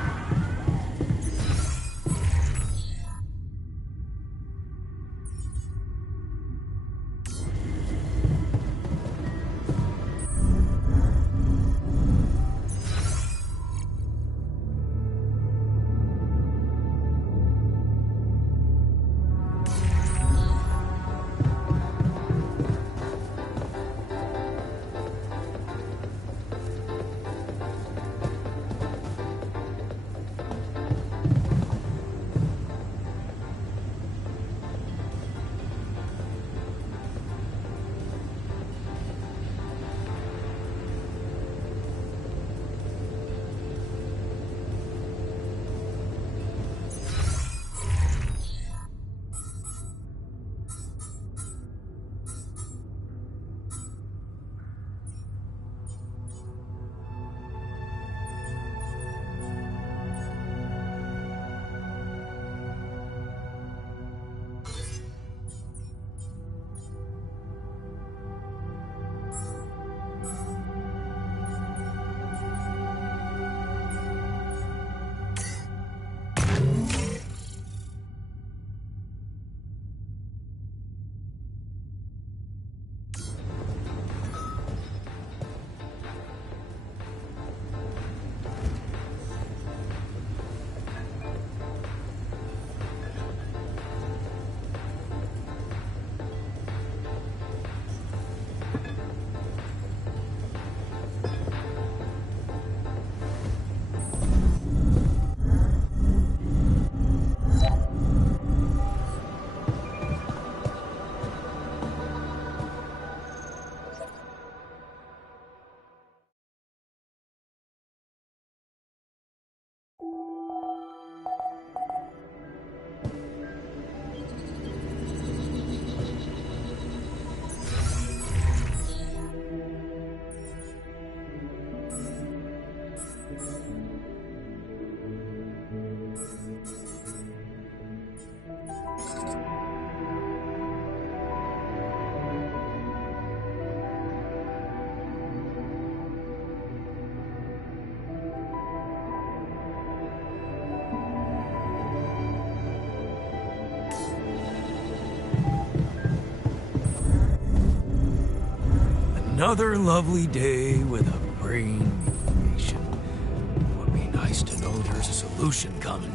Another lovely day with a brain mutation. Would be nice to know there's a solution coming.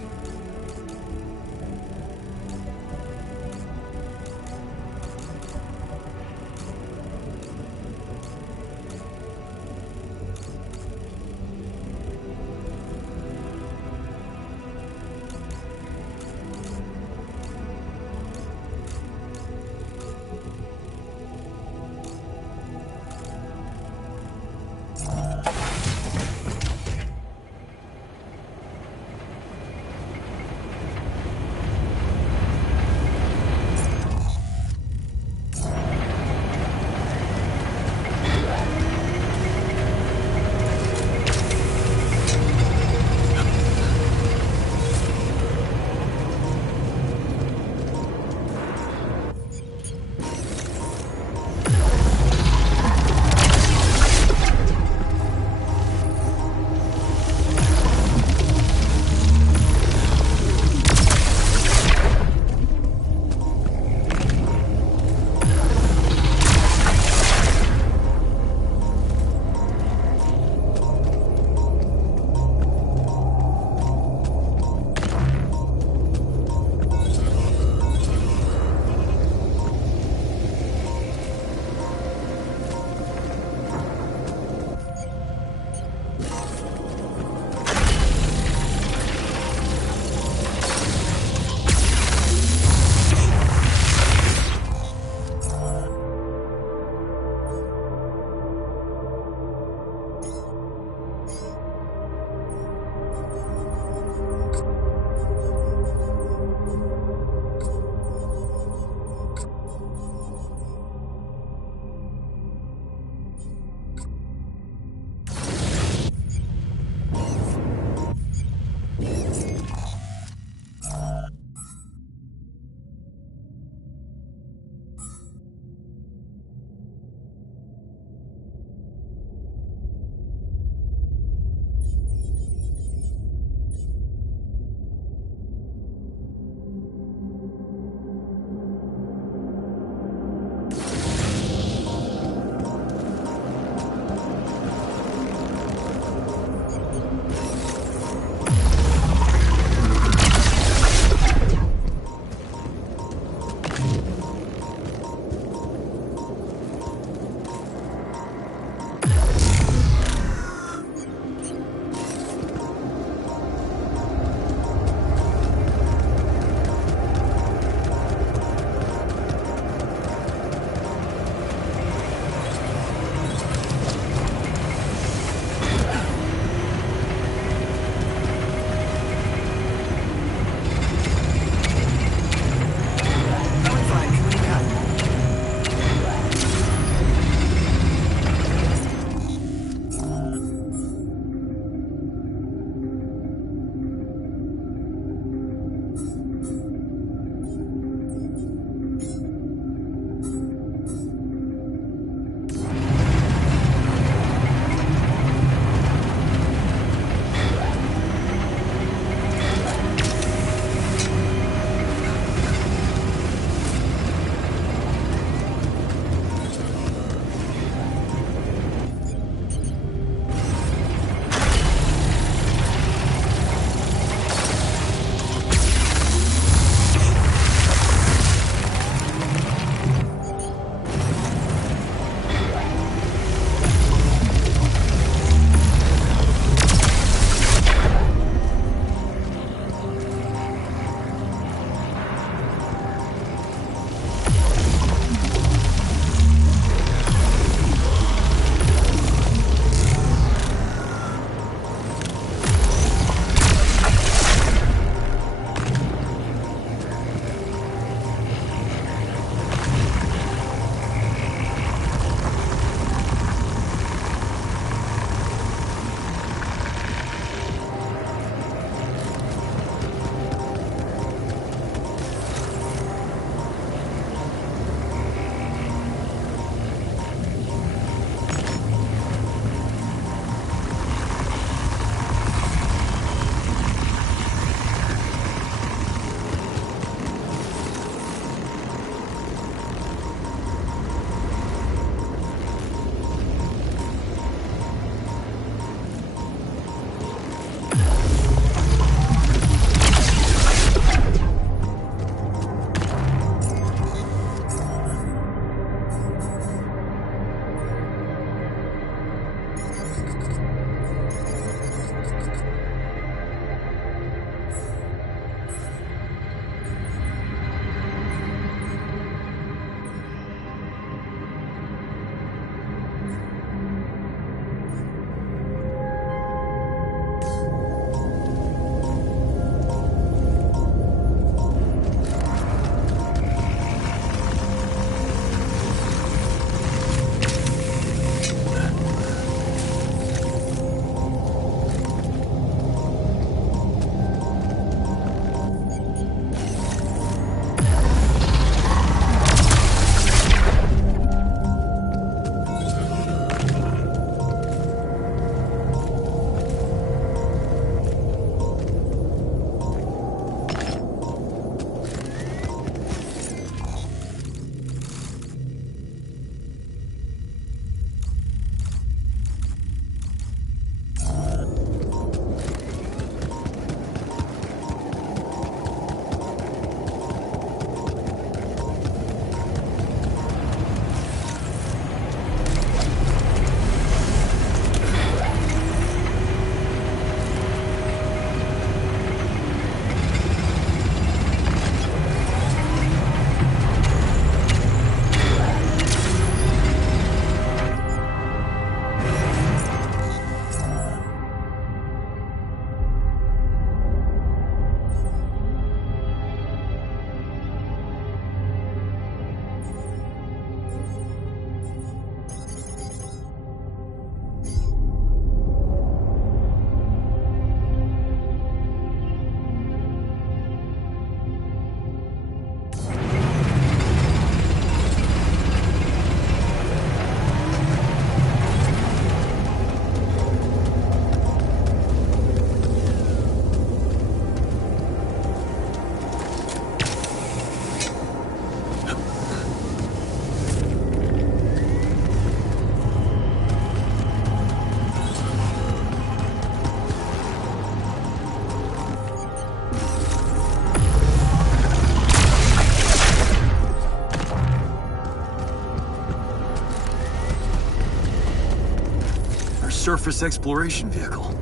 surface exploration vehicle.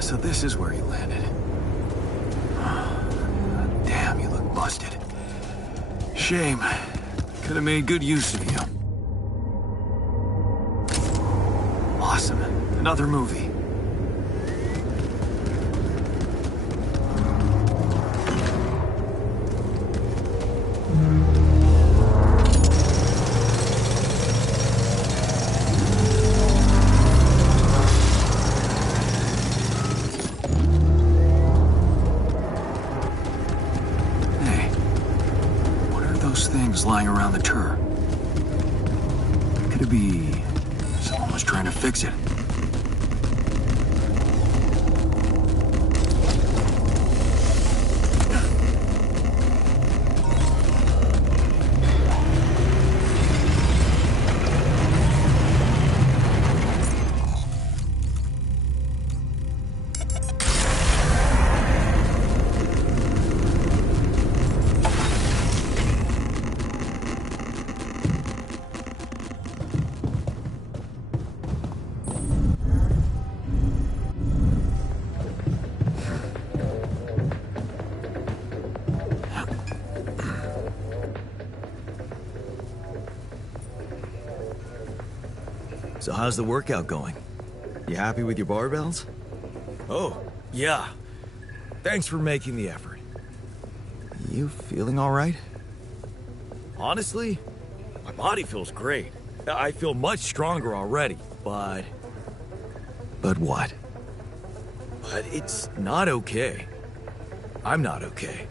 So this is where you landed. Damn, you look busted. Shame. Could have made good use of you. Awesome. Another movie. Lying around the turret. Could it be someone was trying to fix it? So how's the workout going? You happy with your barbells? Oh, yeah. Thanks for making the effort. You feeling all right? Honestly, my body feels great. I feel much stronger already, but what? But it's not okay. I'm not okay.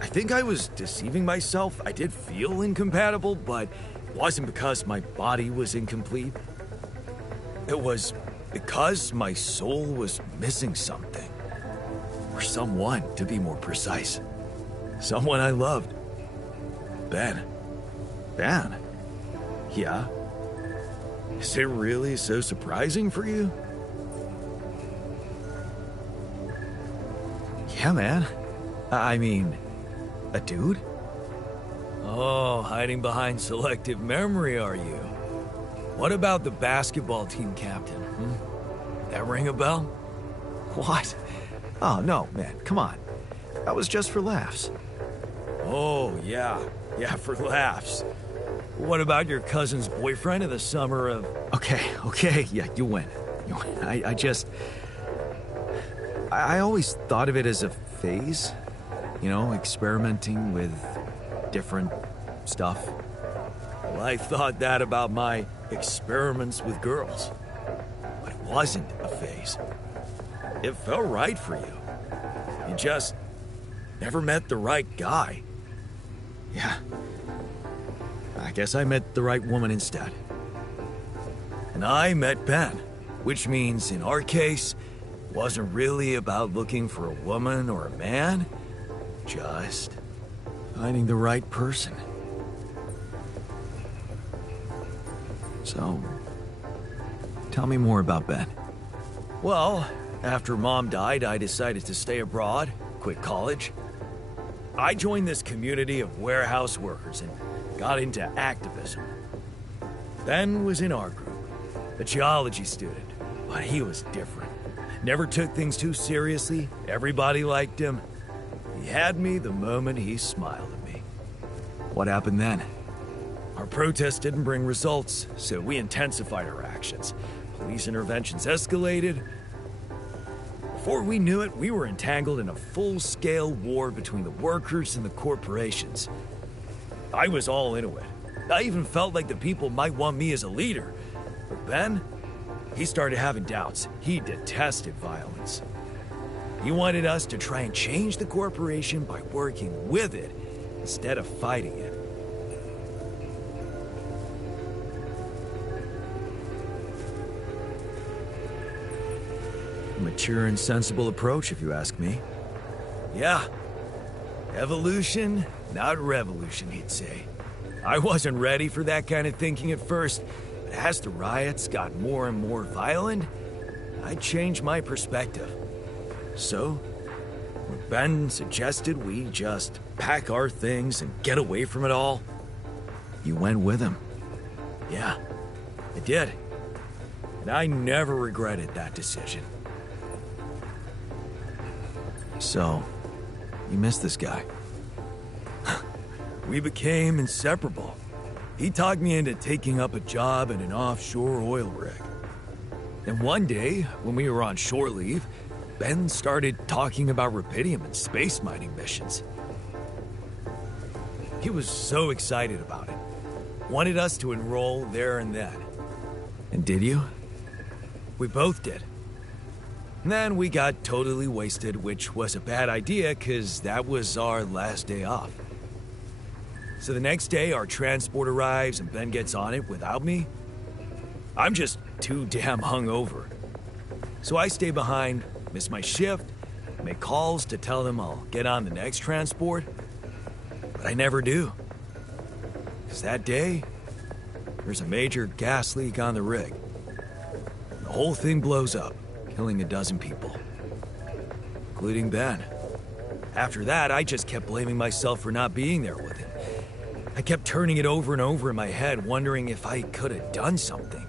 I think I was deceiving myself. I did feel incompatible, but it wasn't because my body was incomplete. It was because my soul was missing something. Or someone, to be more precise. Someone I loved. Ben. Ben? Yeah? Is it really so surprising for you? Yeah, man. I mean, a dude? Oh, hiding behind selective memory, are you? What about the basketball team captain? That ring a bell? What? Oh, no, man, come on. That was just for laughs. Oh, yeah. Yeah, for laughs. What about your cousin's boyfriend in the summer of... Okay, yeah, you win. You win. I always thought of it as a phase. You know, experimenting with different stuff. Well, I thought that about my experiments with girls. But it wasn't a phase. It felt right for you. You just never met the right guy. Yeah. I guess I met the right woman instead. And I met Ben, which means in our case, it wasn't really about looking for a woman or a man, just finding the right person. So, tell me more about Ben. Well, after Mom died, I decided to stay abroad, quit college. I joined this community of warehouse workers and got into activism. Ben was in our group, a geology student, but he was different. Never took things too seriously, everybody liked him. He had me the moment he smiled at me. What happened then? Our protest didn't bring results, so we intensified our actions. Police interventions escalated. Before we knew it, we were entangled in a full-scale war between the workers and the corporations. I was all into it. I even felt like the people might want me as a leader. But Ben, he started having doubts. He detested violence. He wanted us to try and change the corporation by working with it instead of fighting it. A mature and sensible approach, if you ask me. Yeah. Evolution, not revolution, he'd say. I wasn't ready for that kind of thinking at first, but as the riots got more and more violent, I changed my perspective. So, when Ben suggested we just pack our things and get away from it all, you went with him. Yeah, I did. and I never regretted that decision. So, you miss this guy? We became inseparable. He talked me into taking up a job in an offshore oil rig. And one day, when we were on shore leave, Ben started talking about rubidium and space mining missions. He was so excited about it. Wanted us to enroll there and then. And did you? We both did. And then we got totally wasted, which was a bad idea because that was our last day off. So the next day, our transport arrives and Ben gets on it without me. I'm just too damn hungover. So I stay behind, miss my shift, make calls to tell them I'll get on the next transport. But I never do. Because that day, there's a major gas leak on the rig. The whole thing blows up, killing a dozen people, including Ben. After that, I just kept blaming myself for not being there with him. I kept turning it over and over in my head, wondering if I could have done something.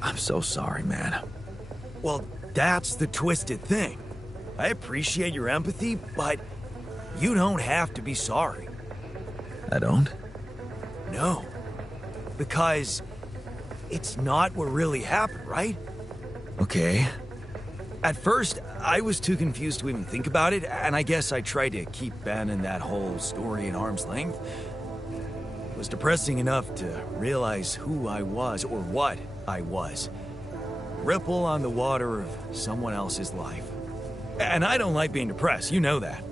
I'm so sorry, man. Well, that's the twisted thing. I appreciate your empathy, but you don't have to be sorry. I don't? No. Because it's not what really happened, right? Okay. At first, I was too confused to even think about it, and I guess I tried to keep Ben and that whole story at arm's length. It was depressing enough to realize who I was, or what I was. Ripple on the water of someone else's life. And I don't like being depressed, you know that.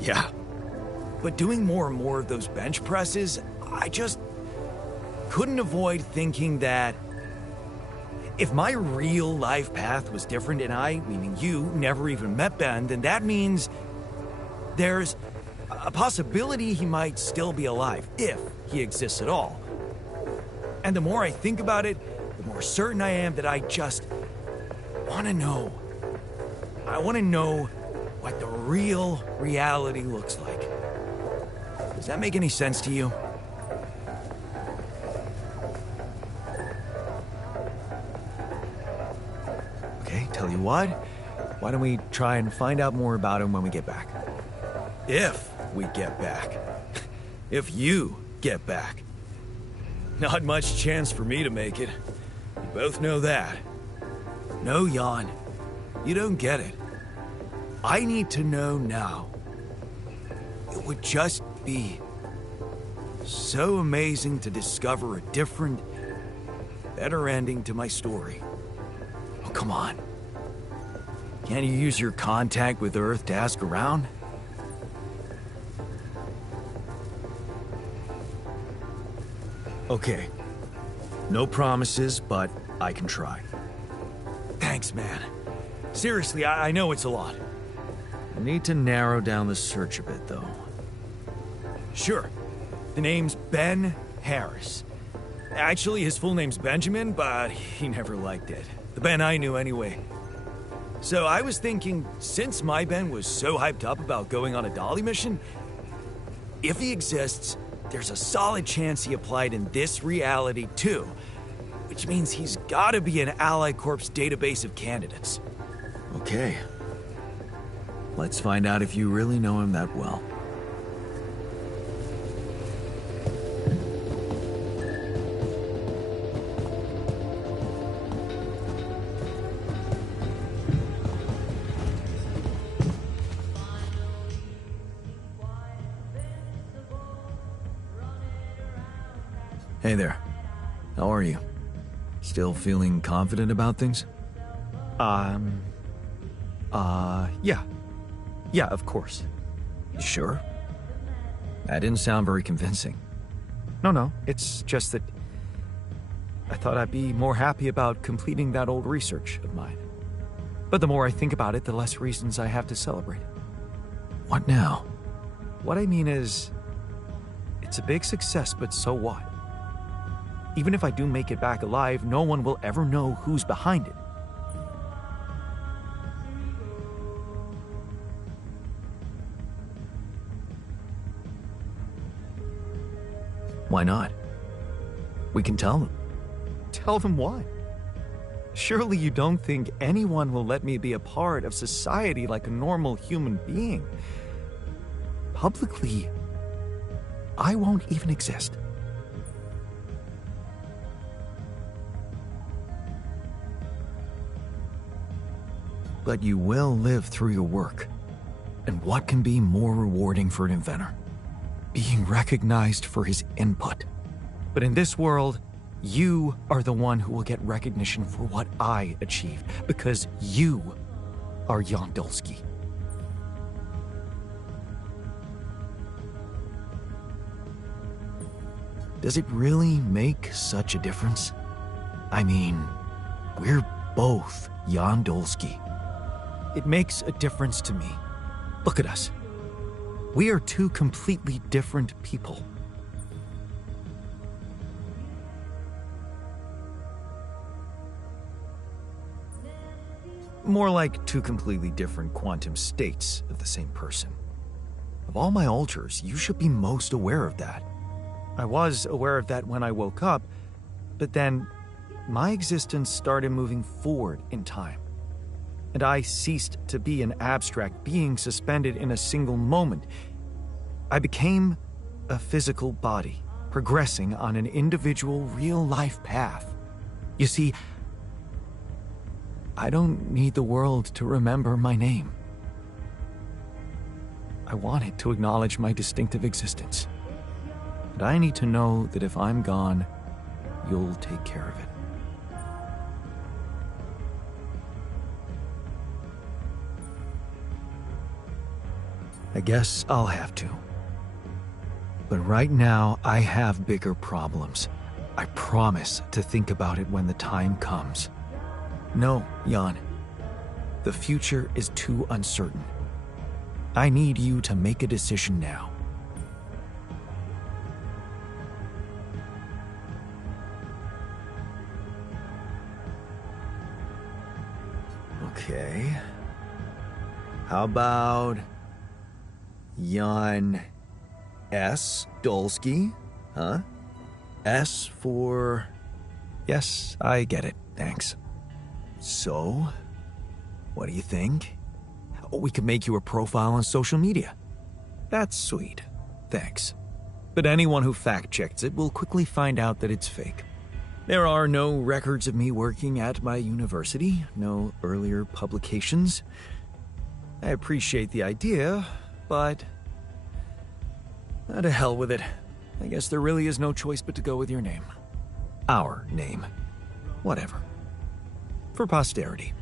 Yeah. But doing more and more of those bench presses, I just couldn't avoid thinking that if my real life path was different and I, meaning you, never even met Ben, then that means there's a possibility he might still be alive, if he exists at all. And the more I think about it, the more certain I am that I just want to know. I want to know what the real reality looks like. Does that make any sense to you? Okay, tell you what. Why don't we try and find out more about him when we get back? If we get back. If you get back. Not much chance for me to make it. We both know that. No, Jan. You don't get it. I need to know now. It would just be so amazing to discover a different, better ending to my story. Oh, come on. Can't you use your contact with Earth to ask around? Okay. No promises, but I can try. Thanks, man. Seriously, I know it's a lot. I need to narrow down the search a bit, though. Sure. The name's Ben Harris. Actually, his full name's Benjamin, but he never liked it. The Ben I knew anyway. So I was thinking, since my Ben was so hyped up about going on a Dolly mission, if he exists, there's a solid chance he applied in this reality too, which means he's gotta be in Ally Corp's database of candidates. Okay. Let's find out if you really know him that well. Hey there. How are you? Still feeling confident about things? Yeah. Yeah, of course. You sure? That didn't sound very convincing. No, it's just that I thought I'd be more happy about completing that old research of mine. But the more I think about it, the less reasons I have to celebrate. What now? What I mean is, it's a big success, but so what? Even if I do make it back alive, no one will ever know who's behind it. Why not? We can tell them. Tell them what? Surely you don't think anyone will let me be a part of society like a normal human being. Publicly, I won't even exist. But you will live through your work. And what can be more rewarding for an inventor? Being recognized for his input. But in this world, you are the one who will get recognition for what I achieved, because you are Jan Dolsky. Does it really make such a difference? I mean, we're both Jan Dolsky. It makes a difference to me. Look at us. We are two completely different people. More like two completely different quantum states of the same person. Of all my alters, you should be most aware of that. I was aware of that when I woke up, but then my existence started moving forward in time. And I ceased to be an abstract being suspended in a single moment. I became a physical body, progressing on an individual real-life path. You see, I don't need the world to remember my name. I want it to acknowledge my distinctive existence. But I need to know that if I'm gone, you'll take care of it. I guess I'll have to. But right now, I have bigger problems. I promise to think about it when the time comes. No, Jan. The future is too uncertain. I need you to make a decision now. Okay. How about Jan S. Dolsky? Huh? S for... Yes, I get it. Thanks. So, what do you think? We could make you a profile on social media. That's sweet. Thanks. But anyone who fact-checks it will quickly find out that it's fake. There are no records of me working at my university, no earlier publications. I appreciate the idea, but... to hell with it. I guess there really is no choice but to go with your name. Our name. Whatever. For posterity.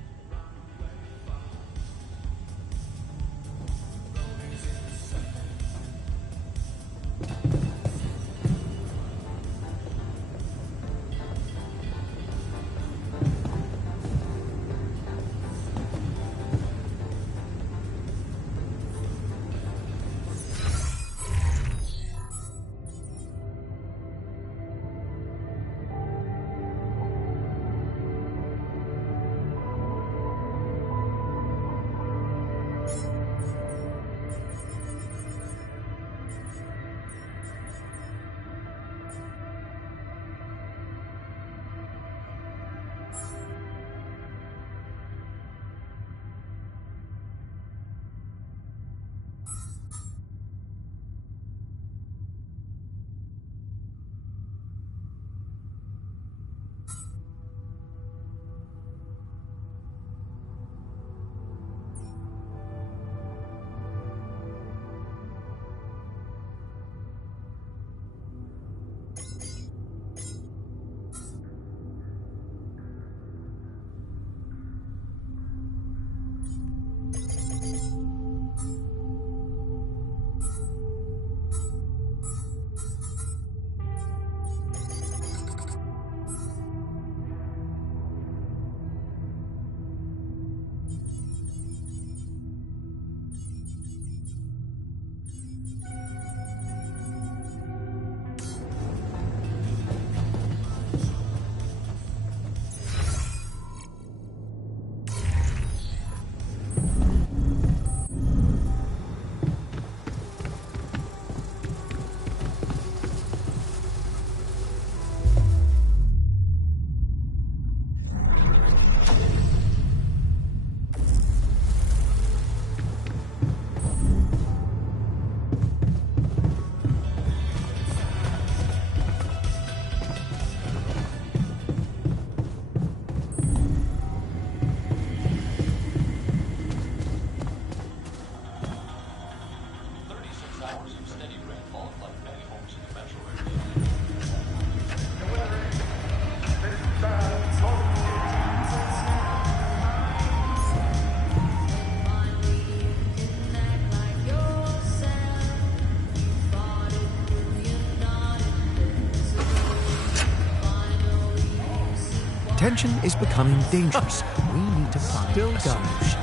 tension is becoming dangerous. We need to find a solution.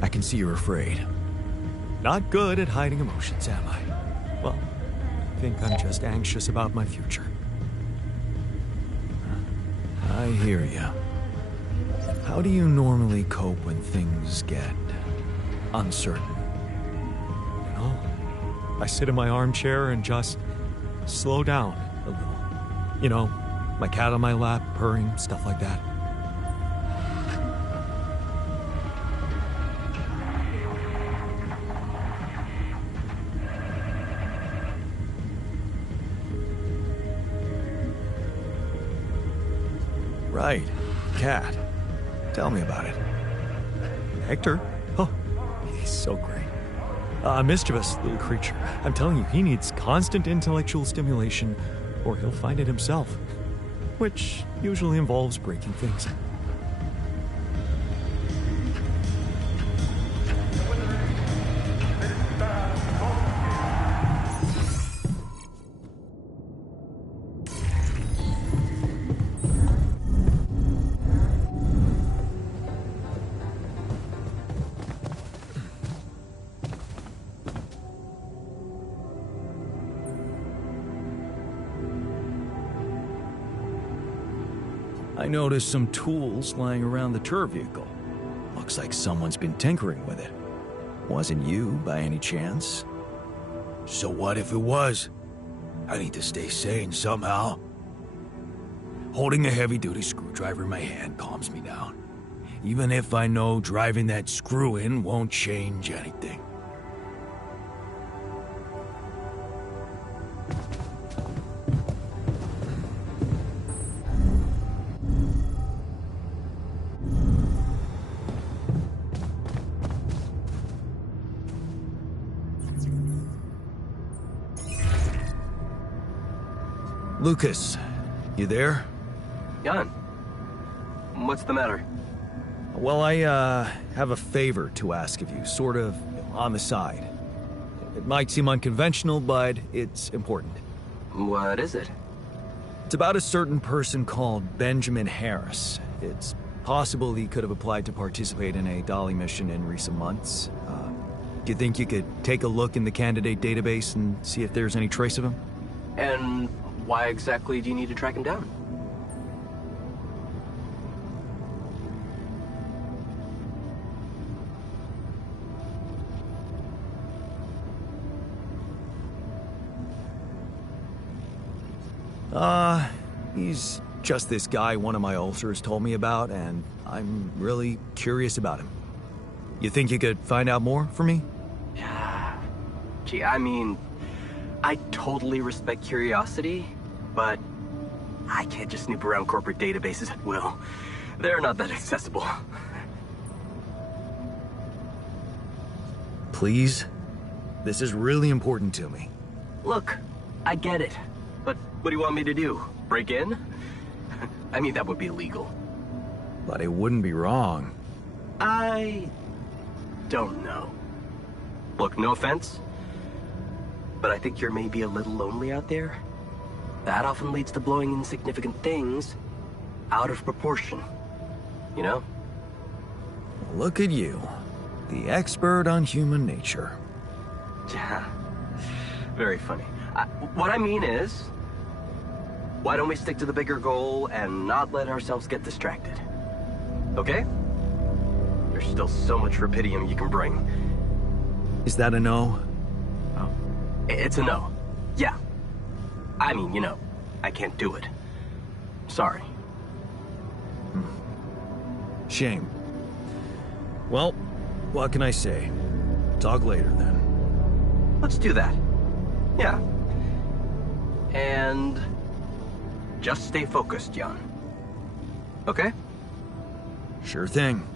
I can see you're afraid. Not good at hiding emotions, am I? Well, I think I'm just anxious about my future. I hear you. How do you normally cope when things get uncertain? You know, I sit in my armchair and just slow down a little. You know, my cat on my lap, purring, stuff like that. Right, cat. Tell me about it. Hector? Oh, he's so great. A mischievous little creature. I'm telling you, he needs constant intellectual stimulation, or he'll find it himself. Which usually involves breaking things. I noticed some tools lying around the tour vehicle. Looks like someone's been tinkering with it. Wasn't you, by any chance? So what if it was? I need to stay sane somehow. Holding a heavy-duty screwdriver in my hand calms me down. Even if I know driving that screw in won't change anything. Lucas, you there? Jan, what's the matter? Well, I have a favor to ask of you, sort of on the side. It might seem unconventional, but it's important. What is it? It's about a certain person called Benjamin Harris. It's possible he could have applied to participate in a Dolly mission in recent months. Do you think you could take a look in the candidate database and see if there's any trace of him? And why exactly do you need to track him down? He's just this guy one of my ulcers told me about, and I'm really curious about him. You think you could find out more for me? Yeah. Gee, I mean, I totally respect curiosity, but I can't just snoop around corporate databases at will. They're not that accessible. Please? This is really important to me. Look, I get it, but what do you want me to do? Break in? I mean, that would be illegal. But it wouldn't be wrong. I don't know. Look, no offense, but I think you're maybe a little lonely out there. That often leads to blowing insignificant things out of proportion. You know? Look at you. The expert on human nature. Yeah. Very funny. What I mean is, why don't we stick to the bigger goal and not let ourselves get distracted? Okay? There's still so much rubidium you can bring. Is that a no? Oh. It's a no. Yeah. I mean, you know, I can't do it. Sorry. Shame. Well, what can I say? Talk later, then. Let's do that. Yeah. And just stay focused, Jan. Okay? Sure thing.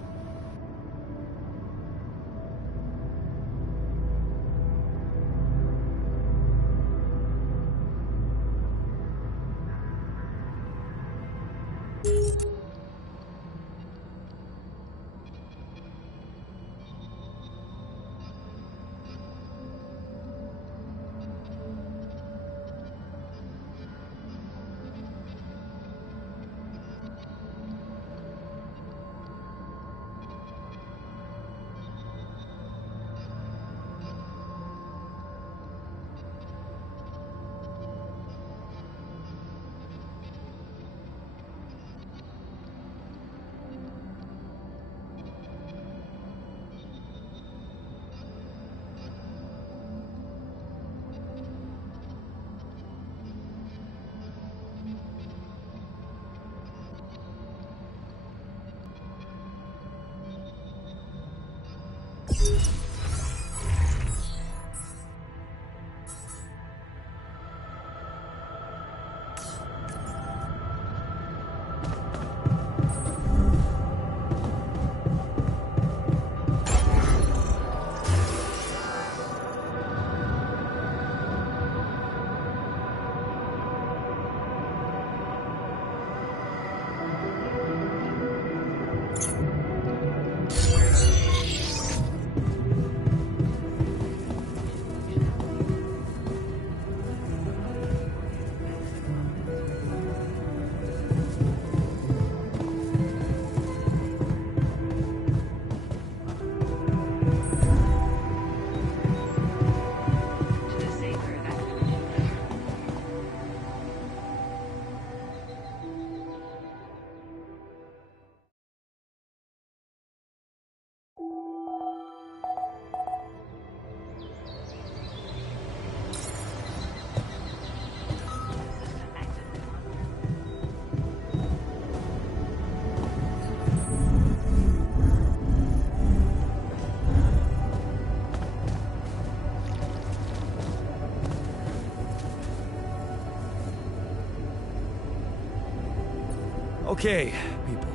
Okay, people.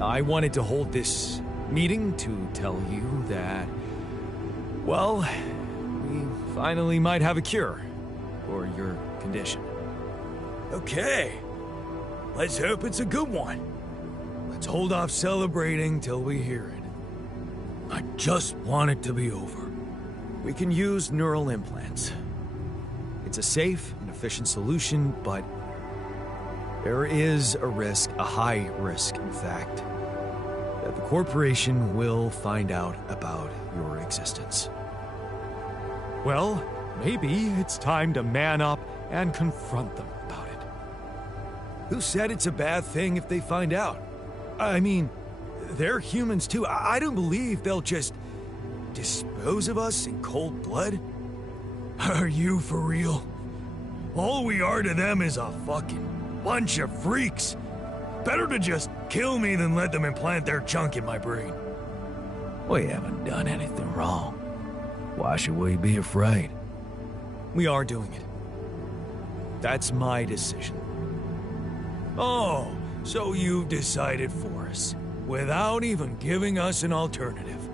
I wanted to hold this meeting to tell you that, well, we finally might have a cure for your condition. Okay. Let's hope it's a good one. Let's hold off celebrating till we hear it. I just want it to be over. We can use neural implants. It's a safe and efficient solution, but there is a risk, a high risk, in fact, that the corporation will find out about your existence. Well, maybe it's time to man up and confront them about it. Who said it's a bad thing if they find out? I mean, they're humans too. I don't believe they'll just dispose of us in cold blood. Are you for real? All we are to them is a fucking bunch of freaks. Better to just kill me than let them implant their junk in my brain. We haven't done anything wrong. Why should we be afraid? We are doing it. That's my decision. Oh, so you've decided for us, without even giving us an alternative.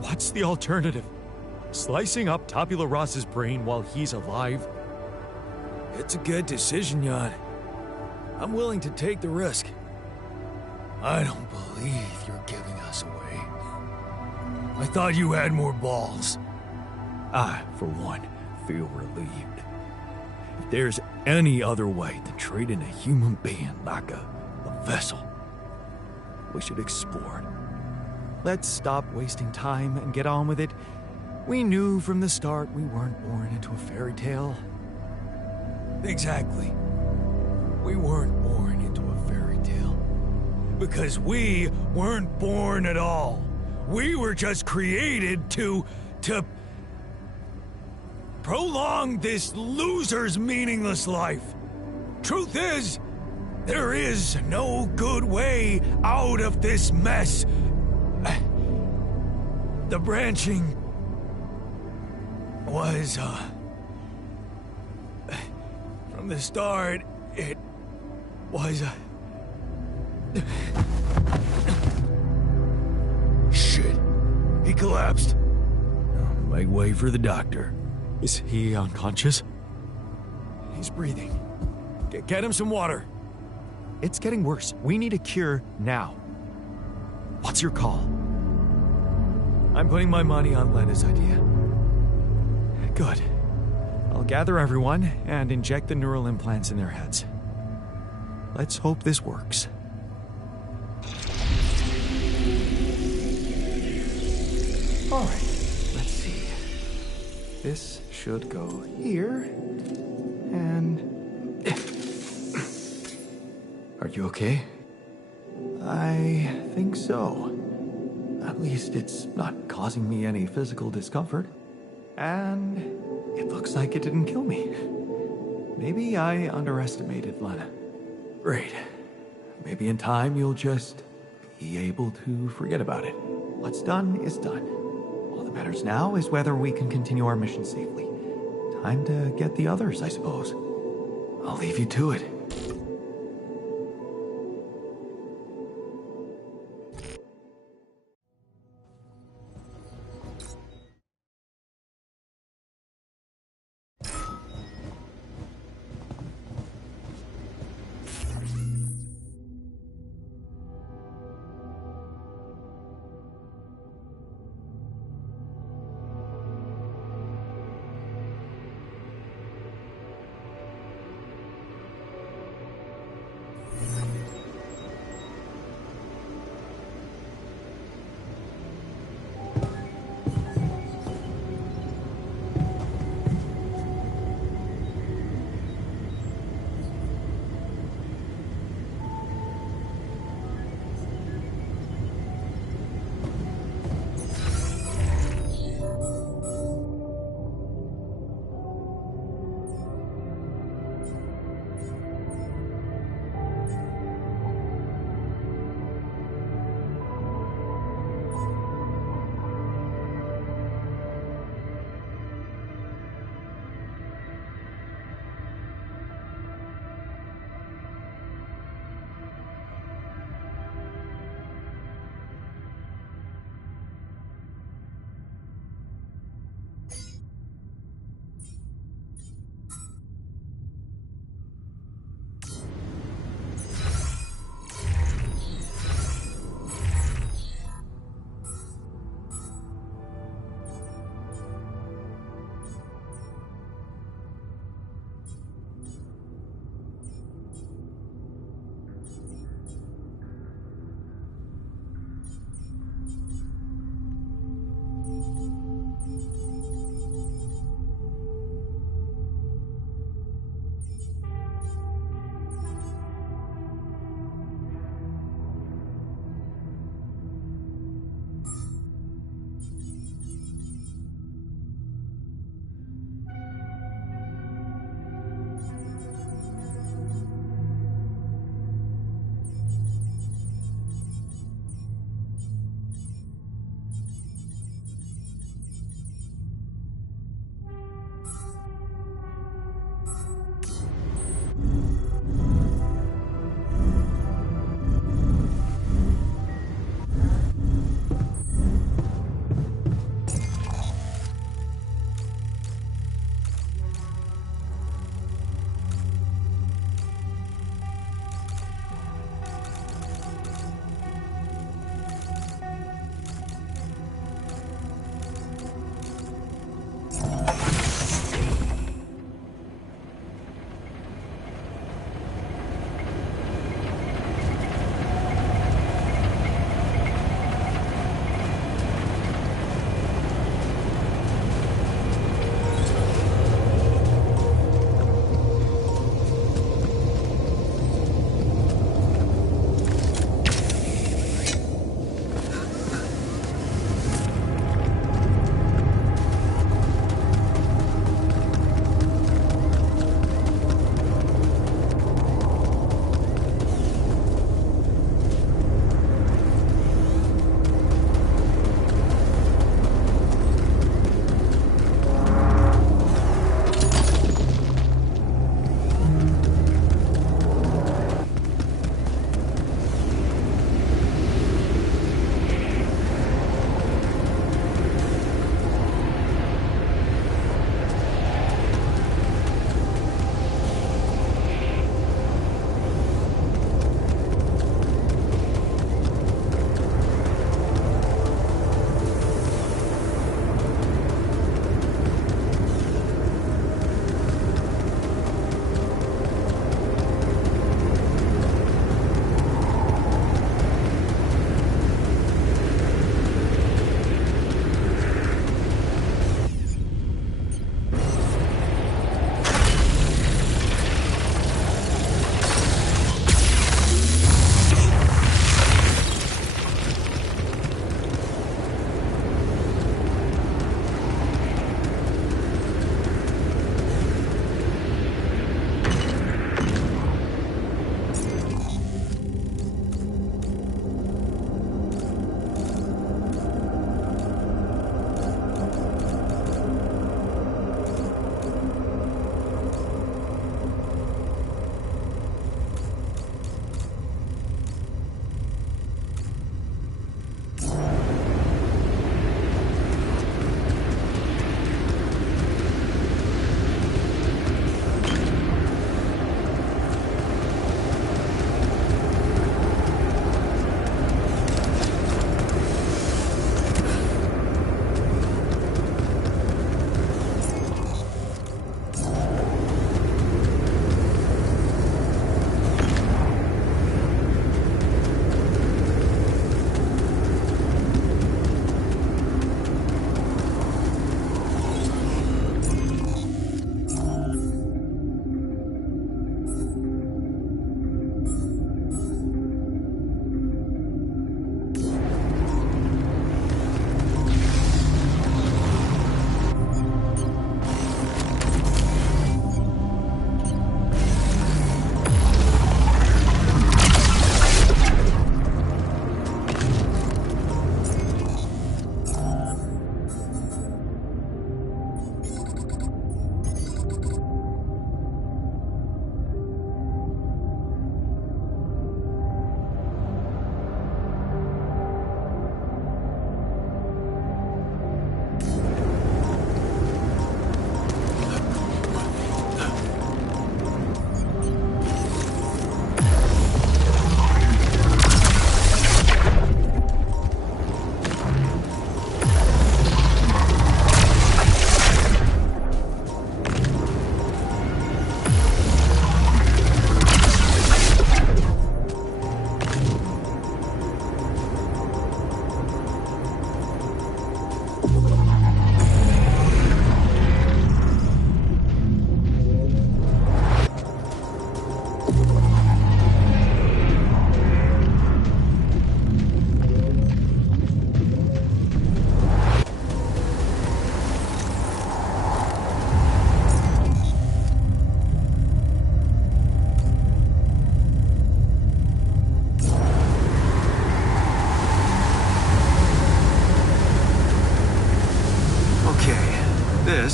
What's the alternative? Slicing up Tabula Rasa's brain while he's alive? It's a good decision, Jan. I'm willing to take the risk. I don't believe you're giving us away. I thought you had more balls. I, for one, feel relieved. If there's any other way than treating a human being like a vessel, we should explore it. Let's stop wasting time and get on with it. We knew from the start we weren't born into a fairy tale. Exactly. We weren't born into a fairy tale. Because we weren't born at all. We were just created to prolong this loser's meaningless life. Truth is, there is no good way out of this mess. The branching was, from the start, it was, Shit. He collapsed. Make way for the doctor. Is he unconscious? He's breathing. Get him some water. It's getting worse. We need a cure now. What's your call? I'm putting my money on Lena's idea. Good. I'll gather everyone and inject the neural implants in their heads. Let's hope this works. All right, let's see. This should go here, and... Are you okay? I think so. At least it's not causing me any physical discomfort. And it looks like it didn't kill me. Maybe I underestimated Lena. Great. Maybe in time you'll just be able to forget about it. What's done is done. All that matters now is whether we can continue our mission safely. Time to get the others, I suppose. I'll leave you to it.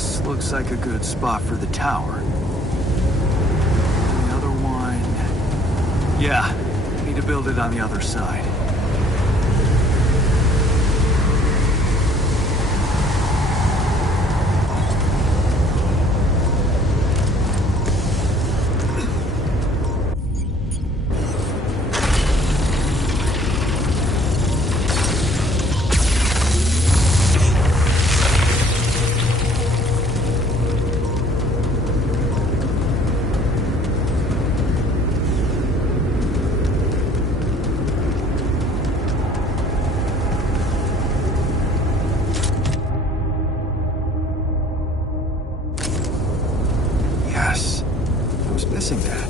This looks like a good spot for the tower. The other one... Yeah, need to build it on the other side. Yes, I was missing that.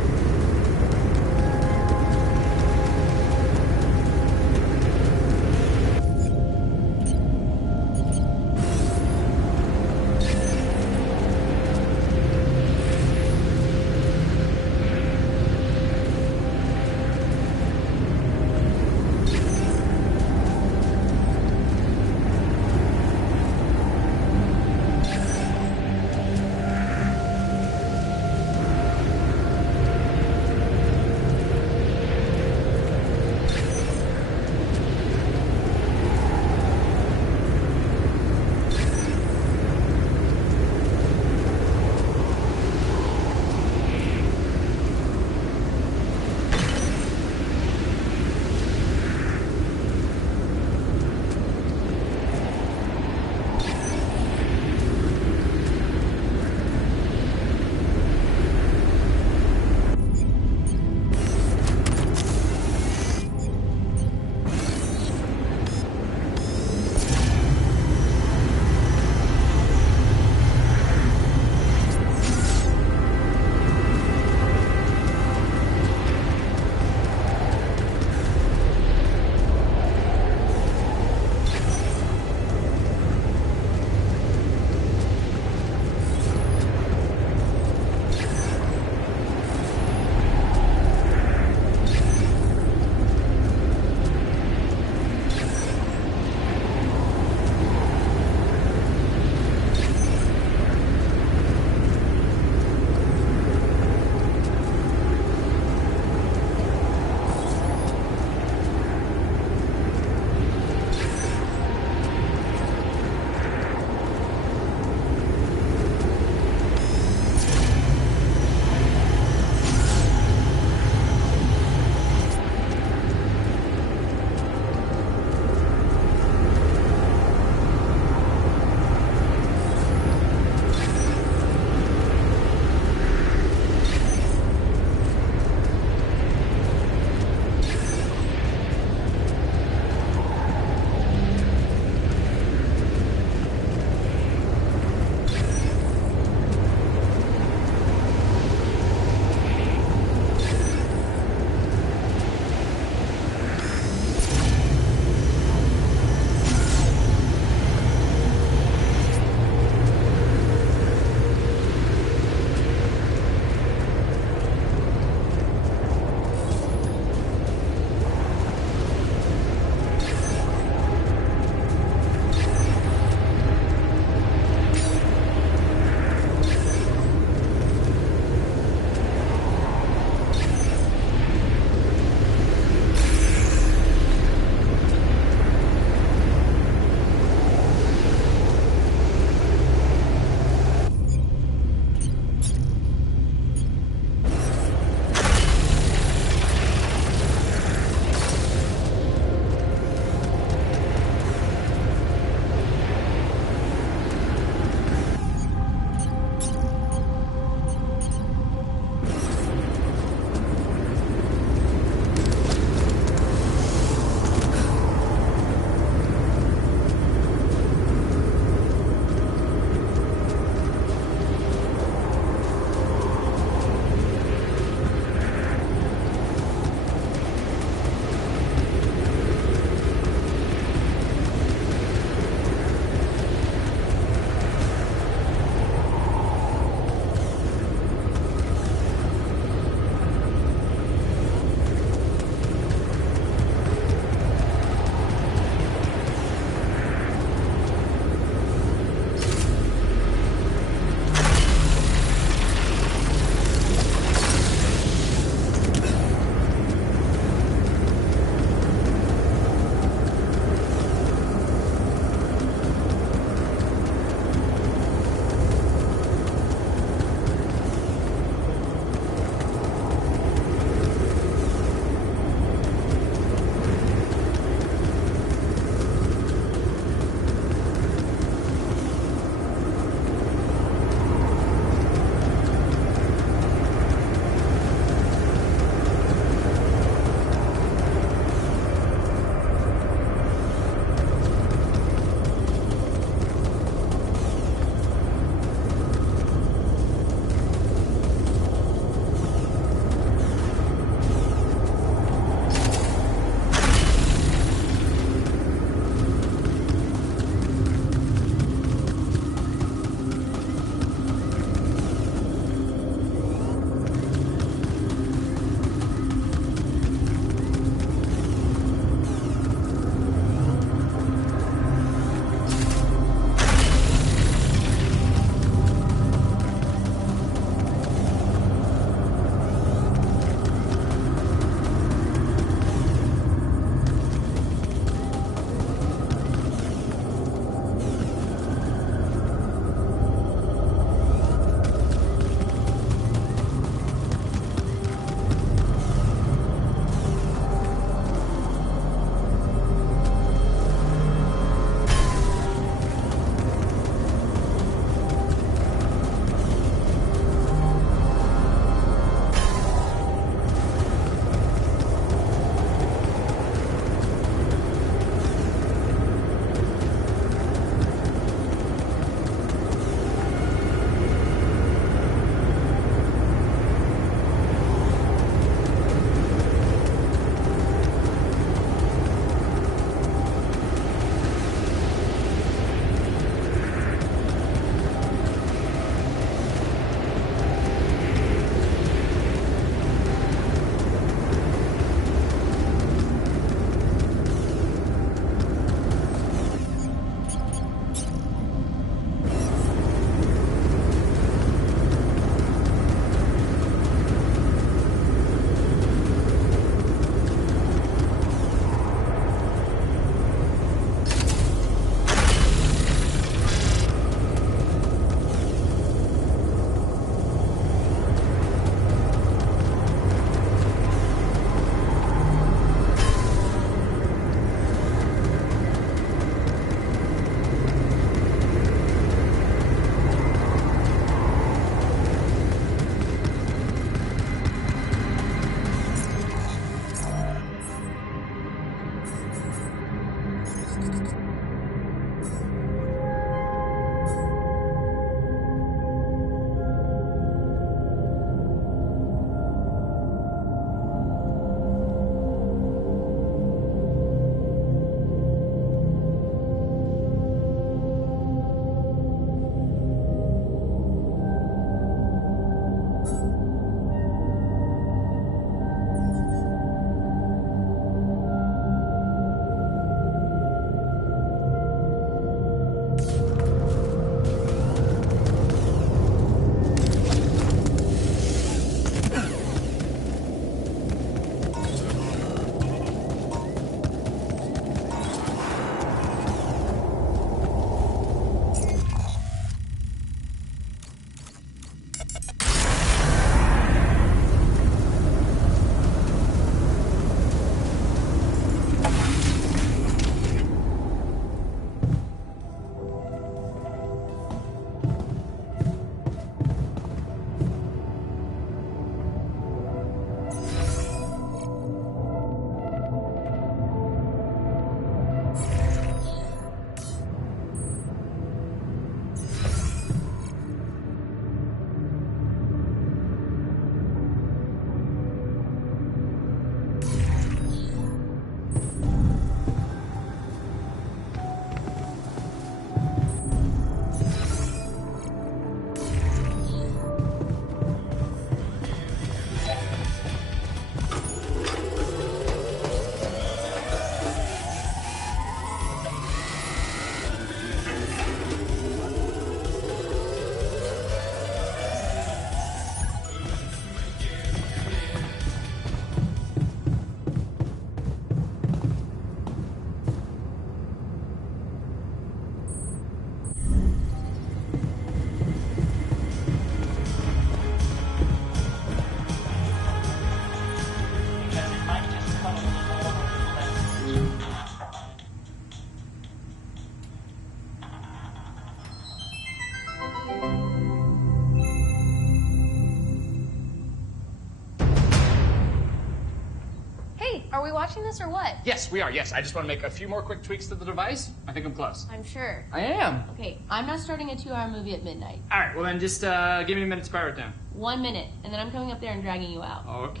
Are we watching this or what? Yes, we are, yes. I just want to make a few more quick tweaks to the device. I think I'm close. I'm sure. I am. Okay, I'm not starting a 2-hour movie at midnight. All right, well then just give me a minute to power it down. 1 minute, and then I'm coming up there and dragging you out. Okay.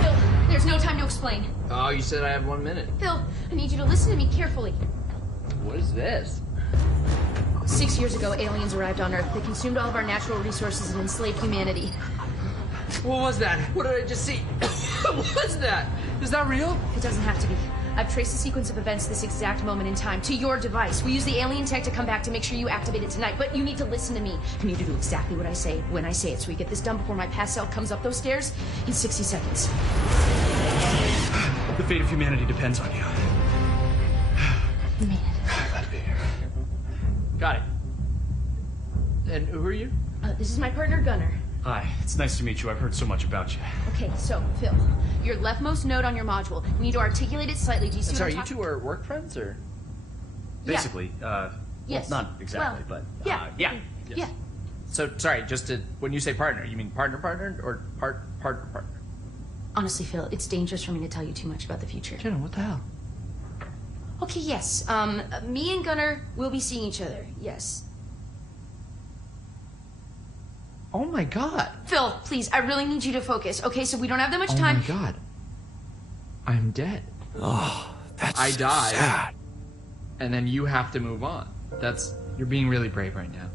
Phil, there's no time to explain. Oh, you said I have 1 minute. Phil, I need you to listen to me carefully. What is this? 6 years ago, aliens arrived on Earth. They consumed all of our natural resources and enslaved humanity. What was that? What did I just see? What was that? Is that real? It doesn't have to be. I've traced the sequence of events this exact moment in time to your device. We use the alien tech to come back to make sure you activate it tonight, but you need to listen to me. You need to do exactly what I say when I say it, so we get this done before my past self comes up those stairs in 60 seconds. The fate of humanity depends on you. You made it. Glad to be here. Got it. And who are you? This is my partner, Gunnar. Hi, it's nice to meet you. I've heard so much about you. Okay, so, Phil, your leftmost node on your module. You need to articulate it slightly. Do you see what I'm Sorry, you talking- two are work friends, or? Basically, Yes. well, not exactly, Well, but yeah. yeah. Yes. Yeah. So, sorry, just to, when you say partner, you mean partner or partner? Honestly, Phil, it's dangerous for me to tell you too much about the future. Jenna, what the hell? Okay, yes. Me and Gunnar will be seeing each other. Yes. Oh my god. Phil, please, I really need you to focus. Okay, so we don't have that much time. Oh my god. I'm dead. Oh, that's I so died. sad. And then you have to move on. You're being really brave right now.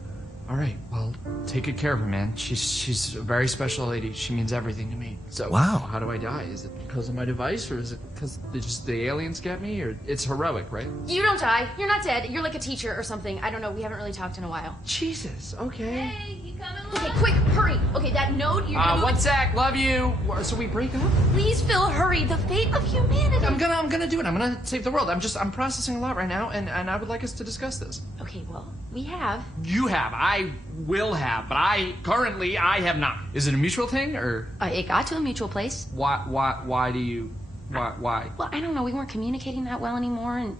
All right, well, take good care of her, man. She's a very special lady. She means everything to me. So, Wow. how do I die? Is it because of my device, or is it because the aliens get me? Or it's heroic, right? You don't die. You're not dead. You're like a teacher or something. I don't know. We haven't really talked in a while. Jesus. Okay. Hey, you coming along? Okay, quick, hurry. Okay, that node, you're gonna move 1 sec. Love you. So we break up? Please, Phil, hurry. The fate of humanity. I'm gonna do it. I'm gonna save the world. I'm processing a lot right now, and I would like us to discuss this. Okay, well, we have. You have. I will have, but I have not. Is it a mutual thing, or It got to a mutual place. why do you why? Well, I don't know. We weren't communicating that well anymore, and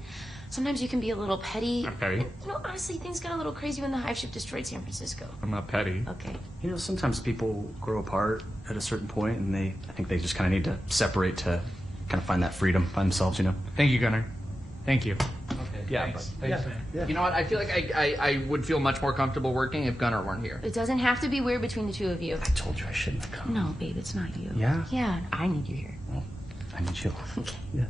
sometimes you can be a little petty. I'm petty. And, honestly, things got a little crazy when the hive ship destroyed San Francisco. I'm not petty. Okay. You know, sometimes people grow apart at a certain point, and I think they just kind of need to separate to kind of find that freedom by themselves, you know? Thank you, Gunnar. Thank you. Okay. Yeah, thanks. but- Thanks, man. You know what? I feel like I would feel much more comfortable working if Gunnar weren't here. It doesn't have to be weird between the two of you. I told you I shouldn't have come. No, babe, it's not you. Yeah? Yeah, I need you here. Well, I need you. Okay. Yeah.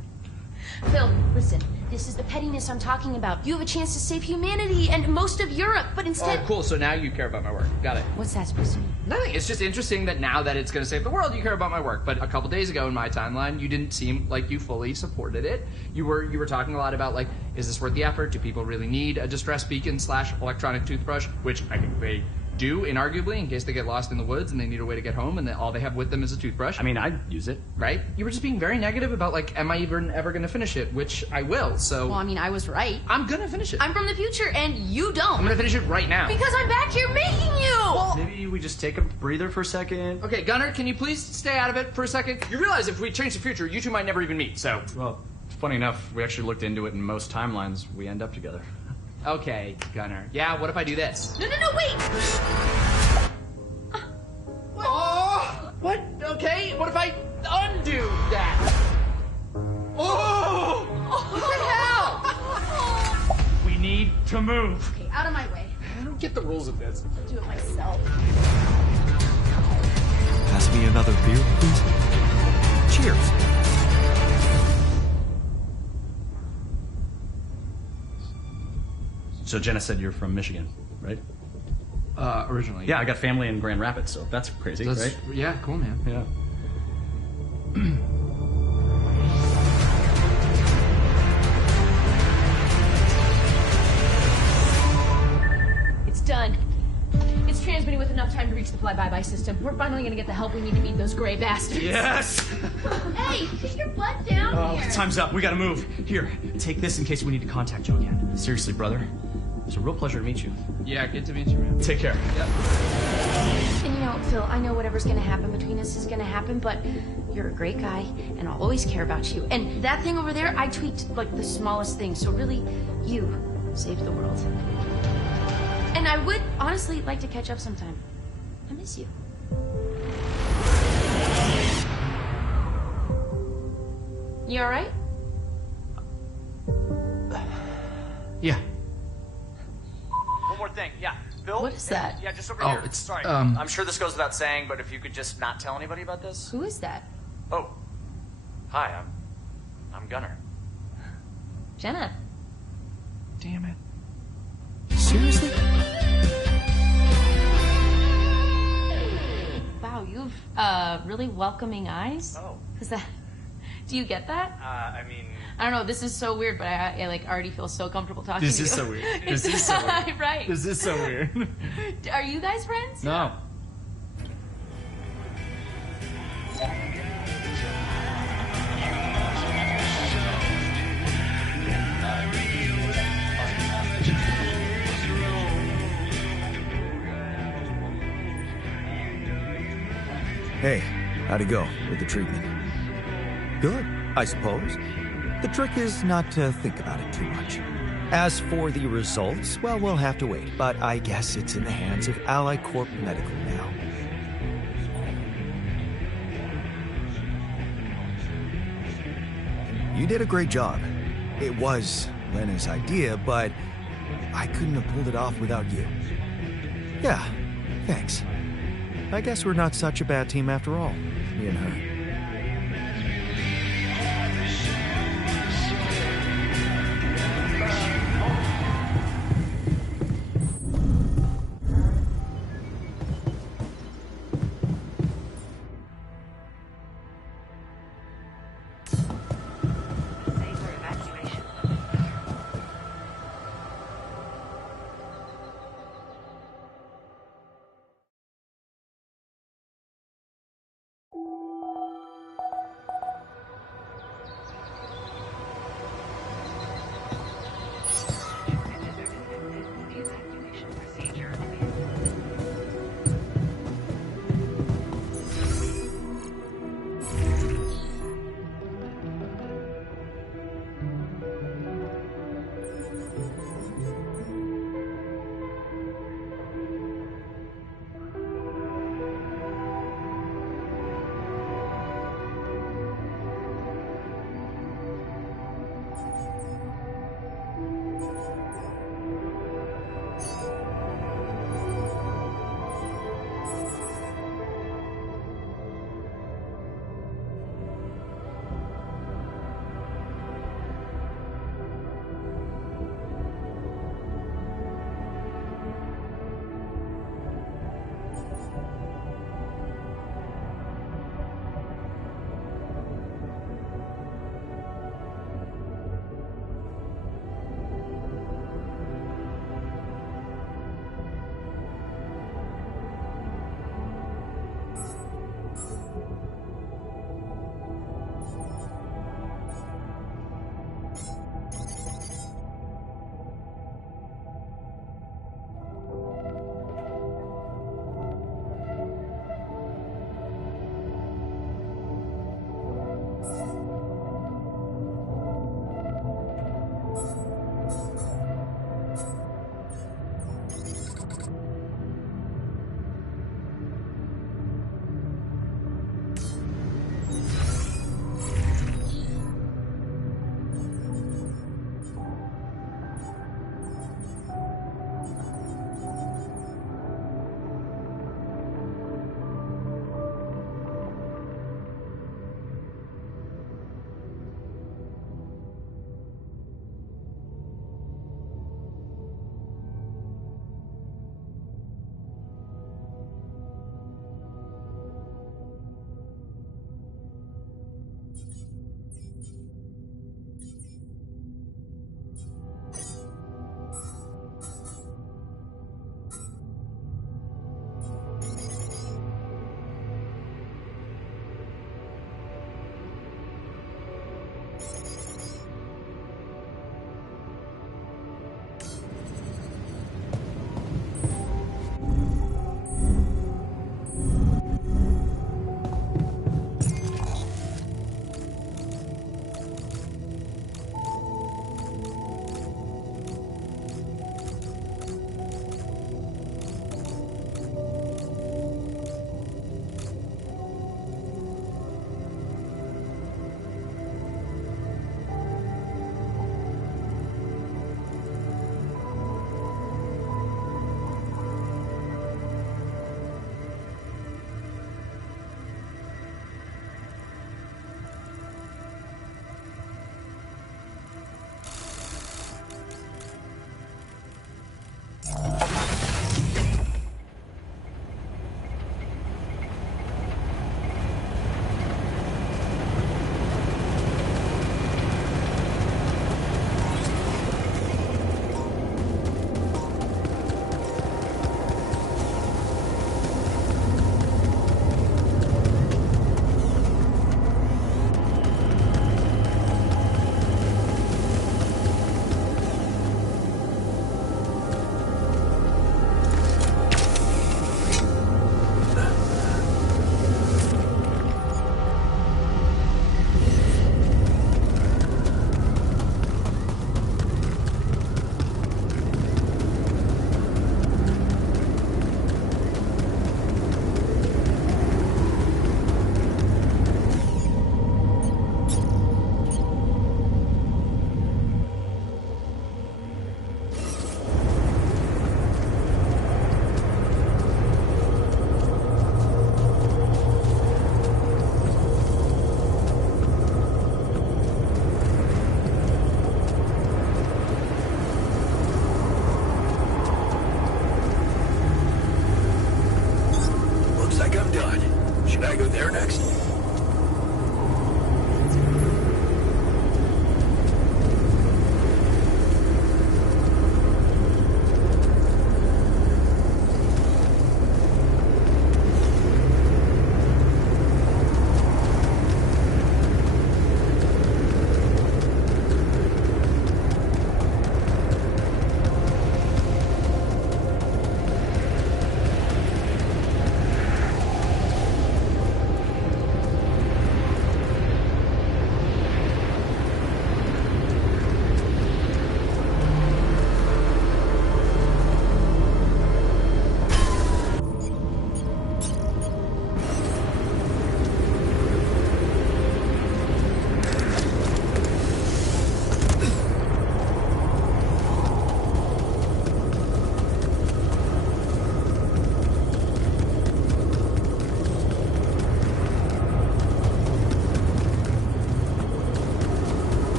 Phil, listen. This is the pettiness I'm talking about. You have a chance to save humanity and most of Europe, but instead... Oh, cool. So now you care about my work. Got it. What's that supposed to mean? Nothing. It's just interesting that now that it's going to save the world, you care about my work. But a couple days ago in my timeline, you didn't seem like you fully supported it. You were talking a lot about, like, is this worth the effort? Do people really need a distress beacon / electronic toothbrush? Which I think they do, inarguably, in case they get lost in the woods and they need a way to get home and then all they have with them is a toothbrush. I mean, I'd use it. Right? You were just being very negative about, like, am I even ever going to finish it? Which I will, so... Well, I mean, I was right. I'm going to finish it. I'm from the future, and you don't. I'm going to finish it right now. Because I'm back here making you! Well, Maybe we just take a breather for a second. Okay, Gunnar, can you please stay out of it for a second? You realize if we change the future, you two might never even meet, so... Well, funny enough, we actually looked into it, and most timelines, we end up together. Okay, Gunnar. Yeah, what if I do this? No, wait! Oh! What? Okay, what if I undo that? Oh! What the hell? We need to move. Okay, out of my way. I don't get the rules of this. I'll do it myself. Pass me another beer, please. Cheers. So Jenna said you're from Michigan, right? Originally. Yeah, I got family in Grand Rapids, so that's crazy, right? Yeah, cool, man. Yeah. It's done. It's transmitting with enough time to reach the fly-by-by system. We're finally gonna get the help we need to beat those gray bastards. Yes! Hey, get your butt down here! Time's up. We gotta move. Here, take this in case we need to contact you again. Seriously, brother. It's a real pleasure to meet you. Yeah, good to meet you, man. Take care. Yep. And you know, Phil, I know whatever's gonna happen between us is gonna happen, but you're a great guy, and I'll always care about you. And that thing over there, I tweaked, like, the smallest thing, so really, you. saved the world. And I would honestly like to catch up sometime. I miss you. You alright? Yeah. One more thing, yeah. Bill? What is that? Yeah, just over Oh, here. it's, Sorry. um, I'm sure this goes without saying, but if you could just not tell anybody about this. Who is that? Oh. Hi, I'm Gunner. Jenna. Damn it. Seriously? Wow, you have really welcoming eyes. Oh. Is that? Do you get that? I mean... I don't know. This is so weird, but I like already feel so comfortable talking This to you. is so weird. This is so weird. Right. This is so weird. Are you guys friends? No. Hey, how'd it go with the treatment? Good, I suppose. The trick is not to think about it too much. As for the results, well, we'll have to wait, but I guess it's in the hands of Ally Corp Medical now. You did a great job. It was Lena's idea, but I couldn't have pulled it off without you. Yeah, thanks. I guess we're not such a bad team after all, me and her. Safer evacuation.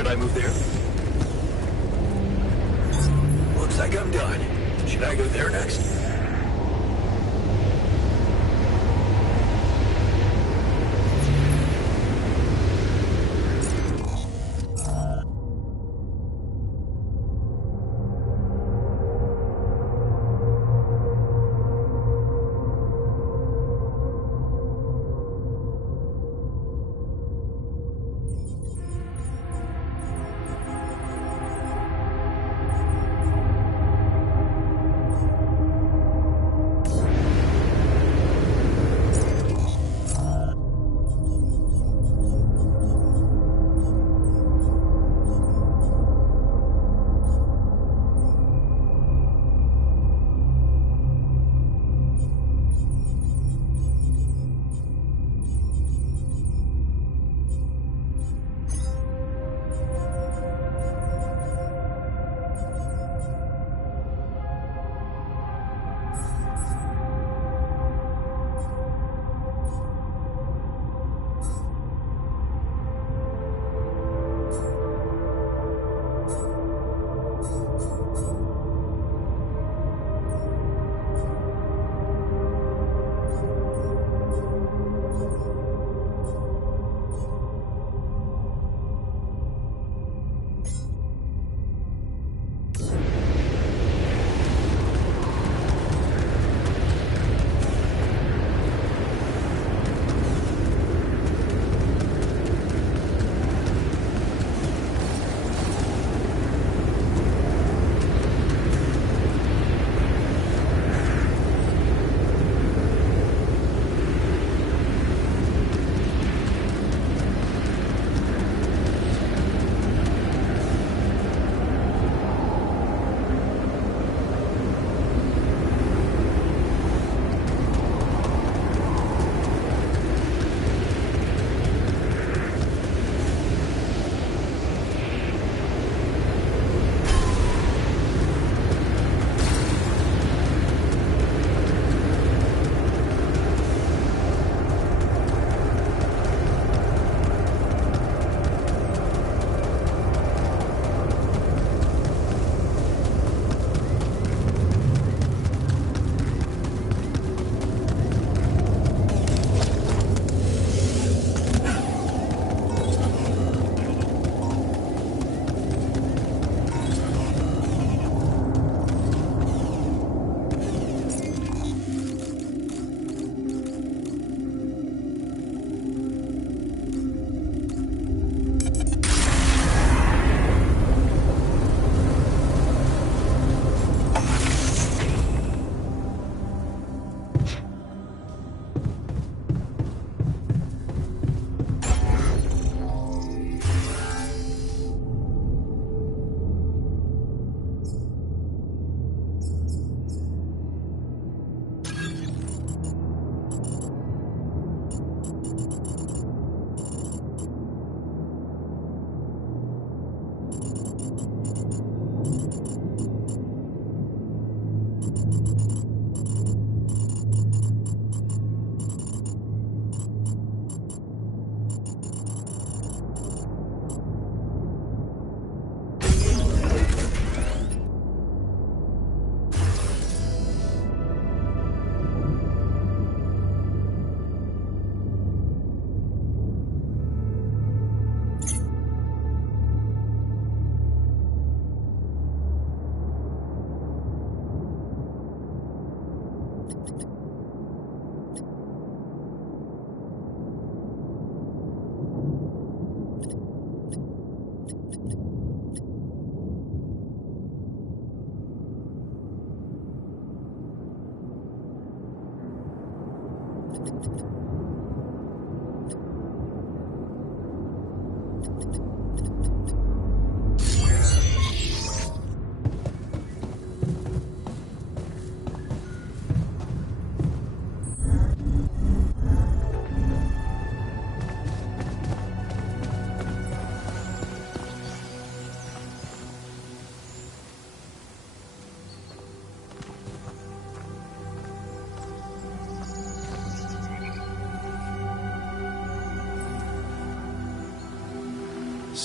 Should I move there? Looks like I'm done. Should I go there next?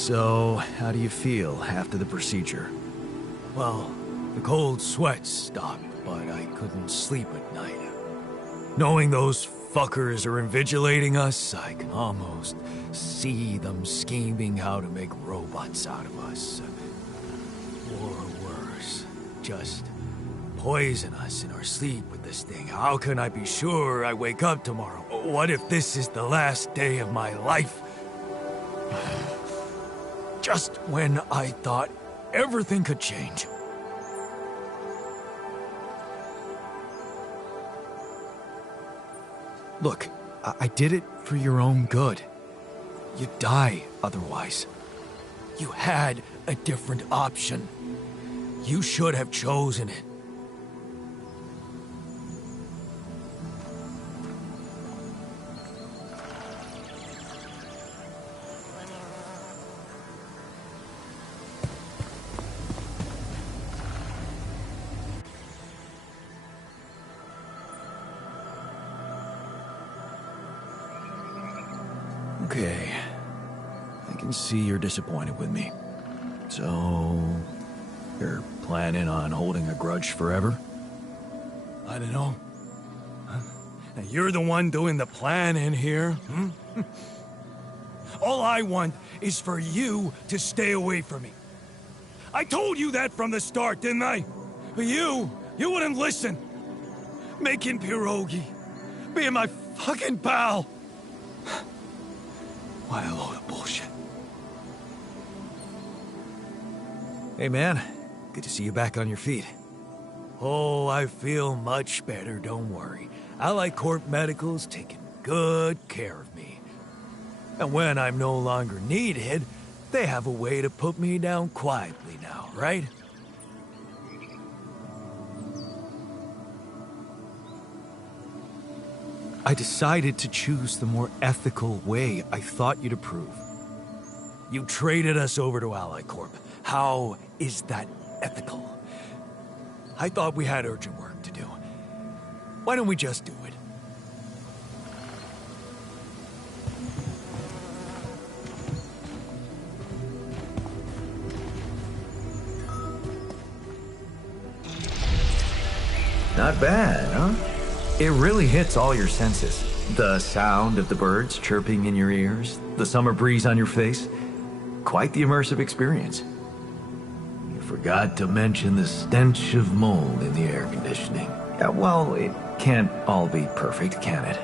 So, how do you feel after the procedure? Well, the cold sweats stopped, but I couldn't sleep at night. Knowing those fuckers are invigilating us, I can almost see them scheming how to make robots out of us. Or worse, just poison us in our sleep with this thing. How can I be sure I wake up tomorrow? What if this is the last day of my life? Just when I thought everything could change. Look, I did it for your own good. You'd die otherwise. You had a different option. You should have chosen it. Okay. I can see you're disappointed with me. So, you're planning on holding a grudge forever? I don't know. Now you're the one doing the planning here. All I want is for you to stay away from me. I told you that from the start, didn't I? But you wouldn't listen. Making pierogi. Being my fucking pal. Why a load of bullshit. Hey man, good to see you back on your feet. Oh, I feel much better, don't worry. Allied Corp Medical's taking good care of me. And when I'm no longer needed, they have a way to put me down quietly now, right? I decided to choose the more ethical way I thought you'd approve. You traded us over to Allied Corp. How is that ethical? I thought we had urgent work to do. Why don't we just do it? Not bad, huh? It really hits all your senses. The sound of the birds chirping in your ears, the summer breeze on your face. Quite the immersive experience. You forgot to mention the stench of mold in the air conditioning. Yeah, well, it can't all be perfect, can it?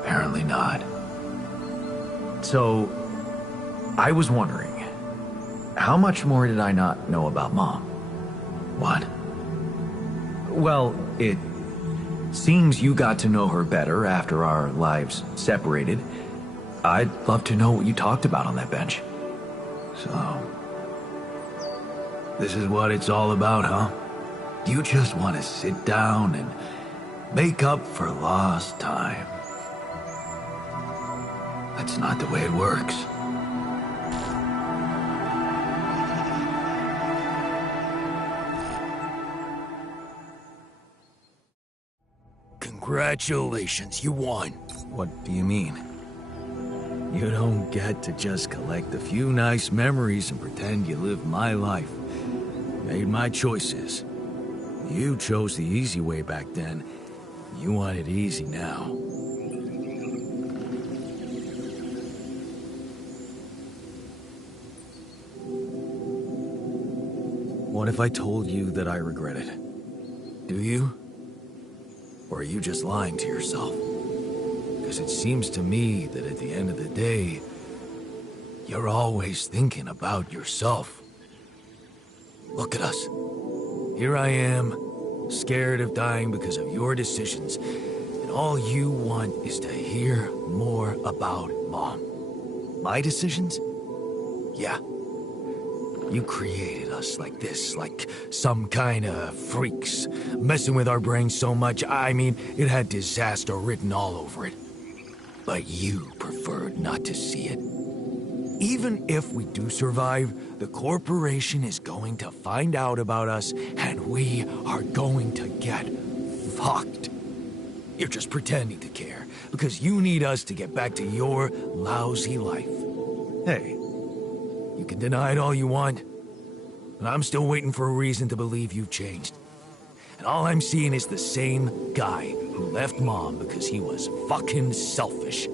Apparently not. So, I was wondering, how much more did I not know about Mom? What? Well, it seems you got to know her better after our lives separated. I'd love to know what you talked about on that bench. So, this is what it's all about, huh? You just want to sit down and make up for lost time. That's not the way it works. Congratulations, you won. What do you mean? You don't get to just collect a few nice memories and pretend you lived my life. Made my choices. You chose the easy way back then. You want it easy now. What if I told you that I regret it? Do you? Or are you just lying to yourself? Because it seems to me that at the end of the day, you're always thinking about yourself. Look at us. Here I am, scared of dying because of your decisions, and all you want is to hear more about Mom. My decisions? Yeah. You created us like this, like some kind of freaks, messing with our brains so much, I mean, it had disaster written all over it. But you preferred not to see it. Even if we do survive, the corporation is going to find out about us, and we are going to get fucked. You're just pretending to care, because you need us to get back to your lousy life. Hey, You can deny it all you want, but I'm still waiting for a reason to believe you've changed. And all I'm seeing is the same guy who left Mom because he was fucking selfish.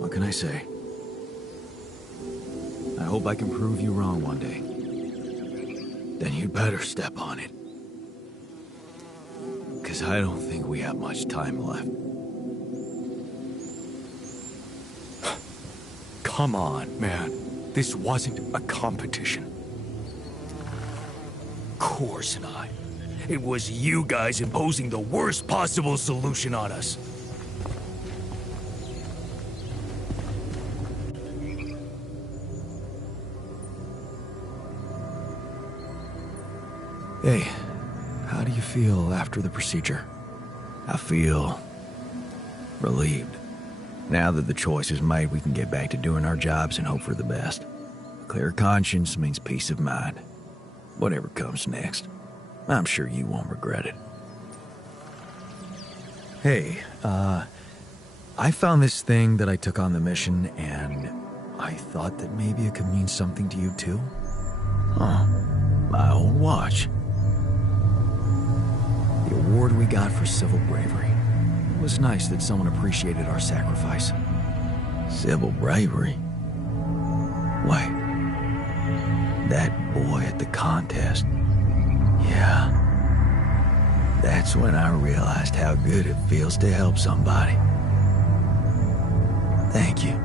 What can I say? I hope I can prove you wrong one day. Then you'd better step on it. Because I don't think we have much time left. Come on, man. This wasn't a competition. Of course not. It was you guys imposing the worst possible solution on us. Hey, how do you feel after the procedure? I feel relieved. Now that the choice is made, we can get back to doing our jobs and hope for the best. A clear conscience means peace of mind. Whatever comes next, I'm sure you won't regret it. Hey, I found this thing that I took on the mission, and I thought that maybe it could mean something to you too. Huh, my old watch. The award we got for civil bravery. It was nice that someone appreciated our sacrifice. Civil bravery? Wait. That boy at the contest. Yeah. That's when I realized how good it feels to help somebody. Thank you.